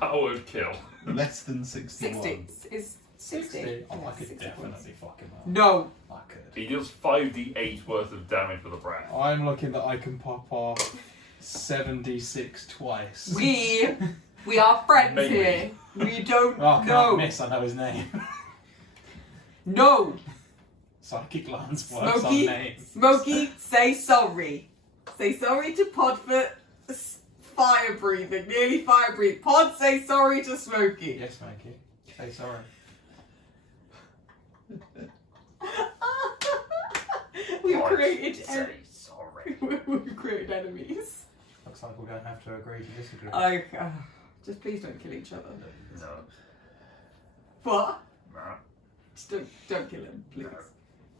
Powered kill. Less than 61. 60. Is 60? Oh, I Yeah, could 60 definitely points. fuck him up. No. I could. He deals 5d8 worth of damage with a breath. I'm looking that I can pop off 76 twice. We are friends Maybe. here. We don't Oh, I can't know. miss, I know his name. No. Psychic Lance works on Smokey, names. Smokey, say sorry. Say sorry to Pod for fire breathing, nearly fire breathing. Pod, say sorry to Smokey. Yes, Smokey. Say sorry. We've I'd created say sorry. we've created enemies. Looks like we're going to have to agree to disagree. Just please don't kill each other. No. What? No. Just don't kill him, please.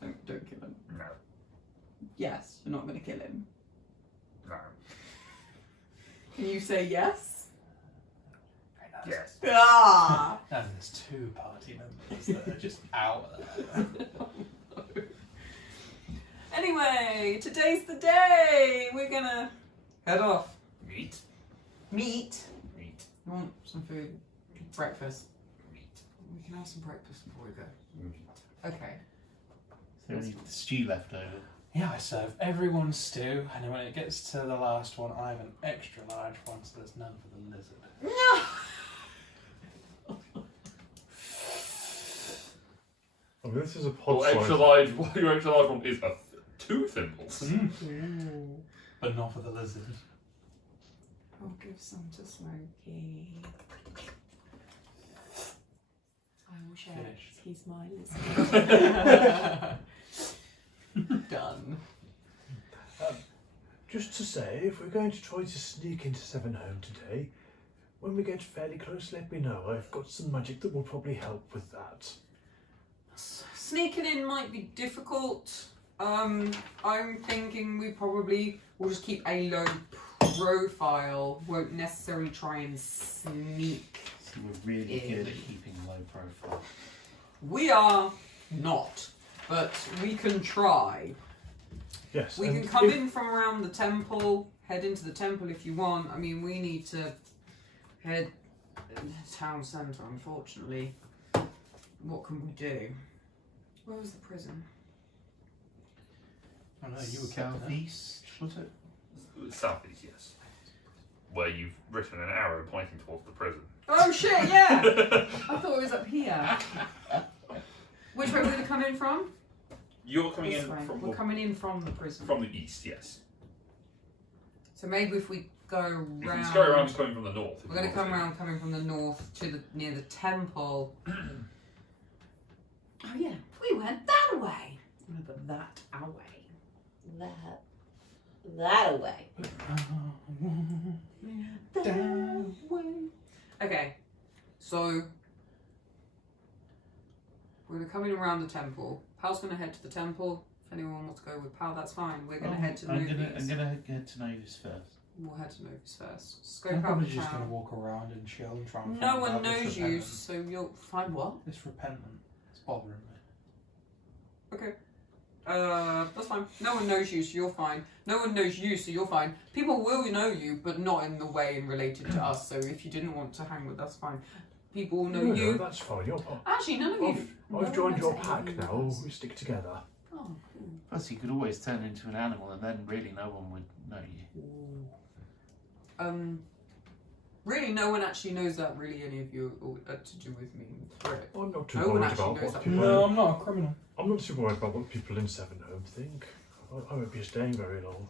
No. Don't kill him. No. Yes, you're not going to kill him. No. Can you say yes? Yes. Ah! And there's 2 party members that are just out there. Anyway, today's the day. We're gonna head off. Meat. Meat. Meat. You want some food? Breakfast. Meat. We can have some breakfast before we go. Meat. Okay. Is there any stew left over? Yeah, I serve everyone stew, and then when it gets to the last one, I have an extra large one, so there's none for the lizard. No. I mean, this is a pod Well, extra size. large. Your extra large one is 2 thimbles. But not for the lizard. I'll give some to Smokey. I will share it. Finished. He's my lizard. Done. Just to say, if we're going to try to sneak into Sevenhome today, when we get fairly close, let me know. I've got some magic that will probably help with that. Sneaking in might be difficult. I'm thinking we probably will just keep a low profile. Won't necessarily try and sneak. So we're really good at keeping low profile. We are not, but we can try. Yes. We and can come if- in from around the temple, head into the temple if you want. I mean, we need to head town centre, unfortunately. What can we do? Where was the prison? Oh no, you were captain. Southeast, was it? Southeast, yes. Where you've written an arrow pointing towards the prison. Oh shit, yeah! I thought it was up here. Which way are we going to come in from? You're coming This in way. from We're coming in from the prison. from the east, yes. So maybe if we go around... You can just go around just coming from the north. if We're you going to want come around coming from the north to the near the temple. Oh yeah, we went that way. No, but that our way. That away. That way. Okay, so we're going to come in around the temple. Pal's going to head to the temple. If anyone wants to go with Pal, that's fine. We're going to head to the I'm movies. gonna get to know this first. We'll head to Novus first. I'm Scope out probably the just going to town. walk around and chill and try and No find one out this knows you, repentant. so you'll find what? It's repentant. It's bothering me. Okay. That's fine. No one knows you, so you're fine. No one knows you, so you're fine. People will know you, but not in the way and related to us. So if you didn't want to hang with us, fine. People will know No, you. that's fine. You're part. Actually, none of you. I've joined your pack now. We stick together. Oh, cool. Plus, you could always turn into an animal, and then really no one would know you. Really, no one actually knows that really any of you are to do with me. Right. I'm not too No one worried actually about knows what that. people. No, I'm not a criminal. I'm not too worried about what people in Sevenhome think. I won't be staying very long.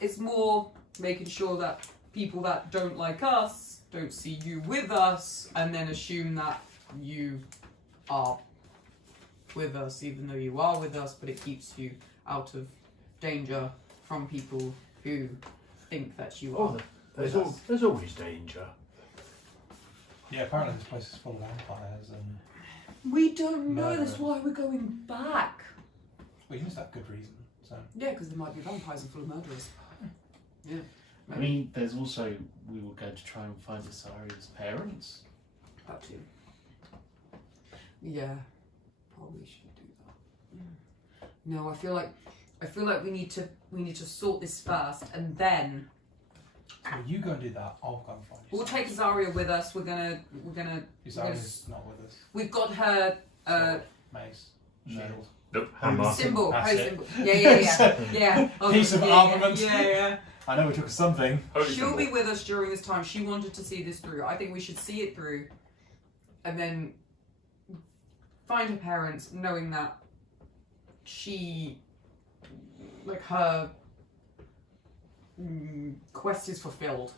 It's more making sure that people that don't like us don't see you with us and then assume that you are with us, even though you are with us, but it keeps you out of danger from people who think that you are. Oh, there's, with us. there's always danger. Yeah, apparently this place is full of vampires and We don't know, Murder. that's why we're going back. well, you must have good reason. So Yeah, because there might be vampires and full of murderers. Yeah. I mean, there's also, we were going to try and find Asaria's parents. That too. Yeah, probably should do that. No, I feel like we need to sort this first, and then you go and do that. I'll go and find you. we'll take Azaria with us. We're gonna. Isaria's not with us. We've got her Sword, mace, No. shield. Nope. Hammer. symbol. That's Her it. symbol. Yeah. Oh, Piece of yeah, armament. Yeah. I know we took something. Holy She'll symbol. be with us during this time. She wanted to see this through. I think we should see it through, and then find her parents, knowing that she, like her quest is fulfilled,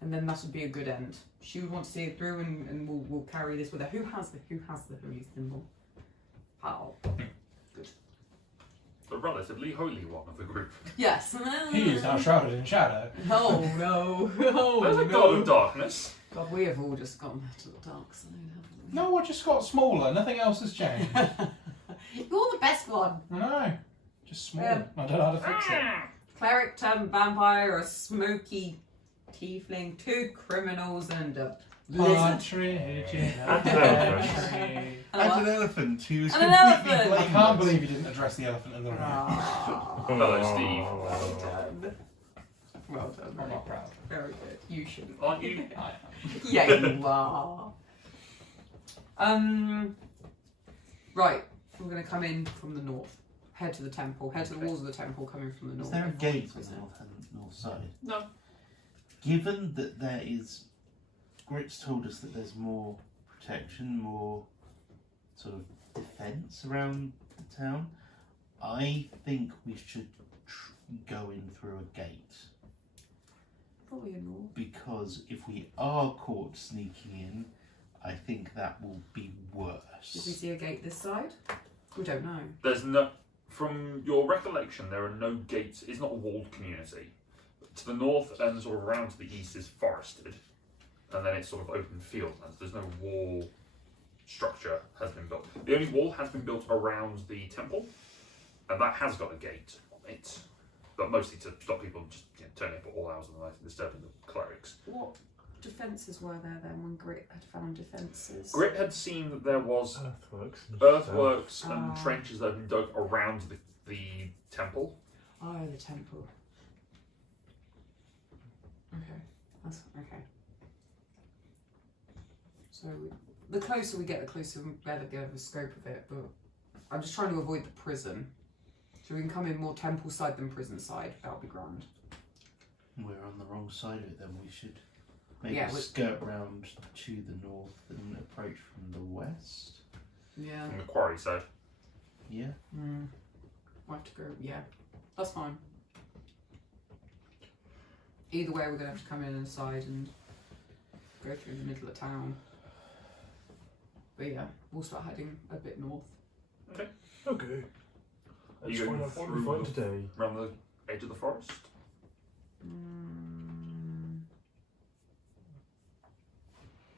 and then that would be a good end. She would want to see it through, and we'll carry this with her. Who has the holy symbol? How? The relatively holy one of the group. Yes. He is now shrouded in shadow. Oh no! Oh There's a no! god of darkness. God, we have all just gone to the dark side, haven't we? No, I just got smaller. Nothing else has changed. You're the best one. I know. Just small. Yeah. I don't know how to fix it. Cleric turned vampire, a smoky tiefling, 2 criminals, and a lizard. Partridge in a And an pear elephant. tree. And an elephant who was And an completely elephant! I blameless. can't believe you didn't address the elephant in the room. Ah, Hello, Steve. well done. Well done. I'm not proud. Very good. You shouldn't. Aren't you? I am. Yeah, you are. Right. We're going to come in from the north. Head to the temple. Head to the walls of the temple, coming from the north. Is there a gate on the north side? No. Given that there is, Grit's told us that there's more protection, more sort of defence around the town. I think we should go in through a gate, Probably a north. because if we are caught sneaking in, I think that will be Did we worse. see a gate this side? We don't know. There's no. From your recollection, there are no gates. It's not a walled community. To the north and sort of around to the east is forested, and then it's sort of open fields. There's no wall structure has been built. The only wall has been built around the temple, and that has got a gate on it, but mostly to stop people just turning up at all hours of the night and disturbing the clerics. What defences were there then when Grit had found defences? Grit had seen that there was Earthworks. and earthworks and Ah. trenches that had been dug around the temple. Oh, the temple. Okay, that's okay. So the closer we get, the closer we better get a scope of it. But I'm just trying to avoid the prison, so we can come in more temple side than prison side. That would be grand. We're on the wrong side of it, then we should maybe Yeah, we- skirt round to the north and approach from the west. Yeah. On the quarry side. Yeah. We'll have to go. Yeah, that's fine. Either way, we're gonna have to come in inside and go through the middle of town. But yeah, we'll start heading a bit north. Okay. Let's You find going out what we through find the- today. Around the edge of the forest.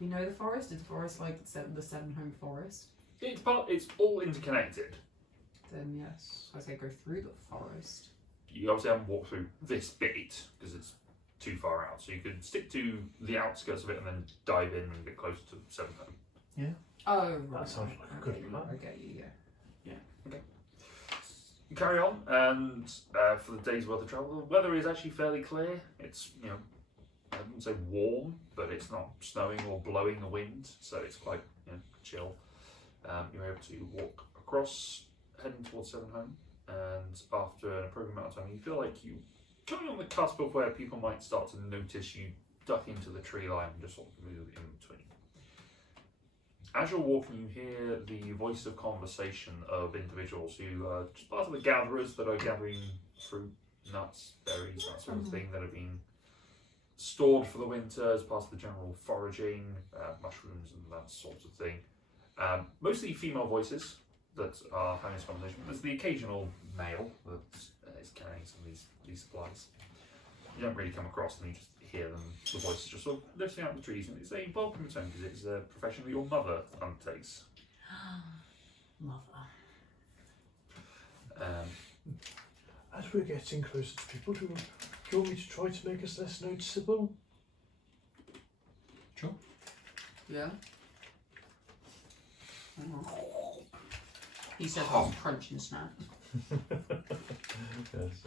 You know the forest? Is the forest like the Sevenhome forest? It's all interconnected. Then yes, I say go through the forest. you obviously haven't walked through this bit because it's too far out. So you could stick to the outskirts of it and then dive in and get closer to Sevenhome. Oh, right. That sounds like a good plan. I get you, yeah. You carry on, and for the day's worth of travel, the weather is actually fairly clear. It's, I wouldn't say warm, but it's not snowing or blowing a wind, so it's quite chill. You're able to walk across, heading towards Sevenhome, and after an appropriate amount of time, you feel like you're coming on the cusp of where people might start to notice you duck into the tree line and just sort of move in between. As you're walking, you hear the voice of conversation of individuals who are just part of the gatherers that are gathering fruit, nuts, berries, that sort of thing that have been stored for the winter as part of the general foraging, mushrooms and that sort of thing. Mostly female voices that are having this conversation. There's the occasional male that is carrying some of these supplies. You don't really come across them, you just hear them, the voices just sort of lifting out the trees, and it's a welcome return because it's a profession that your mother undertakes. Mother. As we're getting closer to people, do you want me to try to make us less noticeable? Sure. Yeah. He said he's crunching snacks. Yes.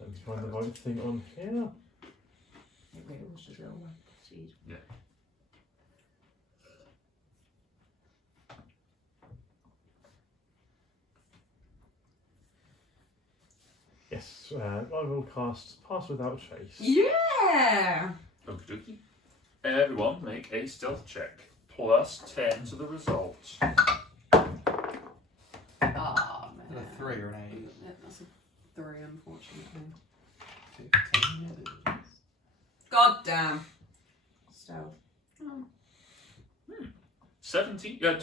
Let me find the right thing on here. It really was just a little one. Jeez. Yeah. Yes, I will cast Pass Without Trace. Yeah! Okie dokie. Everyone make a stealth check. Plus 10 to the result. Ah, man. A 3 or an 8. Yeah, that's a 3, unfortunately. 15 it is. God damn. Stealth.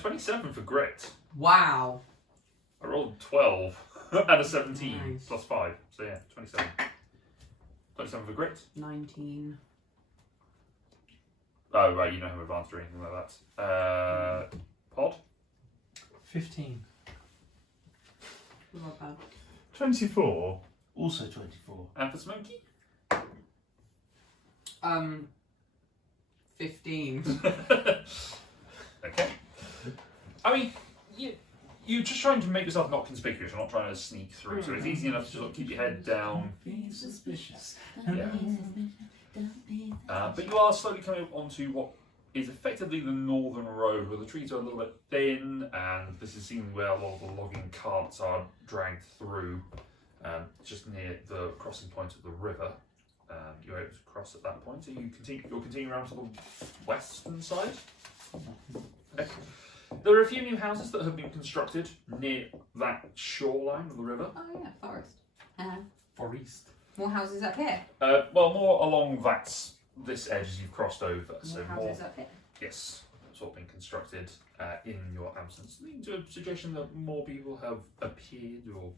27 for grit. Wow. I rolled 12 and a 17 Nice. plus 5. So yeah, 27. 27 for grit. 19. Oh, right, you don't have advanced or anything like that. Pod? 15. Not bad. 24. Also 24. And for Smokey? 15. Okay. I mean, you're just trying to make yourself not conspicuous. You're not trying to sneak through. So it's easy enough to sort of keep your head down. Be suspicious. Yeah. But you are slowly coming up onto what is effectively the northern road, where the trees are a little bit thin, and this is seen where a lot of the logging carts are dragged through, just near the crossing point of the river. You're able to cross at that point, so you'll continue around to the western side. Okay. There are a few new houses that have been constructed near that shoreline of the river. Oh yeah, forest. Forest. More houses up here. Well, more along this edge as you've crossed over. So More houses up here. yes, sort of been constructed in your absence, leading to a suggestion that more people have appeared or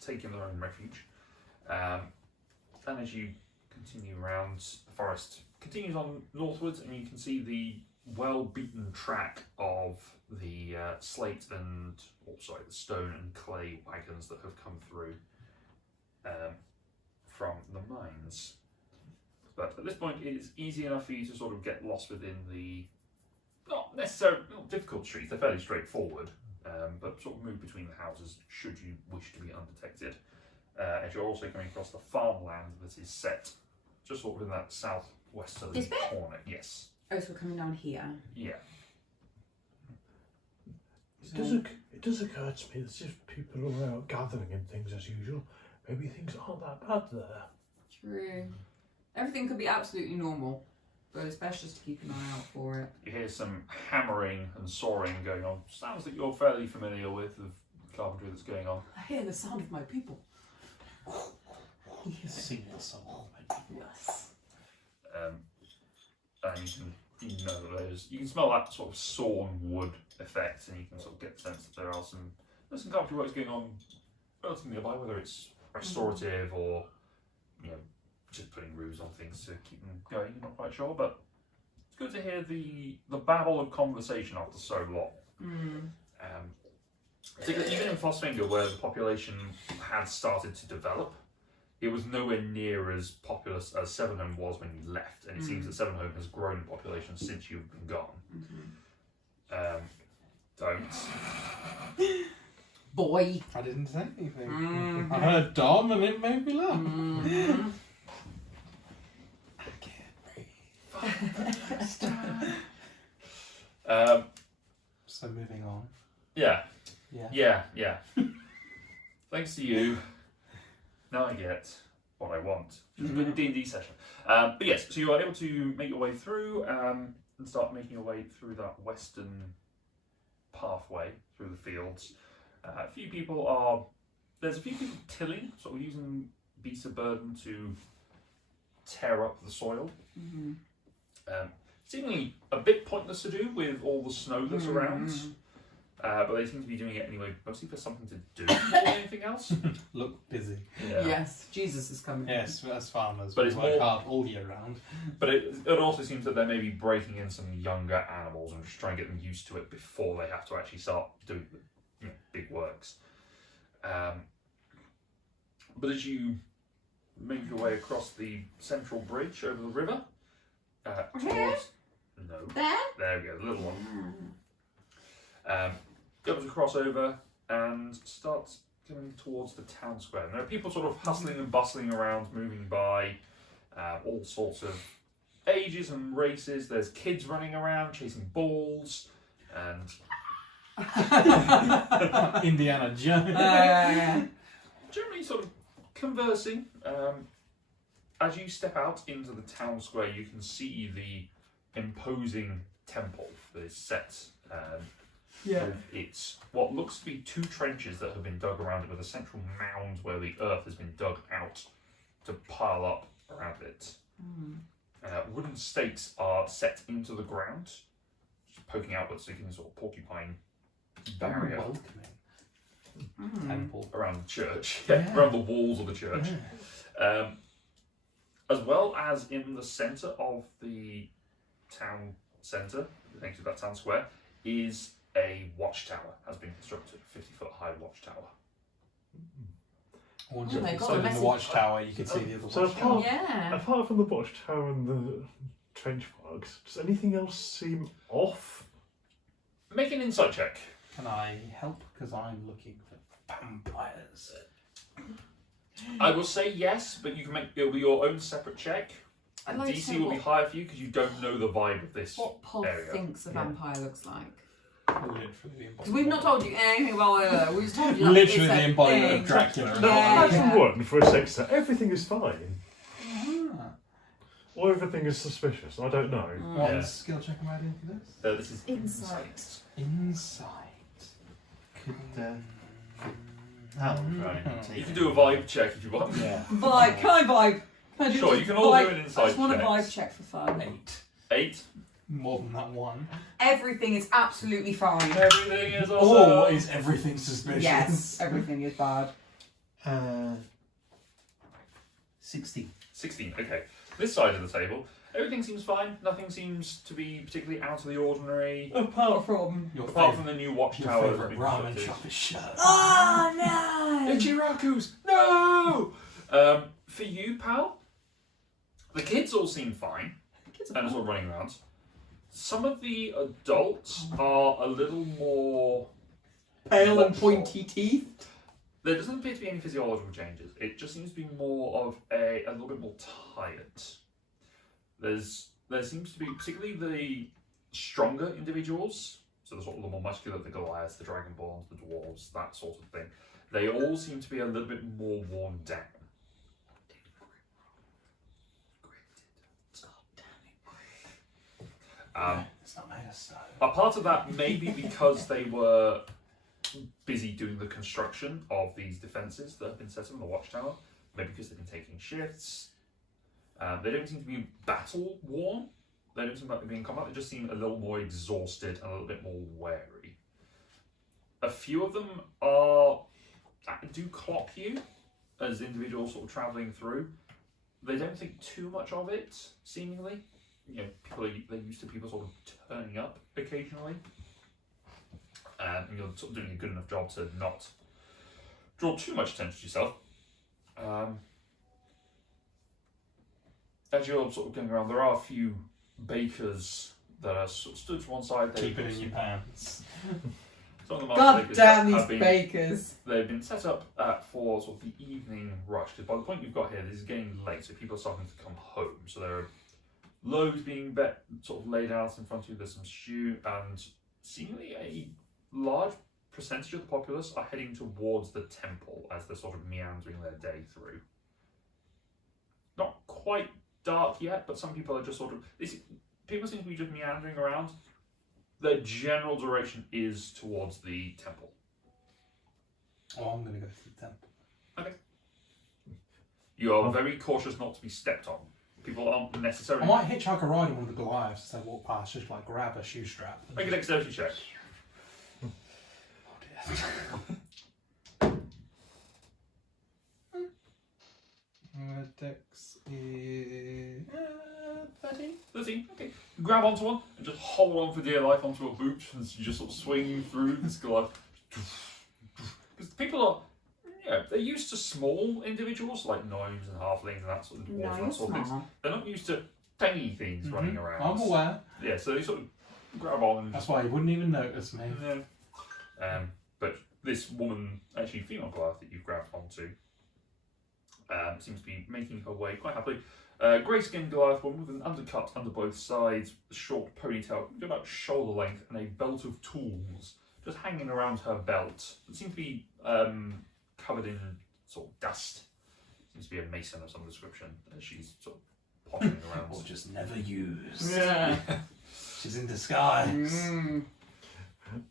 taken their own refuge. And as you continue around, the forest continues on northwards, and you can see the well-beaten track of the the stone and clay wagons that have come through from the mines. But at this point, it is easy enough for you to sort of get lost within the not difficult streets. They're fairly straightforward, but sort of move between the houses should you wish to be undetected. As you're also coming across the farmland that is set just sort of in that southwesterly This bit? corner. Yes. Oh, so we're coming down here. Yeah. It does occur to me that if people are out gathering and things as usual, maybe things aren't that bad there. True. Everything could be absolutely normal, but it's best just to keep an eye out for it. You hear some hammering and sawing going on. Sounds that you're fairly familiar with the carpentry that's going on. I hear the sound of my people. Sing the song. Yes. And you know you can smell that sort of sawn wood effect, and you can sort of get the sense that there's some carpentry works going on relatively nearby, whether it's restorative or just putting roofs on things to keep them going. You're not quite sure, but it's good to hear the babble of conversation after so long. Particularly even in Fossfinger, where the population had started to develop, it was nowhere near as populous as Sevenhome was when you left, and it seems that Sevenhome has grown in population since you've been gone. Don't. Boy. I didn't say anything. Mhm. I heard Dom and it made me laugh. Mhm. I can't breathe. So moving on. Yeah. Yeah. Yeah. Thanks to you, now I get what I want. Which is a good D&D session. But yes, so you are able to make your way through and start making your way through that western pathway through the fields. There's a few people tilling, sort of using beasts of burden to tear up the soil. Seemingly a bit pointless to do with all the snow that's around. But they seem to be doing it anyway, mostly for something to do more than anything else. Look busy. Yeah. Yes, Jesus is coming. Yes, as farmers, But we it's work more- hard all year round. But it also seems that they're maybe breaking in some younger animals and just trying to get them used to it before they have to actually start doing the big works. But as you make your way across the central bridge over the river, towards... No. There we go, the little one. Go to cross over and start coming towards the town square. And there are people sort of hustling and bustling around, moving by, all sorts of ages and races. There's kids running around, chasing balls, and Indiana Jones. generally sort of conversing. As you step out into the town square, you can see the imposing temple that is set. It's what looks to be two trenches that have been dug around it, with a central mound where the earth has been dug out to pile up around it. Wooden stakes are set into the ground, just poking outwards, so you can sort of porcupine barrier Welcoming. Temple. around the church, Yeah. around the walls of the church. Yeah. As well as in the centre of the town centre, next to that town square, is a watchtower. Has been constructed, a 50-foot high watchtower. Once Oh you're my God, inside in the massive- watchtower, you can see the other So watchtower. apart from the watchtower and the trench marks, does anything else seem off? Make an insight check. Can I help? Because I'm looking for vampires. I will say yes, but you can make it'll be your own separate check. I'd like to DC know will be higher for you because you don't know the vibe of this. what Pod area. thinks a vampire looks like. Literally the Because we've not told you anything about it. We've just told you Literally it's the a embodiment thing. of Dracula. No, Yeah, imagine yeah. one for a second. Everything is fine, Ah. or everything is suspicious. I don't know. What Yeah. skill check am I doing for this? This is Insight. Insight. Could How right? You can do a vibe check if you want. Yeah. Vibe. Can I vibe? Can I do Sure, just you can all vibe? do an I insight just want a check. vibe check for fun. 8. 8. More than that one. Everything is absolutely fine. Everything is awesome. Or is everything suspicious? Yes, everything is bad. 60. 16. Okay. This side of the table, everything seems fine. Nothing seems to be particularly out of the ordinary. Apart from. Your Apart from favourite, the new your watchtower that's favourite been ramen constructed. shop is shut. Oh no! Ichiraku's! No! For you, pal, the kids all seem fine and are sort of running around. Some of the adults are a little more Pale and pointy teeth. There doesn't appear to be any physiological changes. It just seems to be more of a little bit more tired. There seems to be, particularly the stronger individuals, so the sort of the more muscular, the Goliaths, the Dragonborns, the Dwarves, that sort of thing. They all seem to be a little bit more worn down. It's not made of stone. A part of that may be because they were busy doing the construction of these defences that have been set up in the watchtower. Maybe because they've been taking shifts. They don't seem to be battle worn. They don't seem like they're being in combat. They just seem a little more exhausted and a little bit more wary. A few of them do clock you as individuals sort of travelling through. They don't think too much of it, seemingly. You know, they're used to people sort of turning up occasionally. and you're sort of doing a good enough job to not draw too much attention to yourself. As you're sort of going around, there are a few bakers that are sort of stood to one side. Keep it in your pants. Some of the God bakers damn have these been- bakers. They've been set up for sort of the evening rush, because by the point you've got here, this is getting late, so people are starting to come home. So there are loaves being sort of laid out in front of you. There's some stew, and seemingly a large percentage of the populace are heading towards the temple as they're sort of meandering their day through. Not quite dark yet, but some people are just sort of... People seem to be just meandering around. Their general direction is towards the temple. Oh, I'm going to go to the temple. You are very cautious not to be stepped on. People aren't necessarily... I might hitchhike a ride on one of the Goliaths as they walk past, just like grab a shoe strap. Make a dexterity check. Dex is 13. 13, okay. You grab onto one and just hold on for dear life onto a boot as you just sort of swing through this Goliath. Because people are, they're used to small individuals like gnomes and halflings and that sort of dwarves and that sort of things. They're not used to tiny things running around. I'm aware. Yeah, so they sort of grab on. And That's why you wouldn't even notice me. Yeah. But this woman, actually female Goliath that you've grabbed onto, seems to be making her way quite happily. Grey-skinned Goliath woman with an undercut under both sides, a short ponytail, about shoulder length, and a belt of tools just hanging around her belt. It seems to be covered in sort of dust. Seems to be a mason of some description as she's sort of pottering around. Or just never used. Yeah. She's in disguise.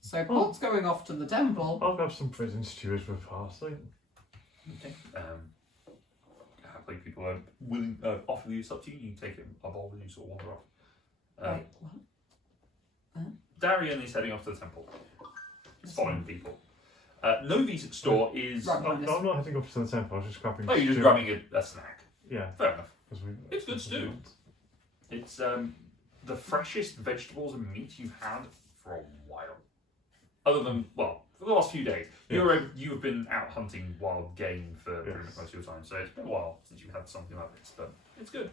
So Pot's going off to the temple. I'll grab some prison stews with parsley. Okay. Happily, people are willing offer you stuff to you. You can take it a bowl and you sort of wander off. Wait, what? Darian is heading off to the temple. He's following people. Novi's store is. Right. I'm not heading up to the temple, I was just grabbing Oh, you're just stew. grabbing a snack. Yeah. Fair enough. 'Cause It's good stew. It's the freshest vegetables and meat you've had for a while. Other than, well, for the last few days. Yeah. You have been out hunting wild game for pretty much Yes. most of your time, so it's been a while since you've had something like this, but it's good.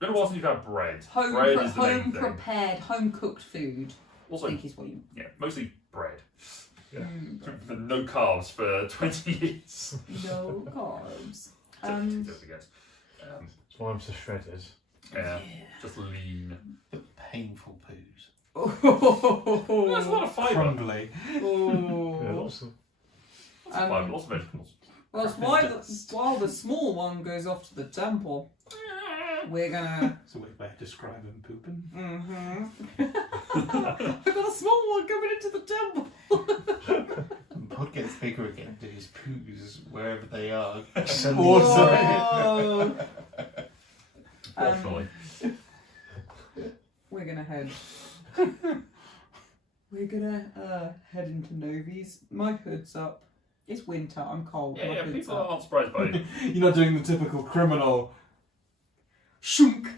Been a while since you've had bread. Bread is the main thing. Prepared, home cooked food. I Also, think is what you. yeah, mostly bread. Yeah. For no carbs for 20 years. No carbs. Don't forget. That's why I'm so shredded. Yeah, just lean. The painful poos. There's a lot of fibre. Crumbly. Yeah, lots of... Lots of fibre, lots of vegetables. Well, it's while the small one goes off to the temple, we're gonna. It's a weird way of describing pooping. I've got a small one coming into the temple. And Pod gets bigger again to his poos wherever they are. Awesome. Whoa. Fortunately. We're gonna head. We're gonna head into Novi's. My hood's up. It's winter. I'm cold. My Yeah, hood's people up. aren't surprised by it. You're not doing the typical criminal. Shunk.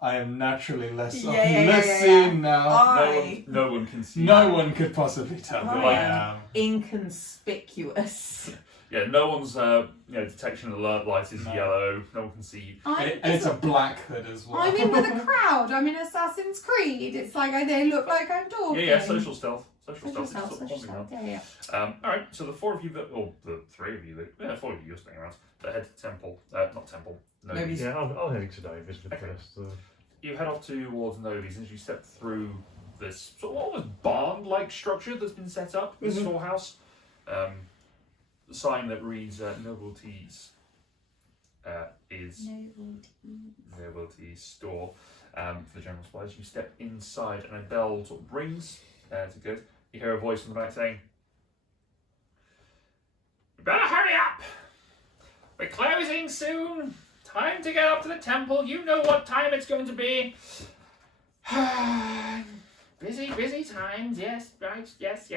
I am naturally less seen now. No one can see. No one could possibly tell who I am. Inconspicuous. Yeah, no one's detection alert light is yellow. No one can see you. And it's a black hood as well. I'm in with a crowd. I'm in Assassin's Creed. It's like they look like I'm talking. Yeah, social stealth. Social Social stealth. stealth, It's social sort of stealth. popping Yeah. around. Alright, so the four of you or the three of you four of you, you're staying around, that head to the temple. Not temple. Novi's. Novi's. Yeah, I'll head to Davis with Okay. this. You head off towards Novi's as you step through this sort of almost barn-like structure that's been set up, this storehouse. The sign that reads Novelties is Novelties store for the general supplies. You step inside and a bell sort of rings as it goes. You hear a voice from the back saying, "You better hurry up! We're closing soon! Time to get up to the temple. You know what time it's going to be. Busy times. Yes, right. Yes.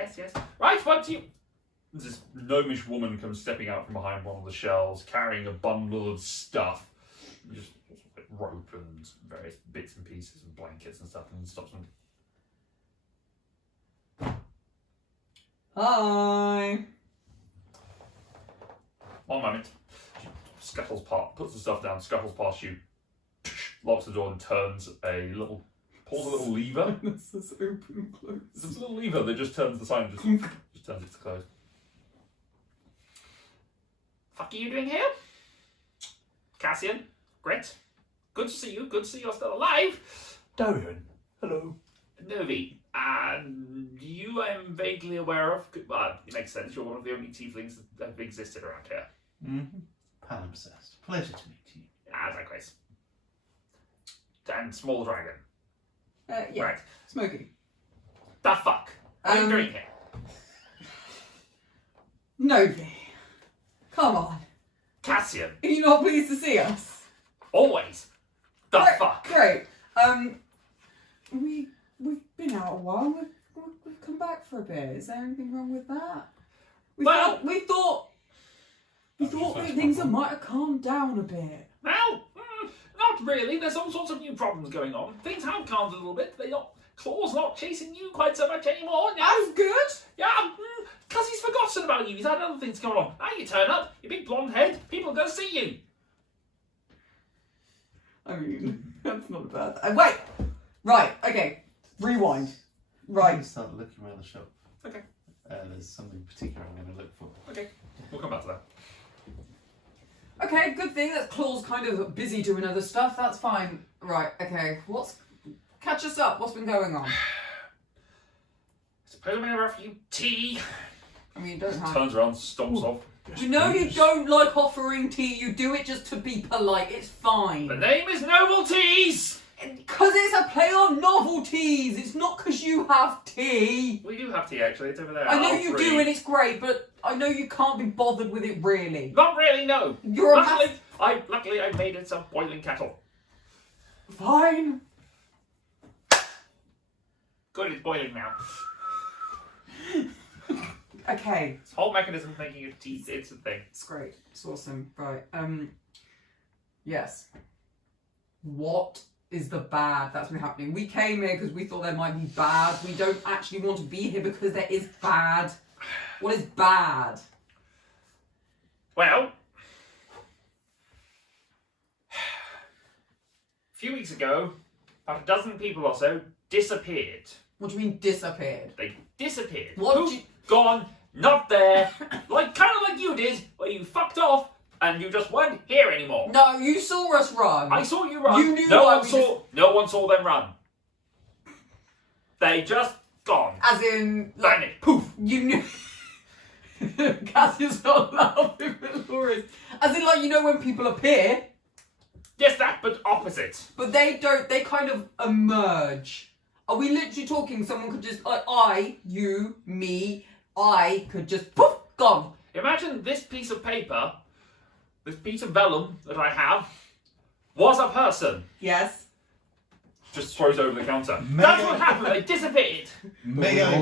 Right, what do you..." This gnomish woman comes stepping out from behind one of the shelves, carrying a bundle of stuff. Just rope and various bits and pieces and blankets and stuff, and stops and... Hi. 1 moment. She scuttles past, puts the stuff down, scuttles past you, locks the door and pulls a little lever. This is open close. There's a little lever that just turns the sign, just turns it to close. Fuck are you doing here? Cassian, Grit, good to see you. Good to see you're still alive. Darian, hello. Novi, and you I'm vaguely aware of. Well, it makes sense. You're one of the only tieflings that have existed around here. Mm-hmm. Palimpsest. Pleasure to meet you. As likewise. And small dragon. Yeah. Right. Smoky. The fuck? What are you doing here? Novi. Come on. Cassian. Are you not pleased to see us? Always. The Great, fuck? Great. We've been out a while. We've come back for a bit. Is there anything wrong with that? We thought that things might have calmed down a bit. Well, not really. There's all sorts of new problems going on. Things have calmed a little bit. Claw's not chasing you quite so much anymore. Yeah. That's good. Yeah, because he's forgotten about you. He's had other things going on. Now you turn up, your big blonde head, people are going to see you. I mean, that's not bad. Wait. Right. Okay. Rewind. You Right. can start looking around the shop. Okay. There's something particular I'm going to look for. Okay, we'll come back to that. Okay. Good thing that Claw's kind of busy doing other stuff. That's fine. Right. Okay. Catch us up. What's been going on? Suppose I'm going to offer you tea. I mean, you don't have. Turns around, stomps off. Yes, You know you please. don't like offering tea. You do it just to be polite. It's fine. The name is Novelties! Because it's a play on novelties. It's not because you have tea. We do have tea, actually. It's over there. I know I'll you free. do, and it's great, but I know you can't be bothered with it really. Not really, no. You're a Luckily, I made it some boiling kettle. Fine. Good, it's boiling now. Okay, This whole mechanism of making it tea, it's a thing. it's great. It's awesome. Right. Yes. What is the bad that's been happening? We came here because we thought there might be bad. We don't actually want to be here because there is bad. What is bad? Well, a few weeks ago, about a dozen people or so disappeared. What do you mean disappeared? They disappeared. What Poof, do you- gone, not there. Kind of like you did, where you fucked off and you just weren't here anymore. No, you saw us run. I saw you run. You knew no why one we saw. No one saw them run. They just gone. As in, like, Vanished. Poof. you knew. Cassius not laughing, but Laura's. As in, like, you know when people appear, Yes, that, but opposite. but they don't. They kind of emerge. Are we literally talking? Someone could just, like, I, you, me, I could just poof, gone. Imagine this piece of paper, this piece of vellum that I have, was a person. Yes. Just throws over the counter. May That's I- what happened. They disappeared. May I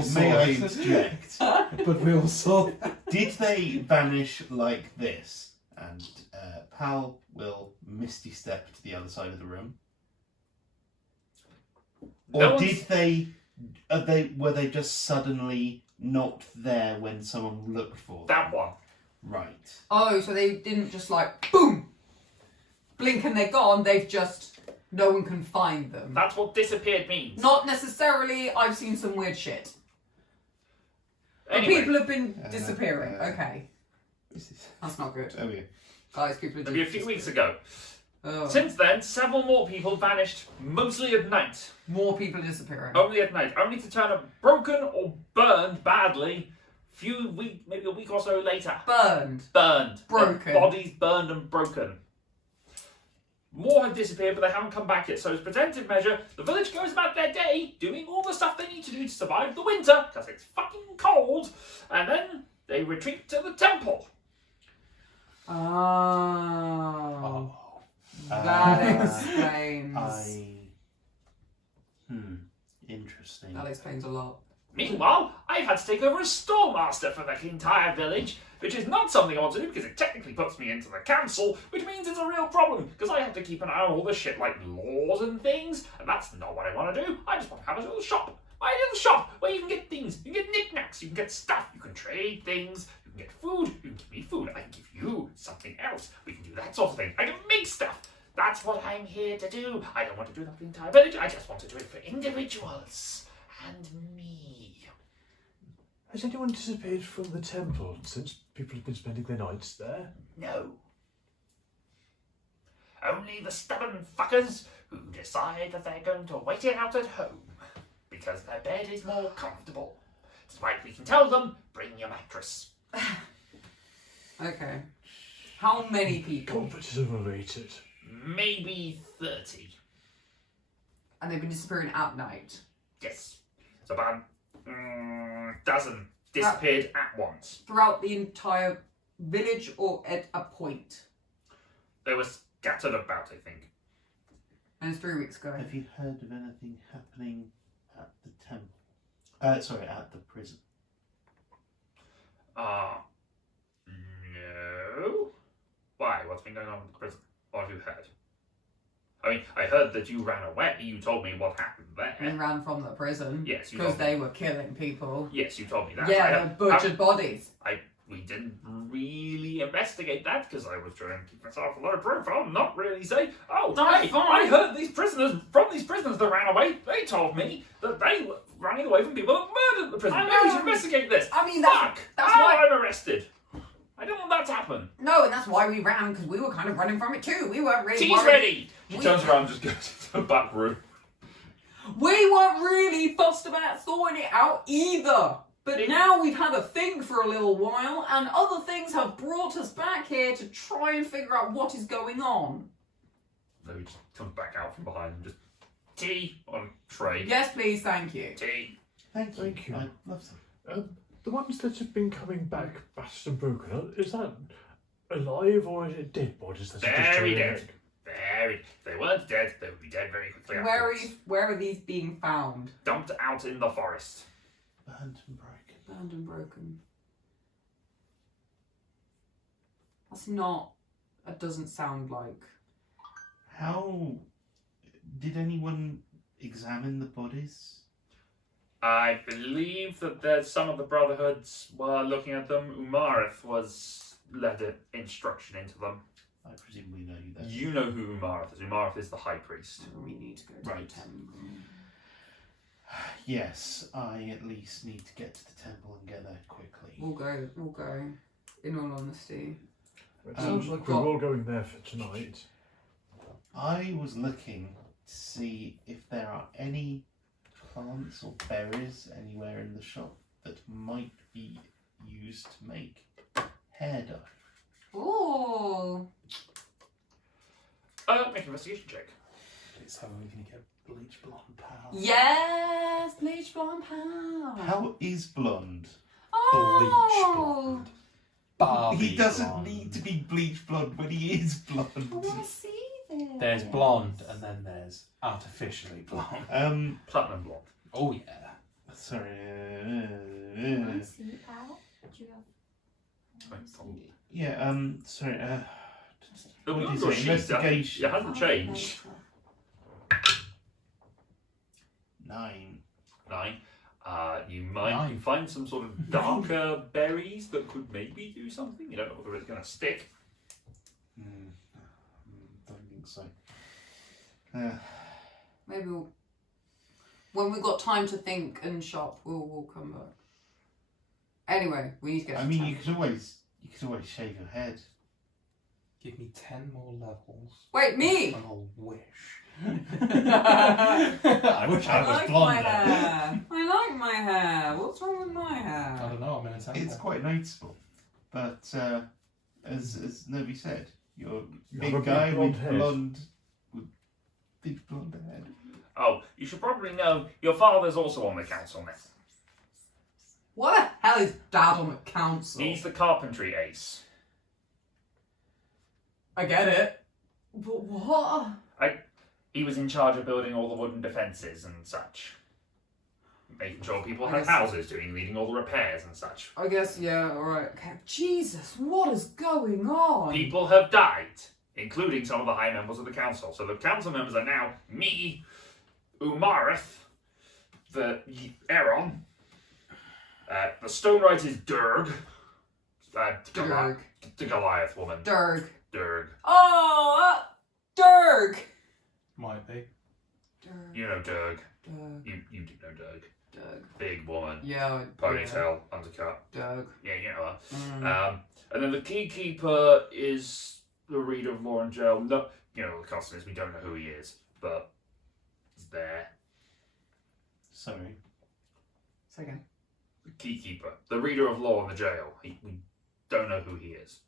interject? But we all saw that. Did they vanish like this? And Pal will misty step to the other side of the room. No Or one's- did were they just suddenly not there when someone looked for them? That one. Right. Oh, so they didn't just like boom, blink and they're gone. They've just no one can find them. That's what disappeared means. Not necessarily. I've seen some weird shit. But Anyway, people have been disappearing. Okay, This is- that's not good, Oh yeah. guys. People are maybe a few weeks ago. Oh. Since then, several more people vanished, mostly at night. More people are disappearing. Only at night. Only to turn up broken or burned badly. Maybe a week or so later. Burned. Burned. Broken. Their bodies burned and broken. More have disappeared, but they haven't come back yet. So as a preventative measure, the village goes about their day, doing all the stuff they need to do to survive the winter, because it's fucking cold, and then they retreat to the temple. Oh. That explains. Interesting. That explains a lot. Meanwhile, I've had to take over as storemaster for the entire village, which is not something I want to do because it technically puts me into the council, which means it's a real problem because I have to keep an eye on all the shit like laws and things, and that's not what I want to do. I just want to have a little shop. My little shop where you can get things, you can get knickknacks, you can get stuff, you can can trade things. You can get food. You can give me food. I can give you something else. We can do that sort of thing. I can make stuff. That's what I'm here to do. I don't want to do that for the entire village. I just want to do it for individuals and me. Has anyone disappeared from the temple since people have been spending their nights there? No. Only the stubborn fuckers who decide that they're going to wait it out at home because their bed is more comfortable. Despite we can tell them, bring your mattress. Okay. How many people? Comfort is overrated. Maybe 30. And they've been disappearing at night. Yes. So about dozen disappeared at once. Throughout the entire village or at a point? They were scattered about, I think. And it's 3 weeks ago. Have you heard of anything happening at the temple? Sorry, at the prison. No. Why? What's been going on in the prison? What have you heard? I mean, I heard that you ran away. You told me what happened there. We ran from the prison. Yes, you Because told me. they were killing people. Yes, you told me that. Yeah, they butchered bodies. We didn't really investigate that because I was trying to keep myself a low profile, not really say, oh, That's hey, fine. I heard these prisoners that ran away, they told me that they were running away from people that murdered the prison. I Maybe we know. should investigate this. I mean, Fuck! that's Now why- I'm arrested. I don't want that to happen. No, and that's why we ran, because we were kind of running from it too. We weren't really Tea's worried. ready! She turns around and just goes to the back room. We weren't really fussed about sorting it out either. But now we've had a thing for a little while, and other things have brought us back here to try and figure out what is going on. So he just comes back out from behind and just tea on a tray. Yes, please, thank you. Tea. Thank you. Thank you. I love them. The ones that have been coming back battered and broken, is that alive or is it dead bodies that are Very destroying dead. it? Very. If they weren't dead, they would be dead very quickly. Where are these being found? Dumped out in the forest. Burnt and broken. Burned and broken. That doesn't sound like. How did anyone examine the bodies? I believe that some of the brotherhoods were looking at them. Umarith was led an instruction into them. I presume we know you then. You know who Umarith is. Umarith is the high priest. We need to go to Right. the temple. Yes, I at least need to get to the temple and get there quickly. We'll go. In all honesty. It sounds like we're all going there for tonight. I was looking to see if there are any plants or berries anywhere in the shop that might be used to make hair dye. Oh. Make an investigation check. So we can get bleach blonde pal. Yes, bleach blonde pal. How is blonde? Oh. Barbie He doesn't blonde. need to be bleach blonde when he is blonde. I want to see this. There's blonde and then there's artificially blonde. Platinum blonde. Oh yeah. Sorry. See, pal? Do you have? Yeah. Sorry. Look What at is your it? sheet. Investigation. It hasn't changed. 9. 9. You might 9. find some sort of darker berries that could maybe do something. You don't know whether it's going to stick. Don't think so. Maybe when we've got time to think and shop, we'll come back. Anyway, we need to get. I to mean, town. you could always shave your head. Give me 10 more levels. Wait, me. And I'll wish. I I wish I was like my blonde. hair. I like my hair. What's wrong with my I hair? don't know, I'm in a temple. It's quite noticeable, but as Novi said, you're You big have a big guy blonde with head. big blonde head. Oh, you should probably know your father's also on the council now. What the hell is Dad on the council? He's the carpentry ace. I get it. But what? He was in charge of building all the wooden defences and such. Making sure people I had guess- houses, leading all the repairs and such. I guess, yeah, alright. Okay. Jesus, what is going on? People have died, including some of the high members of the council. So the council members are now me, Umarith, the Aaron, The stone right is Durg. Durg. The Goliath woman. Durg. Durg. Oh, Durg. Might be. Durg. You know Durg. Durg. You do know Durg. Durg. Big woman. Yeah. Ponytail, undercut. Durg. Yeah, you know her. Mm. And then the keykeeper is the reader of law in jail. No, you know, the custom is we don't know who he is, but he's there. Sorry. Say again. The keykeeper, the reader of law in the jail. We don't know who he is.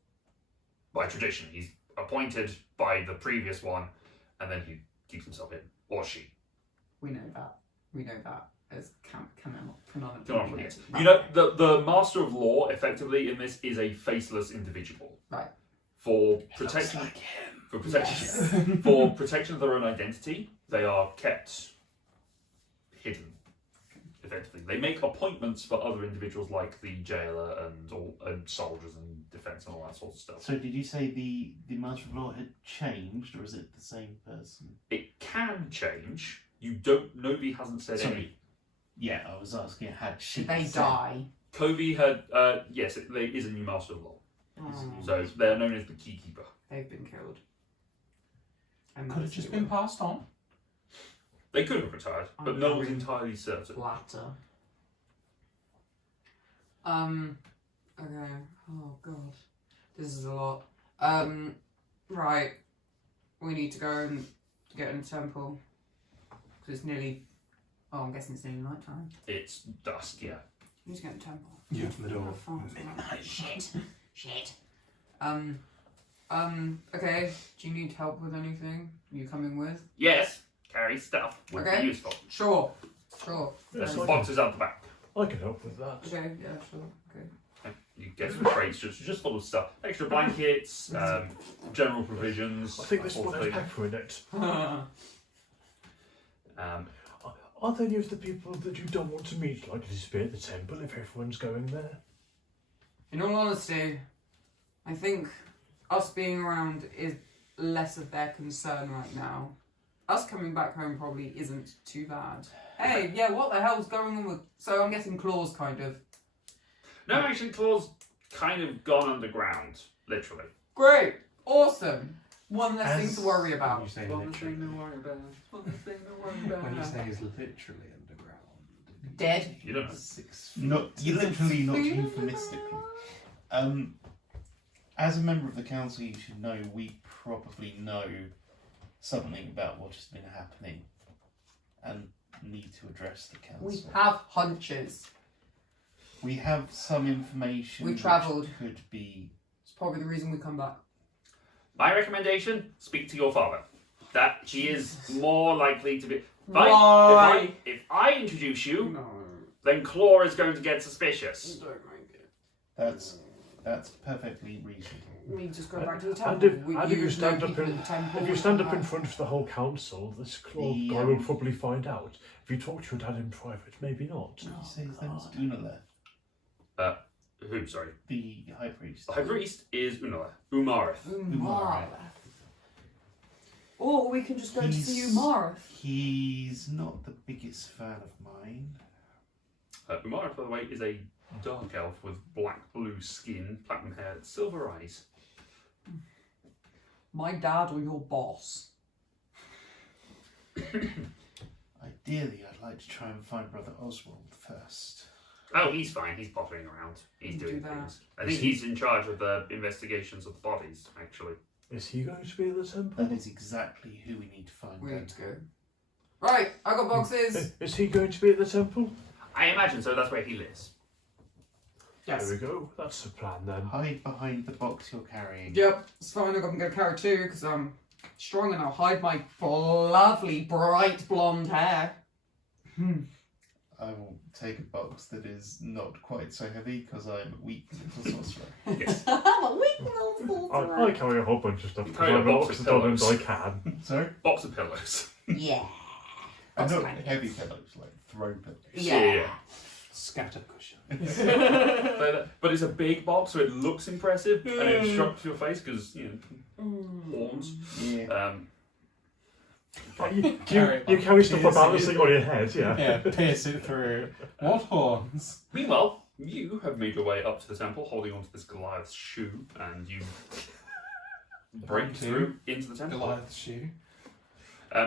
By tradition, he's appointed by the previous one, and then he keeps himself in, or she. We know that. We know that as canonical. Canonical, yes. You know, the master of law, effectively, in this, is a faceless individual. Right. For protection, for protection of their own identity, they are kept hidden. Effectively, they make appointments for other individuals like the jailer and soldiers and defence and all that sort of stuff. So did you say the Master of Law had changed, or is it the same person? It can change. You don't. Nobody hasn't said Sorry. any. Yeah, I was asking, had she Did they said- die? Covey had. Yes, there is a new master of law. So they are known as the keykeeper. They've been killed. And Could have just been passed on. They could have retired, but no one's entirely certain. latter. Okay. Oh god, this is a lot. Right. We need to go and get in the temple because it's nearly. Oh, I'm guessing it's nearly night time. It's dusk, yeah. We need to get in the temple. You open the door. Shit. Okay. Do you need help with anything? Are you coming with? Yes, carry stuff would Okay. be useful. Sure. Yes, There's I boxes out the back. I can help with that. Okay. Yeah. Sure. Okay. You get some crates just full of stuff. Extra blankets, general provisions. I think this that sort one of has thing. pepper in it. Um, Are there any of the people that you don't want to meet like to disappear at the temple if everyone's going there? In all honesty, I think us being around is less of their concern right now. Us coming back home probably isn't too bad. Hey, yeah, what the hell's going on with... So I'm guessing Claw's kind of... no, actually, Claw's kind of gone underground, literally. Great! Awesome! One less thing As- to worry When about. you say One thing to literally. worry about. One thing to worry about. When you say he's literally underground. Dead. You don't know. 6 Not you literally, not euphemistically. As a member of the council, you should know we probably know something about what has been happening, and need to address the council. We have hunches. We have some information. We which travelled. Could be. It's probably the reason we come back. My recommendation: speak to your father. That he is more likely to be. Why? If I introduce you, No. then Claw is going to get suspicious. Don't make it. That's perfectly reasonable. We just go back to the And temple. if you know stand up people in- at the temple. If you stand up in front of the whole council, this claw The, guy will probably find out. If you talk to your dad in private, maybe not. Did you say his name was Unala, Who? Sorry. the high priest? The high priest is Unala. Umarith. Umar. Or we can just go to see Umar. He's not the biggest fan of mine. Umarith, by the way, is a dark elf with black-blue skin, platinum hair, silver eyes. My dad or your boss? Ideally, I'd like to try and find Brother Oswald first. Oh, he's fine. He's pottering around. He's Do doing that. things. I think he's in charge of the investigations of the bodies, actually. Is he going to be at the temple? That is exactly who we need to find We out. need to go. Right, I got boxes. Is he going to be at the temple? I imagine so. That's where he lives. Yes. There we go. That's the plan then. Hide behind the box you're carrying. Yep, it's fine. I'm going to carry two because I'm strong and I'll hide my lovely bright blonde hair. I will take a box that is not quite so heavy because I'm a weak little sorcerer. Yes. I'm a weak little I carry a whole bunch of stuff because Carry a I'm box not of as done as I pillows. can. Sorry? Box of pillows. Yeah. I'm Box not blankets. heavy pillows, like throw pillows. Yeah. Scatter cushion. But it's a big box, so it looks impressive, and it obstructs your face because horns. Yeah. You Carry carry stuff by piercing balancing it. on your head, yeah. Yeah, pierce it through. What horns? Meanwhile, You have made your way up to the temple, holding onto this Goliath's shoe, and you break through into the temple. Goliath's shoe.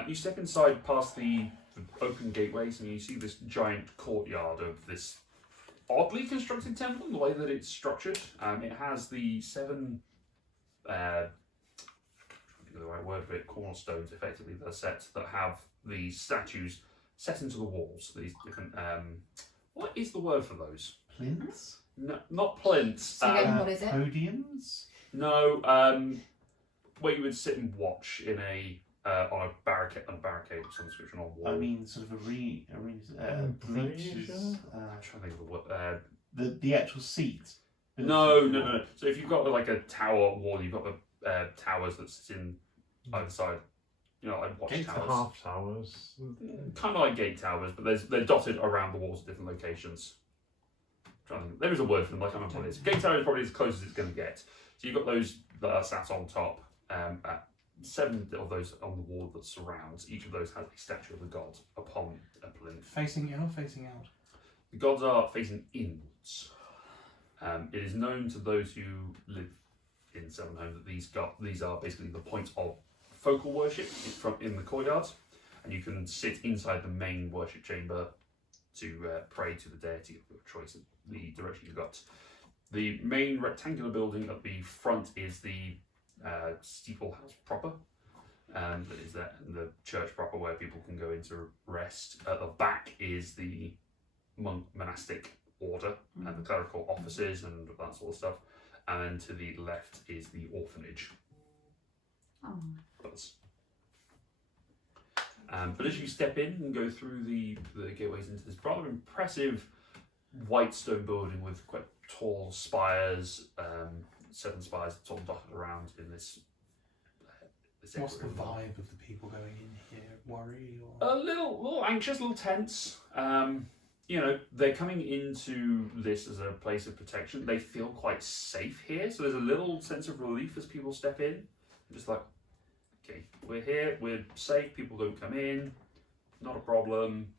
You step inside past the open gateways, and you see this giant courtyard of this oddly constructed temple in the way that it's structured. It has the 7, the right word for it, cornerstones, effectively, that are set, that have the statues set into the walls. These different, what is the word for those? Plinths? No, not plinths. So again, what is it? Podiums? No, where you would sit and watch in a on a barricade, some description on a wall. I mean, sort of arenas, bleachers. I'm trying to think of the word. The actual seats. No. So if you've got like a tower wall, you've got the towers that sit in either side. You know, like watch Gates are towers. half towers. Kind of like gate towers, but they're dotted around the walls at different locations. There is a word for them, like I can't remember what it is. Gate tower is probably as close as it's going to get. So you've got those that are sat on top. 7 of those on the wall that surrounds. Each of those has a statue of the god upon a plinth. Facing in or facing out? The gods are facing inwards. It is known to those who live in Sevenhome that these are basically the point of focal worship in the courtyards, and you can sit inside the main worship chamber to pray to the deity of your choice, the direction you got. The main rectangular building at the front is the steeple house proper, that is there, and the church proper where people can go in to rest. At the back is the monastic order and the clerical offices and that sort of stuff, and then to the left is the orphanage. But as you step in and go through the gateways into this rather impressive white stone building with quite tall spires, 7 spires sort of dotted around in this. What's the vibe of the people going in here? Worry or A little anxious, a little tense. You know, they're coming into this as a place of protection. They feel quite safe here, so there's a little sense of relief as people step in. Just like, okay, we're here, we're safe. People don't come in, not a problem.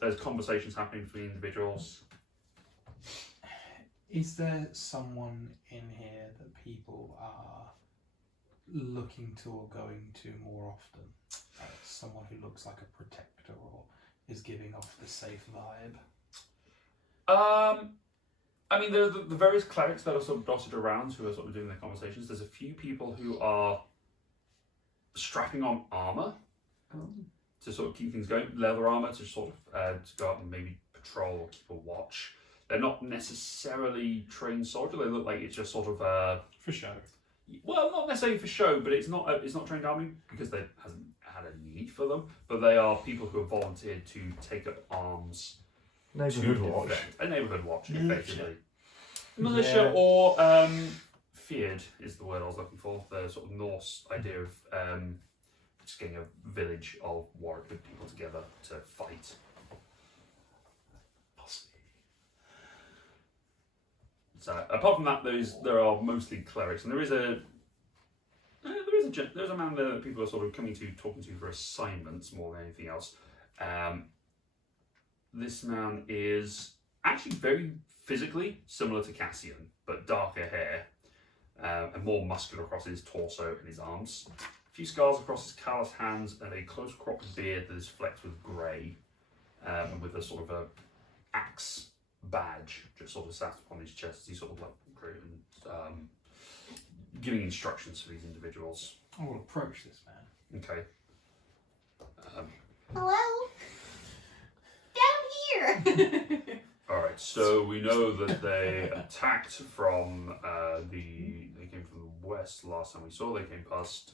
There's conversations happening between individuals. is there someone in here that people are looking to or going to more often? Someone who looks like a protector or is giving off the safe vibe? I mean, the various clerics that are sort of dotted around who are sort of doing their conversations. There's a few people who are strapping on armour to sort of keep things going, leather armour to sort of to go out and maybe patrol or keep a watch. They're not necessarily trained soldiers. They look like it's just sort of For show. well, not necessarily for show, but it's not trained army because they hasn't had a need for them. But they are people who have volunteered to take up arms. Neighbourhood to watch. defend- A neighbourhood watch, Militia. effectively. Militia Yeah. or feared is the word I was looking for. The sort of Norse idea of just getting a village of warrior people together to fight. So apart from that, there are mostly clerics, and there's a man there that people are sort of talking to for assignments more than anything else. This man is actually very physically similar to Cassian, but darker hair and more muscular across his torso and his arms. A few scars across his calloused hands and a close-cropped beard that is flecked with grey, and with a sort of a axe badge just sort of sat upon his chest as he sort of like giving instructions for these individuals. I will approach this man. Okay. Hello? Down here! Alright, so we know that they attacked from they came from the west last time we saw. They came past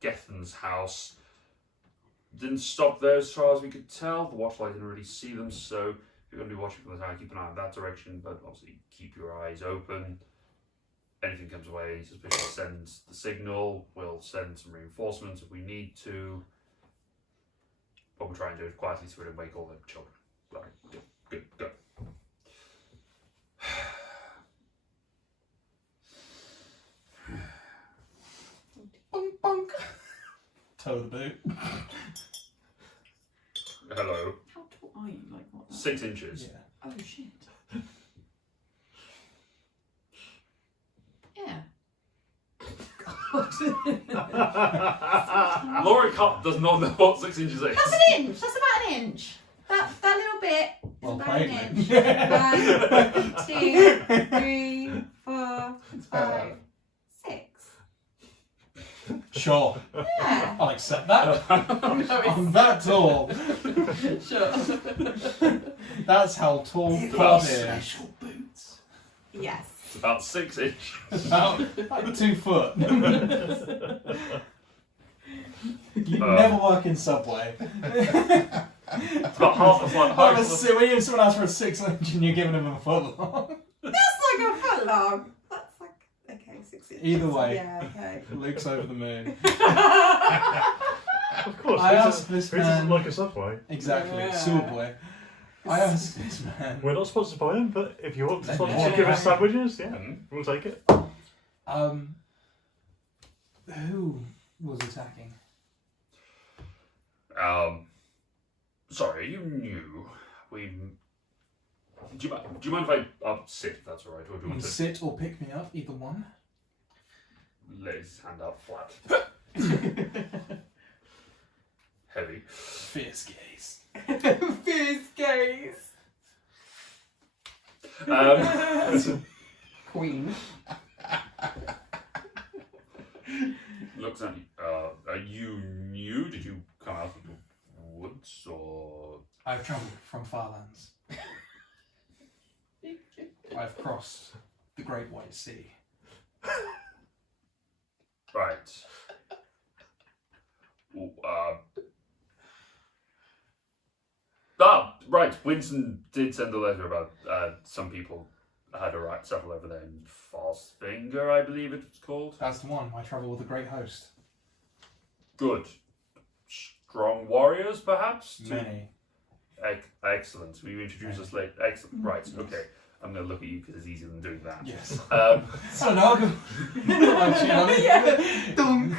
Gethan's house. Didn't stop there as far as we could tell. The watchlight didn't really see them, so if you're going to be watching from the tower, keep an eye on that direction, but obviously keep your eyes open. Anything comes away suspicious, send the signal. We'll send some reinforcements if we need to. What we'll try and do is quietly so we don't wake all the children. Right, good, go. Bunk bunk. Toe the boot. Hello. How tall are you? Like what? 6 inches. Yeah. Oh shit. Laura does not know what 6 inches is. That's an inch. That's about an inch. That little bit is Well about played, an inch. mate. 1, 2, 3, 4, 5, 6. Sure, Yeah. I'll accept that. I'm that tall. Sure. That's how tall About Pod is. Special boots. Yes. It's about 6 inches. About like 2 foot. You never work in Subway. It's about half as like When height. you someone asks for a 6 inch and you're giving them a foot long. That's like a foot long. That's like, okay, 6 inches. Either way. Yeah, okay. Luke's over the moon. Of course. I this asked this This isn't man. like a Subway. Exactly, Yeah. Subway. I asked this man. We're not sponsored by them, but if you want to Yeah. sponsor, give us sandwiches, yeah, Mhm. we'll take it. Who was attacking? Sorry, are you new? Do you mind if I sit? If that's all right, or do You you can want to sit or pick me up, either one. lay his hand out flat? Heavy. Fierce gaze. Fierce gaze. Queen. Looks at you. Are you new? Did you come out of the woods, or I've travelled from far lands. I've crossed the Great White Sea. right? Right. Winston did send a letter about some people had arrived, several over there in Fastfinger, I believe it was called. That's the one. I travel with a great host. Good. Strong warriors, perhaps? Many. Excellent. Will you introduce us later? Excellent. Right, okay. I'm going to look at you because it's easier than doing that. Yes. Um, I don't know. I'll go. Yeah. Dunk.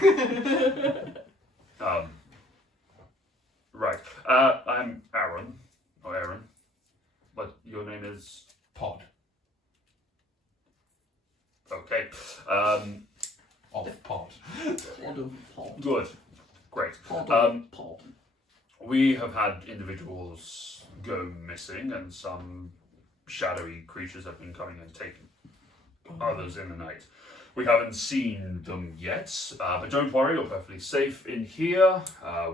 right. I'm Aaron. Or Aaron. But your name is... Pod. Okay. Of pod. Good. Great. Pod. We have had individuals go missing, and some shadowy creatures have been coming and taking others in the night. We haven't seen them yet, but don't worry, you're perfectly safe in here.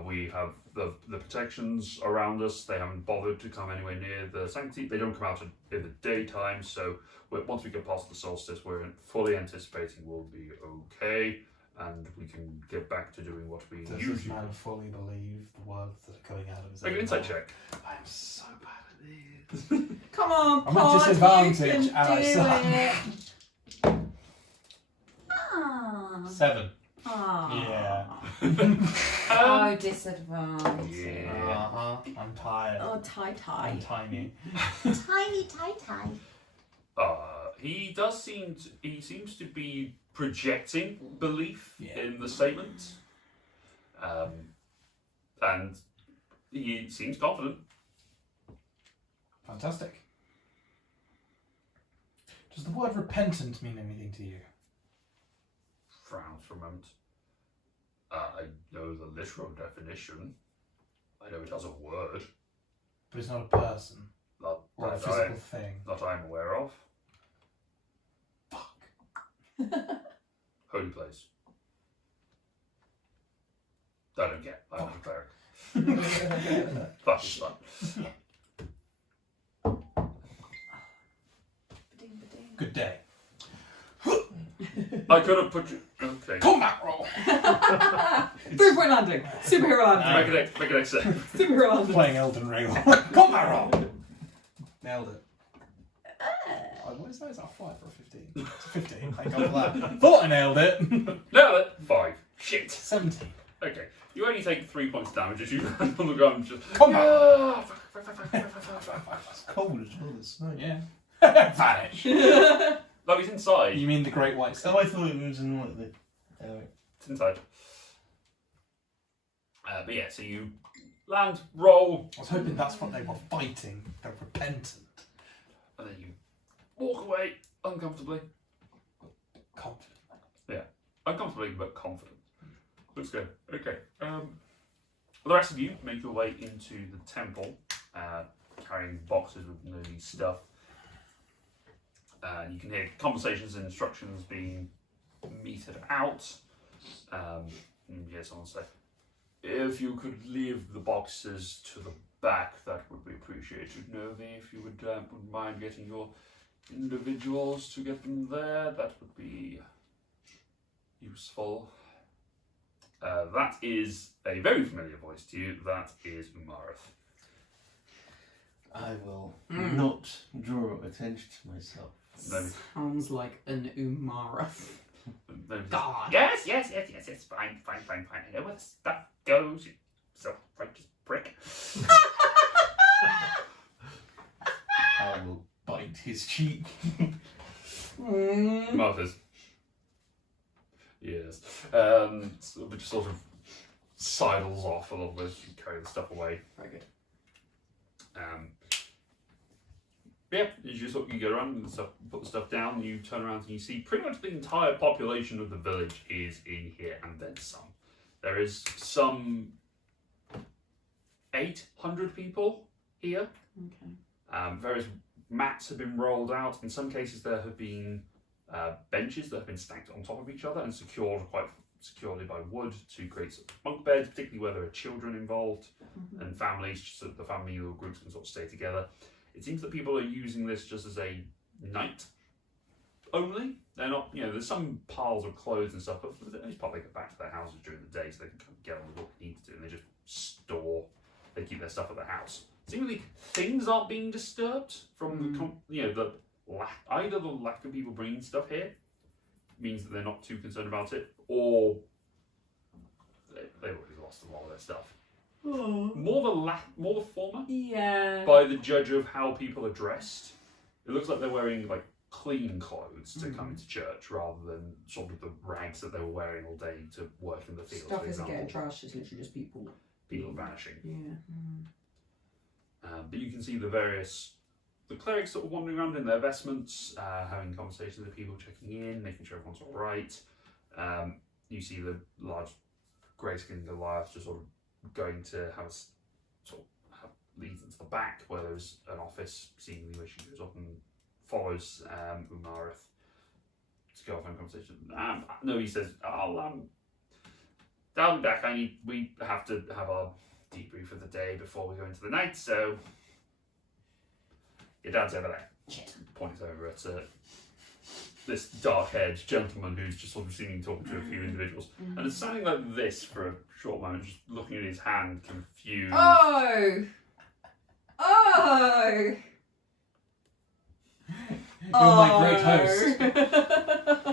We have the protections around us. They haven't bothered to come anywhere near the sanctuary. They don't come out in the daytime, so once we get past the solstice, we're fully anticipating we'll be okay, and we can get back to doing what we Does this usually man fully believe the words that are coming out of his Make an own insight mouth? check. I'm so bad at this. Come on, I'm at Pod, disadvantage, you can and I do suck. it. Ah. 7. Ah. Yeah. Oh, disadvantage. Yeah. Uh-huh. I'm tired. Oh, tie. I'm tiny. Tiny tie. He seems to be projecting belief Yeah. in the statement, and he seems confident. Fantastic. Does the word repentant mean anything to you? Frowns for a moment. I know the literal definition. I know it has a word But it's not a person that, or a that, physical thing. that I'm aware of. Fuck. Holy place. I don't get. I'm not a cleric. Fuck is fun. Good day. I could have put you. Okay. Combat roll! 3-point landing. Superhero landing. Make an X save. Superhero landing. Playing Elden Ring. Combat roll! Nailed it. Oh, what is that? Is that a 5 or a 15? It's a 15. Thank God for that. Thought I nailed it. No, 5. Shit. 17. Okay. You only take 3 points damage as you land on the ground. Just. Combat roll! Ah, fuck. It's cold as well, the snow. Yeah. Vanish. No, he's inside. You mean the Great White Sea? Oh, I thought it was in like the. It's inside. But yeah, so you land, roll, I was hoping that's what they were fighting. They're repentant. and then you walk away uncomfortably. Confident. uncomfortably but confident. Looks good. Okay. The rest of you make your way into the temple, carrying boxes with nerdy stuff. You can hear conversations and instructions being meted out. Someone say, if you could leave the boxes to the back, that would be appreciated. Novi, if you would mind getting your individuals to get them there, that would be useful. That is a very familiar voice to you. That is Umarith. I will not draw attention to myself. Sounds like an Umarith. God. Yes, fine. I know where the stuff goes, you self-righteous prick. I will bite his cheek. Martha's. Yes. So it just sort of sidles off a little bit. You carry the stuff away. Very good. You go around and stuff, put the stuff down, you turn around and you see pretty much the entire population of the village is in here, and then some. There is some 800 people here. Okay. Various mats have been rolled out. In some cases there have been benches that have been stacked on top of each other and secured quite securely by wood to create sort of bunk beds, particularly where there are children involved and families, so that the family or groups can sort of stay together. It seems that people are using this just as a night only. They're not, there's some piles of clothes and stuff, but for the most part they go back to their houses during the day so they can kind of get on with what they need to do, and they just they keep their stuff at their house. Seemingly things aren't being disturbed from either the lack of people bringing stuff here means that they're not too concerned about it, or they've already lost a lot of their stuff. Oh. More the former. Yeah. By the judge of how people are dressed, it looks like they're wearing like clean clothes to come into church rather than sort of the rags that they were wearing all day to work in the fields. Stuff for isn't example. getting trashed, it's literally just people vanishing. Yeah. But you can see the clerics sort of wandering around in their vestments, having conversations with people, checking in, making sure everyone's all right. You see the large grey-skinned Goliath just sort of going to have leads into the back where there's an office, seemingly where she goes up and follows Umarith to go off on a conversation. No, he says, I'll be back. We have to have our debrief of the day before we go into the night, so your dad's over there. Shit. Points over at this dark-haired gentleman who's just sort of seeming talking to a few individuals, and it's standing like this for a short moment, just looking at his hand, confused. Oh! You're my great host.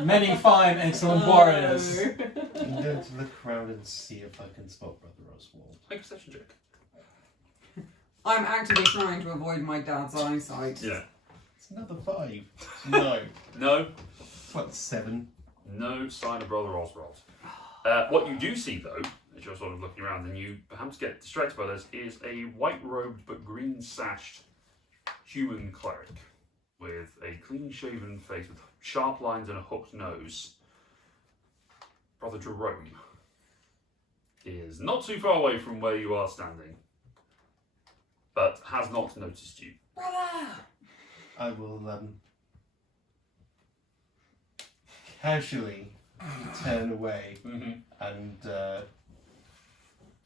Many fine, excellent warriors. I'm going to look around and see if I can spot Brother Oswald. Make a perception check. I'm actively trying to avoid my dad's eyesight. Yeah. It's another 5. No. No. It's like 7. No sign of Brother Oswald. What you do see, though, as you're sort of looking around and you perhaps get distracted by this, is a white-robed but green-sashed human cleric with a clean-shaven face with sharp lines and a hooked nose. Brother Jerome is not too far away from where you are standing, but has not noticed you. Brother! I will casually turn away and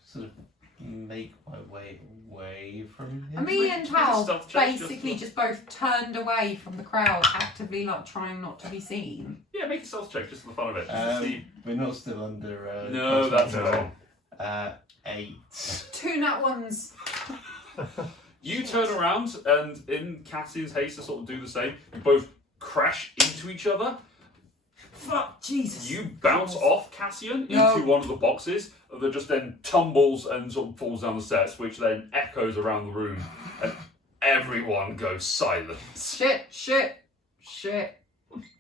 sort of make my way away from him. Me and Hal Stealth check, basically just both turned away from the crowd, actively like trying not to be seen. Yeah, make a stealth check just for the fun of it. Just to see. We're not still under. No, that's no. wrong. 8. 2 nat ones. You turn around and in Cassian's haste to sort of do the same, you both crash into each other. Fuck, Jesus. You bounce off Cassian No. into one of the boxes that just then tumbles and sort of falls down the steps, which then echoes around the room, and everyone goes silent. Shit.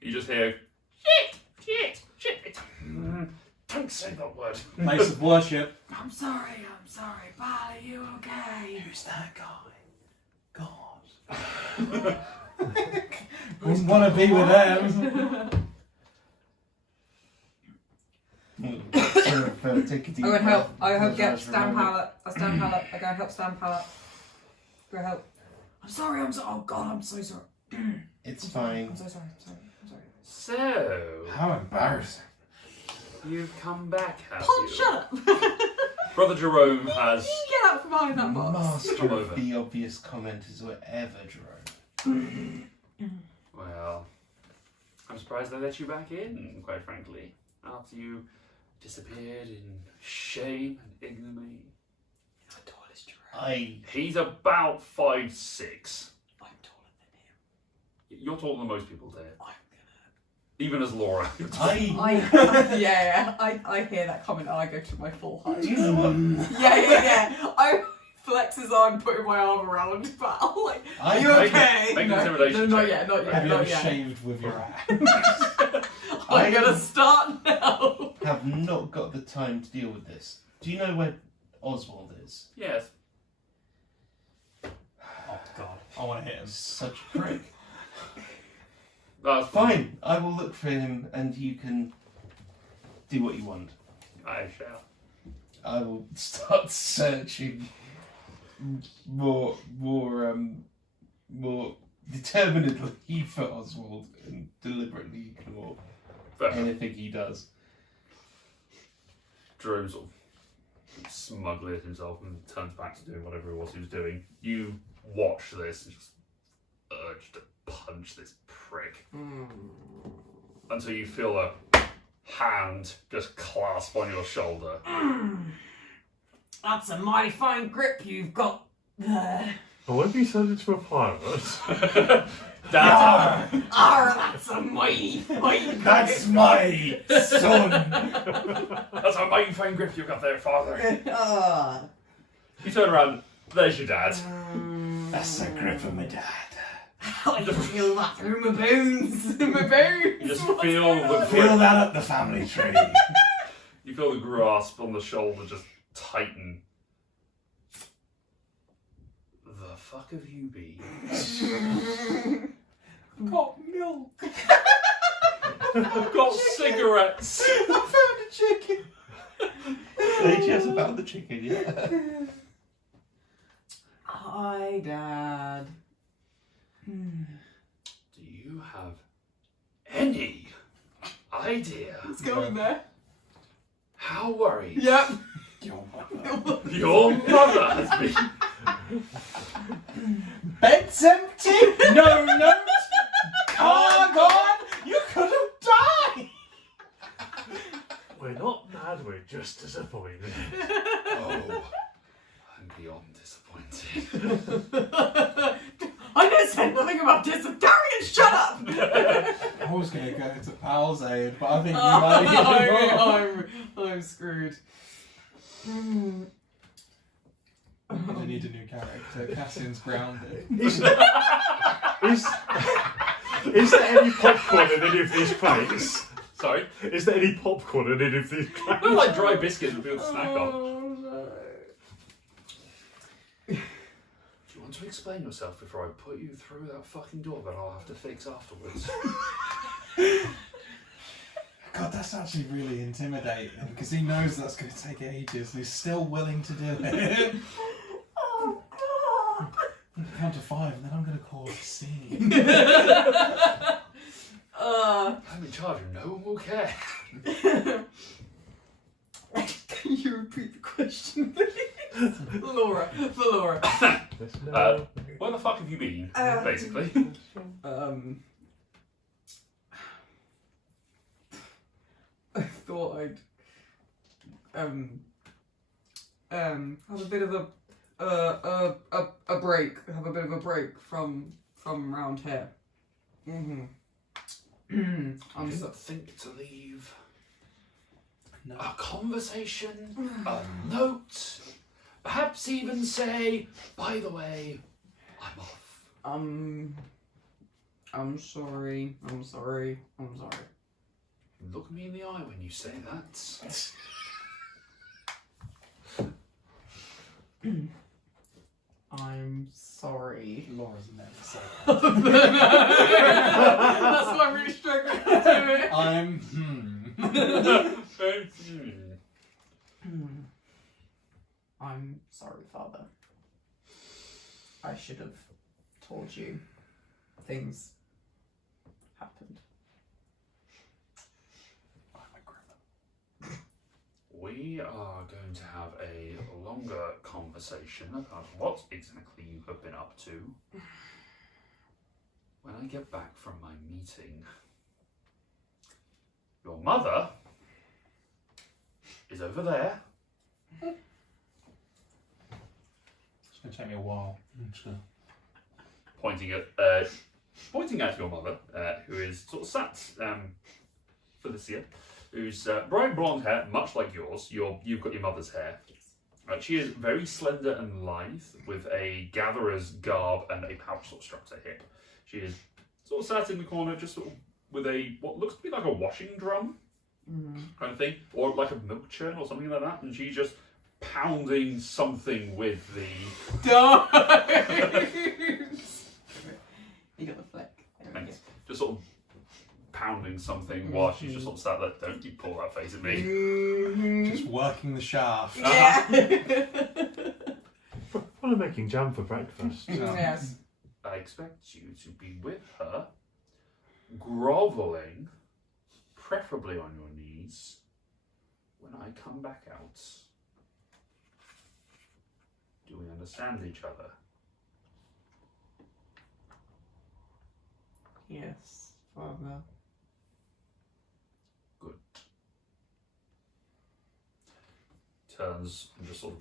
You just hear, shit. Don't say that word. Place of worship. I'm sorry. Pal, are you okay? Who's that guy? God. Wouldn't want to be with them. Take a deep I would help. breath. I help get Just Stan remember- Pallet. I stand Pallet. I go and help Stan Pallet. Go help. I'm sorry. I'm so. Oh God. I'm so sorry. It's fine. I'm so sorry. I'm sorry. I'm sorry. So, How embarrassing. you've come back, have Paul, you? shut up. Brother Jerome has. Get out from behind that box. Master Come of over. the obvious commenters wherever, Jerome. Well, I'm surprised they let you back in, quite frankly. After you disappeared in shame and ignominy. How tall is Jerome? He's about 5'6". I'm taller than him. You're taller than most people there. I'm Even as Laura. I hear that comment and I go to my full height. Do you know what? Yeah. I flex his arm, putting my arm around, but I'm like, are you Make okay? Make an No, intimidation not check. yet, not Have yet, you not ever yet. shaved with your hand? I'm gonna start now. Have not got the time to deal with this. Do you know where Oswald is? Yes. Oh God, I want to hit him. Such a prick. That's fine. Fine, I will look for him and you can do what you want. I shall. I will start searching more determinedly for Oswald and deliberately ignore Fair. anything he does. Jerome sort of smugly at himself and turns back to doing whatever it was he was doing. You watch this and just urge to punch this prick until you feel a hand just clasp on your shoulder. That's a mighty fine grip you've got there. Oh, have you turned into a pirate? That's That's a mighty fine grip. That's my son. a mighty fine grip you've got there, father. Ah. You turn around, there's your dad. That's the grip of my dad. I can feel that through my bones. My bones. You just What's feel going on? Feel that up the family tree. You feel the grasp on the shoulder just tighten. The fuck have you been? Got milk. I've got cigarettes. I found a chicken. Yes, about the chicken, yeah. Hi, Dad. Do you have any idea Let's go in there. how worried Yep. Your mother. your mother has been? Bed's empty. No note. Car gone. You could have died. We're not mad, we're just disappointed. Oh, I'm beyond disappointed. I didn't say nothing about this. Darian, shut up! I was going to go to Pal's aid, but I think you might get I'm screwed. I need a new character. Cassian's grounded. Is there any popcorn in any of these plates? Sorry? Is there any popcorn in any of these plates? They're like dry biscuits that people snack on. Oh, no. Do you want to explain yourself before I put you through that fucking door that I'll have to fix afterwards? God, that's actually really intimidating because he knows that's going to take ages and he's still willing to do it. Oh, God. Count to 5 and then I'm going to cause a scene. I'm in charge and no one will care. Can you repeat the question, please? Laura, for Laura. Where the fuck have you been, basically? I thought I'd have a bit of a break. Have a bit of a break from round here. I I'm so, didn't think to leave a conversation, a note, perhaps even say, by the way, I'm off. I'm sorry. I'm sorry. Look me in the eye when you say that. I'm sorry. Laura's never said That's why I'm really struggling to do it. I'm I'm sorry, Father. I should have told you things happened. I'm a criminal. We are going to have a longer conversation about what exactly you have been up to when I get back from my meeting. Your mother is over there. It's going to take me a while. I'm just gonna... Pointing at your mother, who is sort of sat, Felicia, who's bright blonde hair, much like yours. You've got your mother's hair. She is very slender and lithe, with a gatherer's garb and a pouch sort of strapped to her hip. She is sort of sat in the corner, just sort of with what looks to be like a washing drum kind of thing, or like a milk churn or something like that, and she's just pounding something with the... Don't! You got the flick. Thanks. Just sort of pounding something while she's just sort of sat there. Don't you pull that face at me. Just working the shaft. Yeah. What are making jam for breakfast? Yes. I expect you to be with her, grovelling, preferably on your knees, when I come back out. Do we understand each other? Yes, Father. Good. Turns and just sort of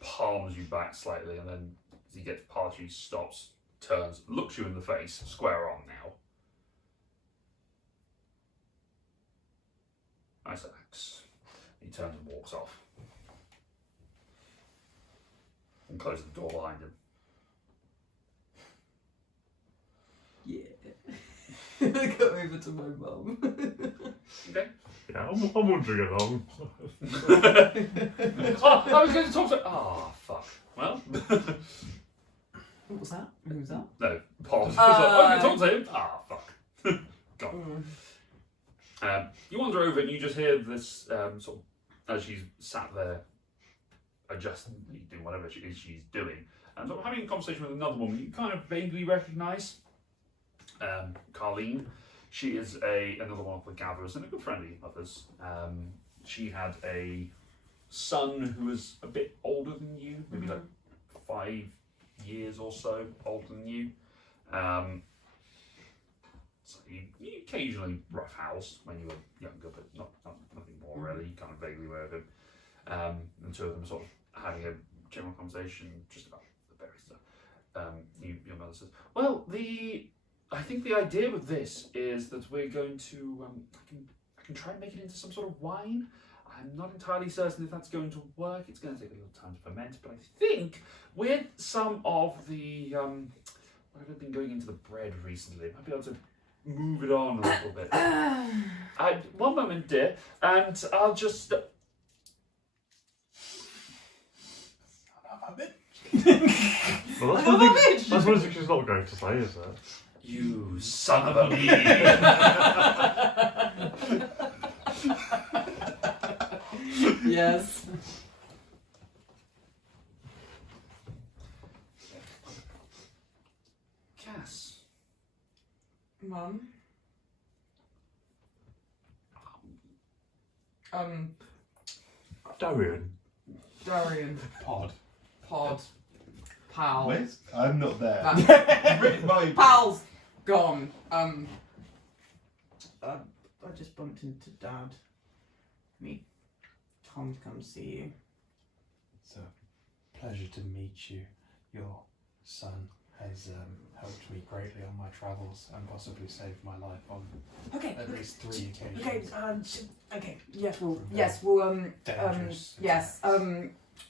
palms you back slightly, and then as he gets past you, stops, turns, looks you in the face, square on now. Nice axe. He turns and walks off. And closes the door behind him. Yeah. Go over to my mum. Okay. Yeah, I'm wandering along. Oh, I was going to talk to... Oh, fuck. Well... What was that? Who was that? No, pause. I was going to talk to him. Ah, fuck. Gone. You wander over and you just hear this sort of, as she's sat there adjusting, doing whatever it is she's doing, and sort of having a conversation with another woman you kind of vaguely recognise, Carlene. She is another one of the gatherers and a good friend of your mother's. She had a son who was a bit older than you, maybe like 5 years or so older than you. So you occasionally roughhouse when you were younger, but nothing more really. You kind of vaguely aware of him. And two of them sort of having a general conversation just about the berry stuff. Your mother says, "Well, I think the idea with this is that we're going to I can try and make it into some sort of wine. I'm not entirely certain if that's going to work. It's going to take a little time to ferment, but I think with some of the what have been going into the bread recently, I might be able to move it on a little bit." One moment, dear, and I'll just. Well, that's one thing she's not going to say, is it? You son of a bee! Yes. Cass. Mum. Darian. Pod. Pal. Where's? I'm not there. That- Pal's gone. I just bumped into Dad. Me. Tom to come see you. It's a pleasure to meet you. Your son has helped me greatly on my travels and possibly saved my life on Okay. at least 3 occasions. Okay. Okay. Yes. Well. From Yes. Well. dangerous Yes.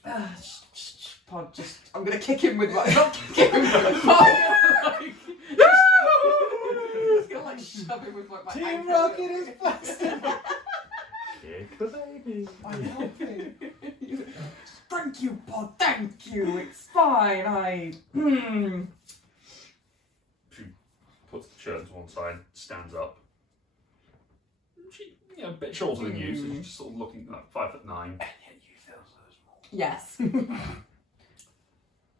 attacks. Pod. Just. I'm gonna kick him with my. Not kick him. Just gonna like shove him with my Team ankle. Rocket is busted! Kick the baby. I'm helping. Thank you, Pod. Thank you. It's fine. She puts the shirt to one side, stands up. She, a bit shorter than you, so she's just sort of looking like 5'9". And yet you feel so small. Yes.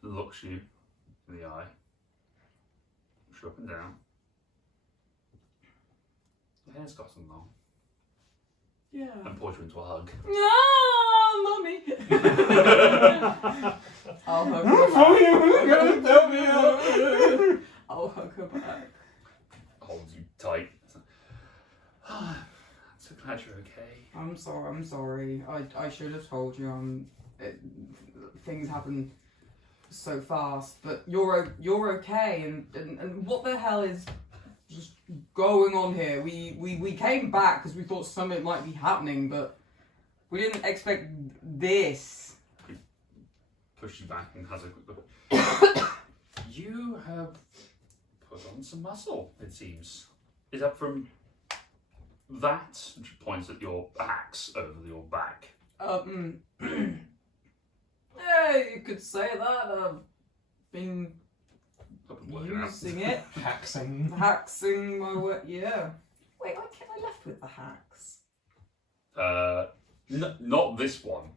Looks you in the eye. Looks you up and down. Your hair's gotten long. Yeah. And pours you into a hug. Yeah, mummy. I'll hug her back. I'll hug her back. Holds you tight. So glad you're okay. I'm sorry. I should have told you. Things happen so fast, but you're okay. And what the hell is just going on here? We came back because we thought something might be happening, but we didn't expect this. He pushes you back and has a quick look. You have put on some muscle, it seems. Is that from that? She points at your axe over your back. Yeah, you could say that. I've been using it. Haxing my work, yeah. Wait, I left with the hacks. Not this one.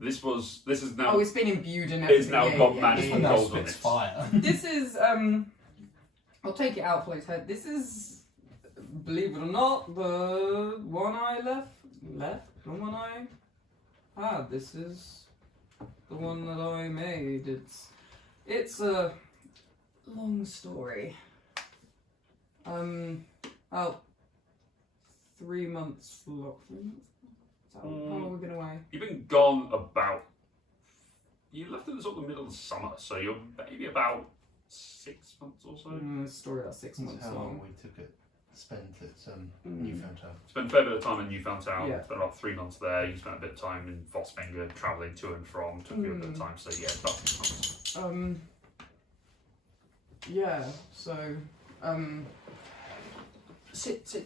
This is now. Oh, it's been imbued in everything. It's now got magical gold on it. Fire. This is, I'll take it out for his head. This is, believe it or not, the one I left? The one I had. This is the one that I made. It's a long story. About 3 months long. How long have we been away? You've been gone about. You left in the sort of the middle of the summer, so you're maybe about 6 months or so. The story that's 6 That's months how long long. we took it. Spent at Newfound Town. Spent a fair bit of time in Newfound Town. Yeah. Spent about 3 months there. You spent a bit of time in Vosmenger, travelling to and from. Took you a bit of time, so yeah, about 6 months. Yeah. So, Sit. Do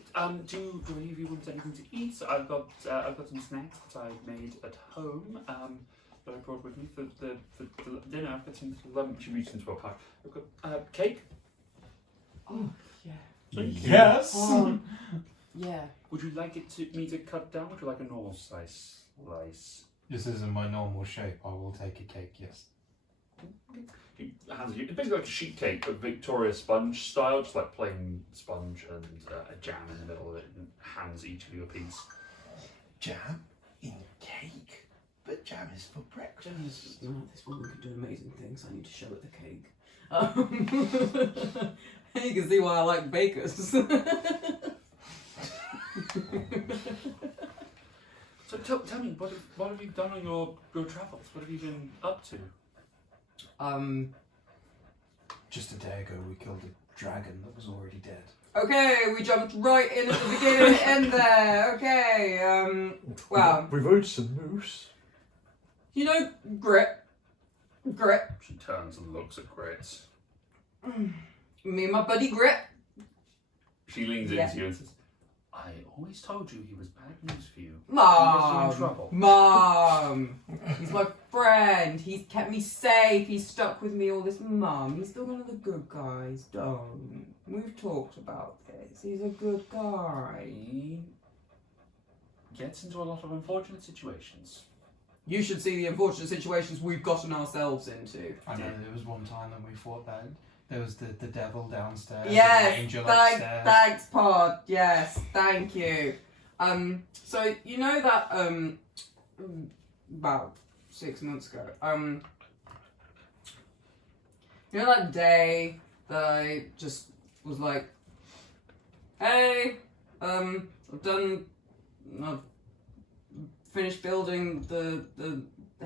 any of you want anything to eat? I've got some snacks that I made at home. That I brought with me for the dinner. I've got some lunch. You reached into a pack. I've got cake. oh yeah. Yes. Yeah. Would you like me to cut down? Would you like a normal slice? This isn't my normal shape. I will take a cake. Yes. He hands you. It's basically like a sheet cake, but Victoria sponge style, just like plain sponge and a jam in the middle of it, and hands each of you a piece. Jam in cake? But jam is for breakfast. This woman could do amazing things. I need to show her the cake. You can see why I like bakers. So tell me, what have you done on your travels? What have you been up to? Just a day ago, we killed a dragon that was already dead. Okay, we jumped right in at the beginning and end there. Okay, wow. We rode some moose. You know, Grit. She turns and looks at Grit. Me and my buddy Grit. She leans Yeah. into you and says, I always told you he was bad news for you. Mom. in trouble. Mom. He's my friend. He's kept me safe. He's stuck with me all this. Mom, he's still one of the good guys. Don't. We've talked about this. He's a good guy. He gets into a lot of unfortunate situations. You should see the unfortunate situations we've gotten ourselves into. I know there was one time that we fought that. There was the devil downstairs. Yes, And the angel upstairs. thanks, Pod. Yes, thank you. So you know that about 6 months ago. You know that day that I just was like, hey, I've finished building the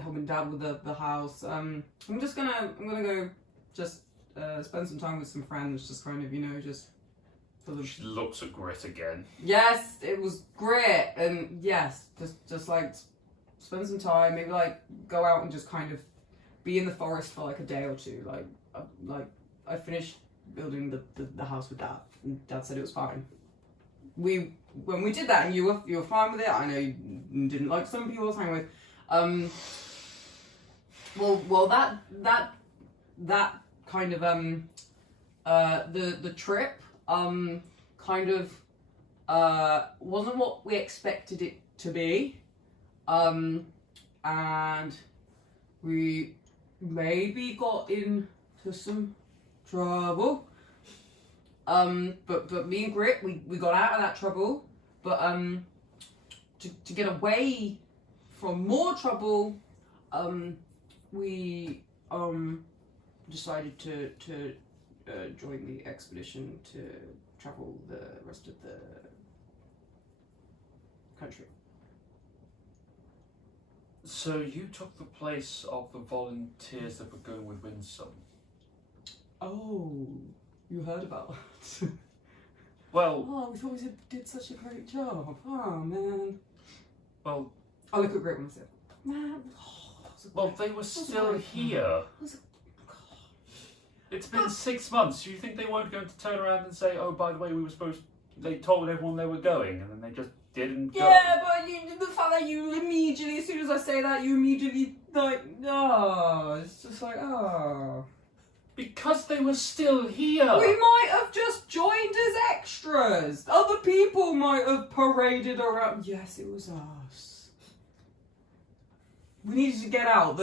helping Dad with the house. I'm gonna go just. Spend some time with some friends, just kind of, just for the. She looks at Grit again. Yes, it was great, and yes, just like spend some time, maybe like go out and just kind of be in the forest for like a day or two. Like I finished building the house with Dad, and Dad said it was fine. When we did that, and you were fine with it. I know you didn't like some people I was hanging with. Well, that kind of the trip kind of wasn't what we expected it to be. and we maybe got into some trouble. But me and Grit, we got out of that trouble. But to get away from more trouble, we decided to join the expedition to travel the rest of the country. So you took the place of the volunteers that were going with Winsome. Oh, you heard about that? Well, Oh, we thought we did such a great job. Oh, man. well, I look at Grit when I said, man. well, they were still here. It's been 6 months. You think they weren't going to turn around and say, "Oh, by the way, we were supposed"? They told everyone they were going, and then they just didn't go. Yeah, but the fact that you immediately, as soon as I say that, you immediately like, oh, it's just like, oh. Because they were still here. We might have just joined as extras. Other people might have paraded around. Yes, it was us. We needed to get out.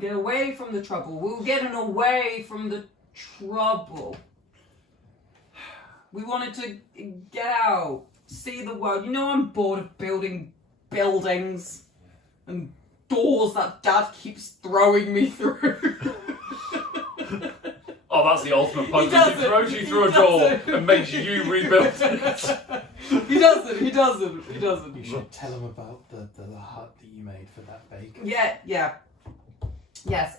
Get away from the trouble. We were getting away from the trouble. We wanted to get out, see the world. You know, I'm bored of building buildings and doors that Dad keeps throwing me through. Oh, that's the ultimate punch. He doesn't. throws you through He a door doesn't. and makes you rebuild it. He doesn't. You should tell him about the hut that you made for that baker. Yeah. Yes,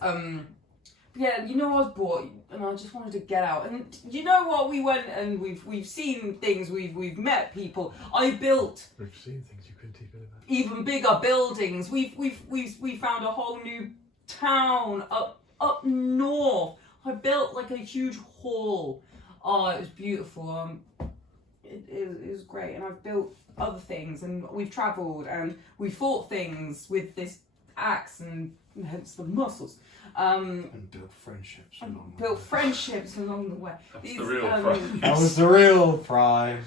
yeah, you know, I was bored and I just wanted to get out. And you know what? We went and we've seen things, we've met people. I built We've seen things you couldn't even imagine. even bigger buildings. We found a whole new town up north. I built like a huge hall. Oh, it was beautiful. It was great. And I've built other things, and we've travelled and we fought things with this axe, and hence the muscles. And build friendships along the way. Built friendships along the way. That's the real prize. That was the real prize.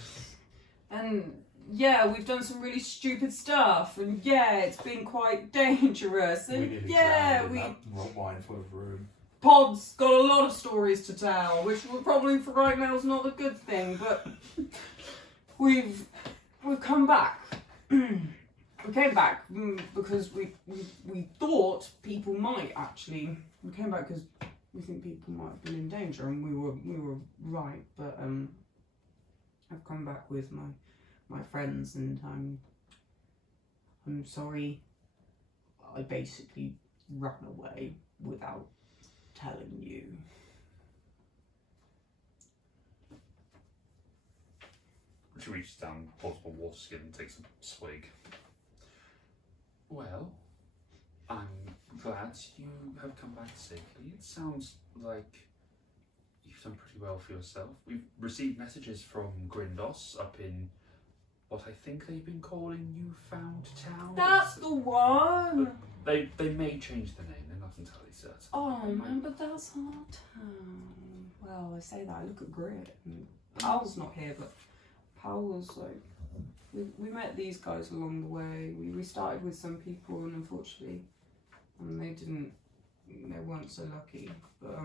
And yeah, we've done some really stupid stuff, and yeah, it's been quite dangerous. We And nearly yeah, drowned in we that wine full of room. Pod's got a lot of stories to tell, which will probably for right now is not a good thing, but we've come back. We came back because we thought people might actually. We came back because we think people might have been in danger, and we were right. But I've come back with my friends, and I'm sorry. I basically ran away without telling you. She reaches down, pulls up a water skin and takes a swig. Well, I'm glad you have come back safely. It sounds like you've done pretty well for yourself. We've received messages from Grindos up in what I think they've been calling Newfound Town. That's the one. They may change the name, they're not entirely certain. Oh man, but that's our town. Well, I say that. I look at Grit. And Pal's not here, but Pal was like. We met these guys along the way. We started with some people, and unfortunately, they weren't so lucky. But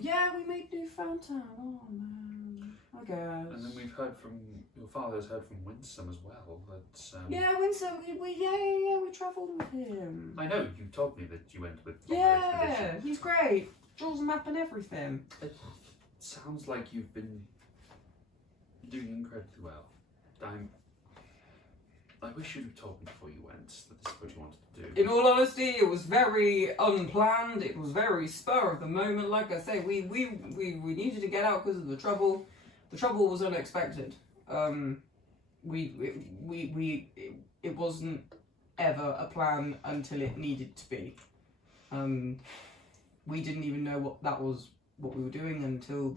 yeah, we made Newfound Town. Oh man, I guess. And then we've heard from your father's heard from Winsome as well. That Yeah, Winsome. We travelled with him. I know you told me that you went with. Yeah, he's great. Draws a map and everything. It sounds like you've been doing incredibly well. I wish you'd have told me before you went that this is what you wanted to do. In all honesty, it was very unplanned. It was very spur of the moment. Like I say, we needed to get out because of the trouble. The trouble was unexpected. It wasn't ever a plan until it needed to be. We didn't even know what we were doing until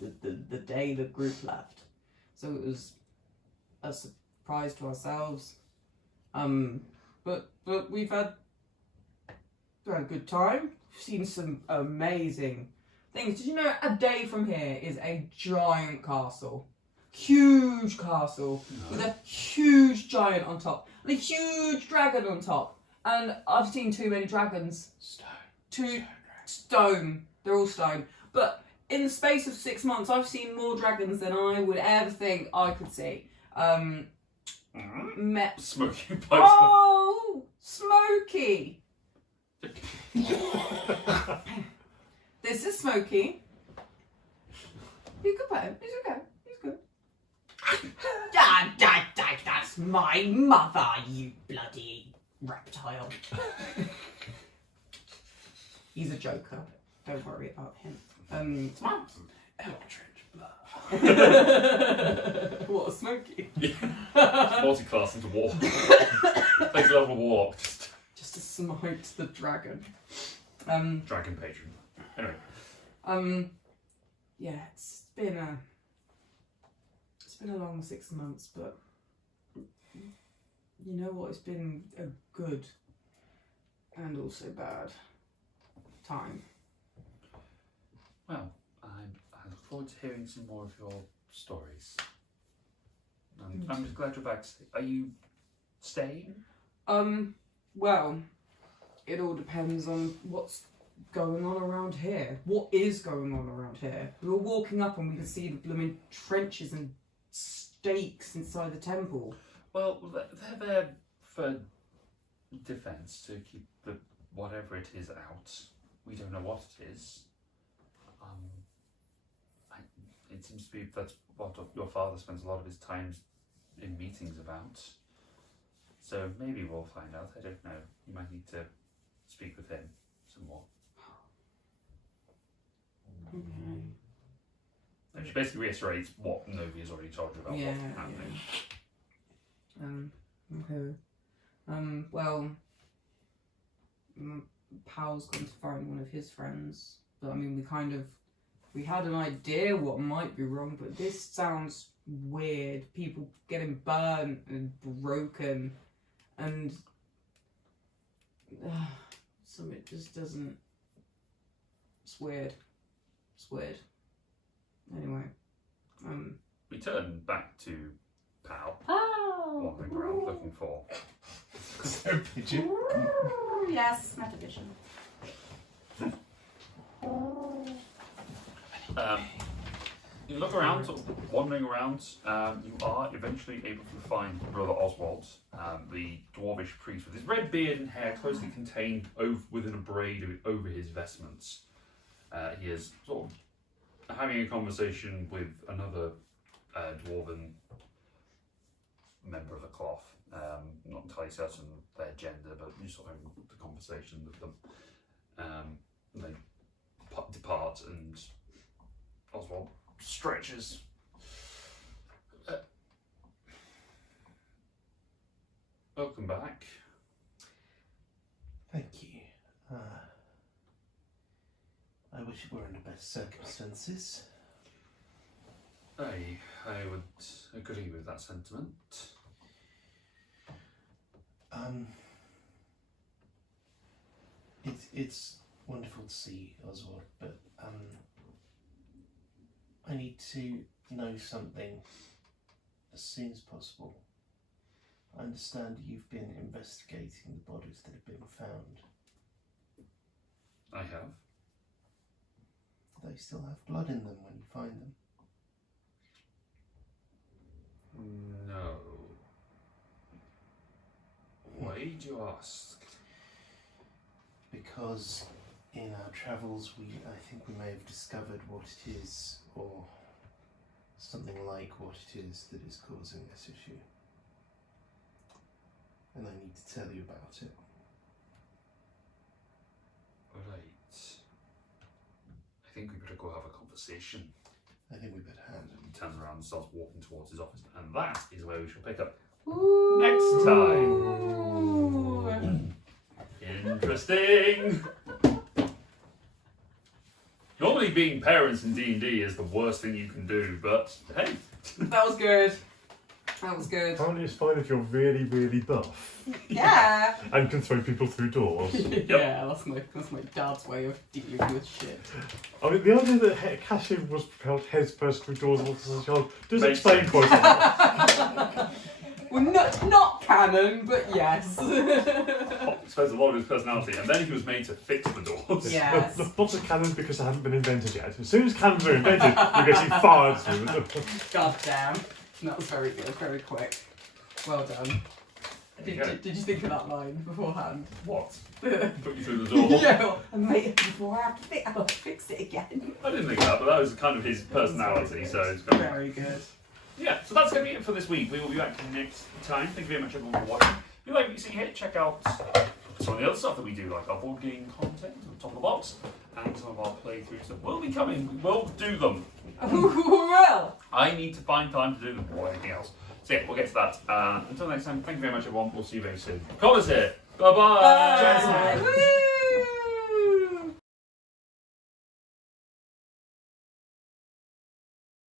the day the group left. So it was a surprise to ourselves. But we've had a good time. We've seen some amazing things. Did you know a day from here is a giant castle? huge castle with a huge giant on top and a huge dragon on top. And I've seen too many dragons. Stone. They're all stone. But in the space of 6 months, I've seen more dragons than I would ever think I could see. Met. Smoky pipes. Oh, Smokey. This is Smokey. You can pet him. He's okay. He's good. That's my mother, you bloody reptile. He's a joker. Don't worry about him. Eldritch blood. What, a Smokey? Multi-class into war. Takes a level of war. Just to smite the dragon. Dragon patron. Anyway. Yeah, it's been a long 6 months, but you know what? It's been a good and also bad time. Well, I look forward to hearing some more of your stories. I'm just glad you're back. Are you staying? Well, it all depends on what's going on around here. What is going on around here? We were walking up and we could see the blooming trenches and stakes inside the temple. Well, they're there for defence, to keep the whatever it is out. We don't know what it is. It seems to be that's what your father spends a lot of his time in meetings about. So maybe we'll find out. I don't know. You might need to speak with him some more. She basically reiterates what Novi has already told you about what's happening. Okay. Well, Pal's gone to find one of his friends, but I mean, we had an idea what might be wrong, but this sounds weird. People getting burnt and broken, and something just doesn't. It's weird. It's weird. Anyway, We turn back to Pal, Oh. wandering around looking for. So pigeon. Yes, metavision. You look around, sort of wandering around. You are eventually able to find Brother Oswald, the dwarvish priest with his red beard and hair closely contained within a braid over his vestments. He is sort of having a conversation with another dwarven member of the cloth. Not entirely certain their gender, but you sort of having the conversation with them. And they depart, and Oswald stretches. Welcome back. Thank you. I wish it were under better circumstances. I would agree with that sentiment. It's wonderful to see Oswald, but I need to know something as soon as possible. I understand you've been investigating the bodies that have been found. I have. Do they still have blood in them when you find them? No. Why do you ask? Because in our travels I think we may have discovered what it is, or something like what it is that is causing this issue. And I need to tell you about it. Right. I think we better go have a conversation. I think we better hand him. He turns around and starts walking towards his office, and that is where we shall pick up Ooh. next time. Ooh. Interesting. Normally being parents in D&D is the worst thing you can do, but hey. That was good. That was good. Apparently it's fine if you're really, really buff Yeah. and can throw people through doors. Yeah, that's my dad's way of dealing with shit. I mean, the idea that Cashin was propelled heads first through doors as a child does Makes explain sense. quite a lot. Well, not canon, but yes. Explains a lot of his personality, and then he was made to fix the doors. Yes. The thoughts of canon because they haven't been invented yet. As soon as canons are invented, you're getting fired through the door. God damn. That was very good, very quick. Well done. Did you think of that line beforehand? What? Yeah. Put you through the door? Well, And mate, before I have to fix it again. I didn't think that, but that was kind of his personality, so it's kind of... very good. Yeah, so that's going to be it for this week. We will be back next time. Thank you very much, everyone, for watching. If you like what you see here, check out some of the other stuff that we do, like our board game content at the top of the box, and some of our playthroughs that will be coming. We will do them. Well. I need to find time to do them or anything else. So yeah, we'll get to that. Until next time, thank you very much, everyone. We'll see you very soon. Call us here. Bye-bye. Bye. Woo!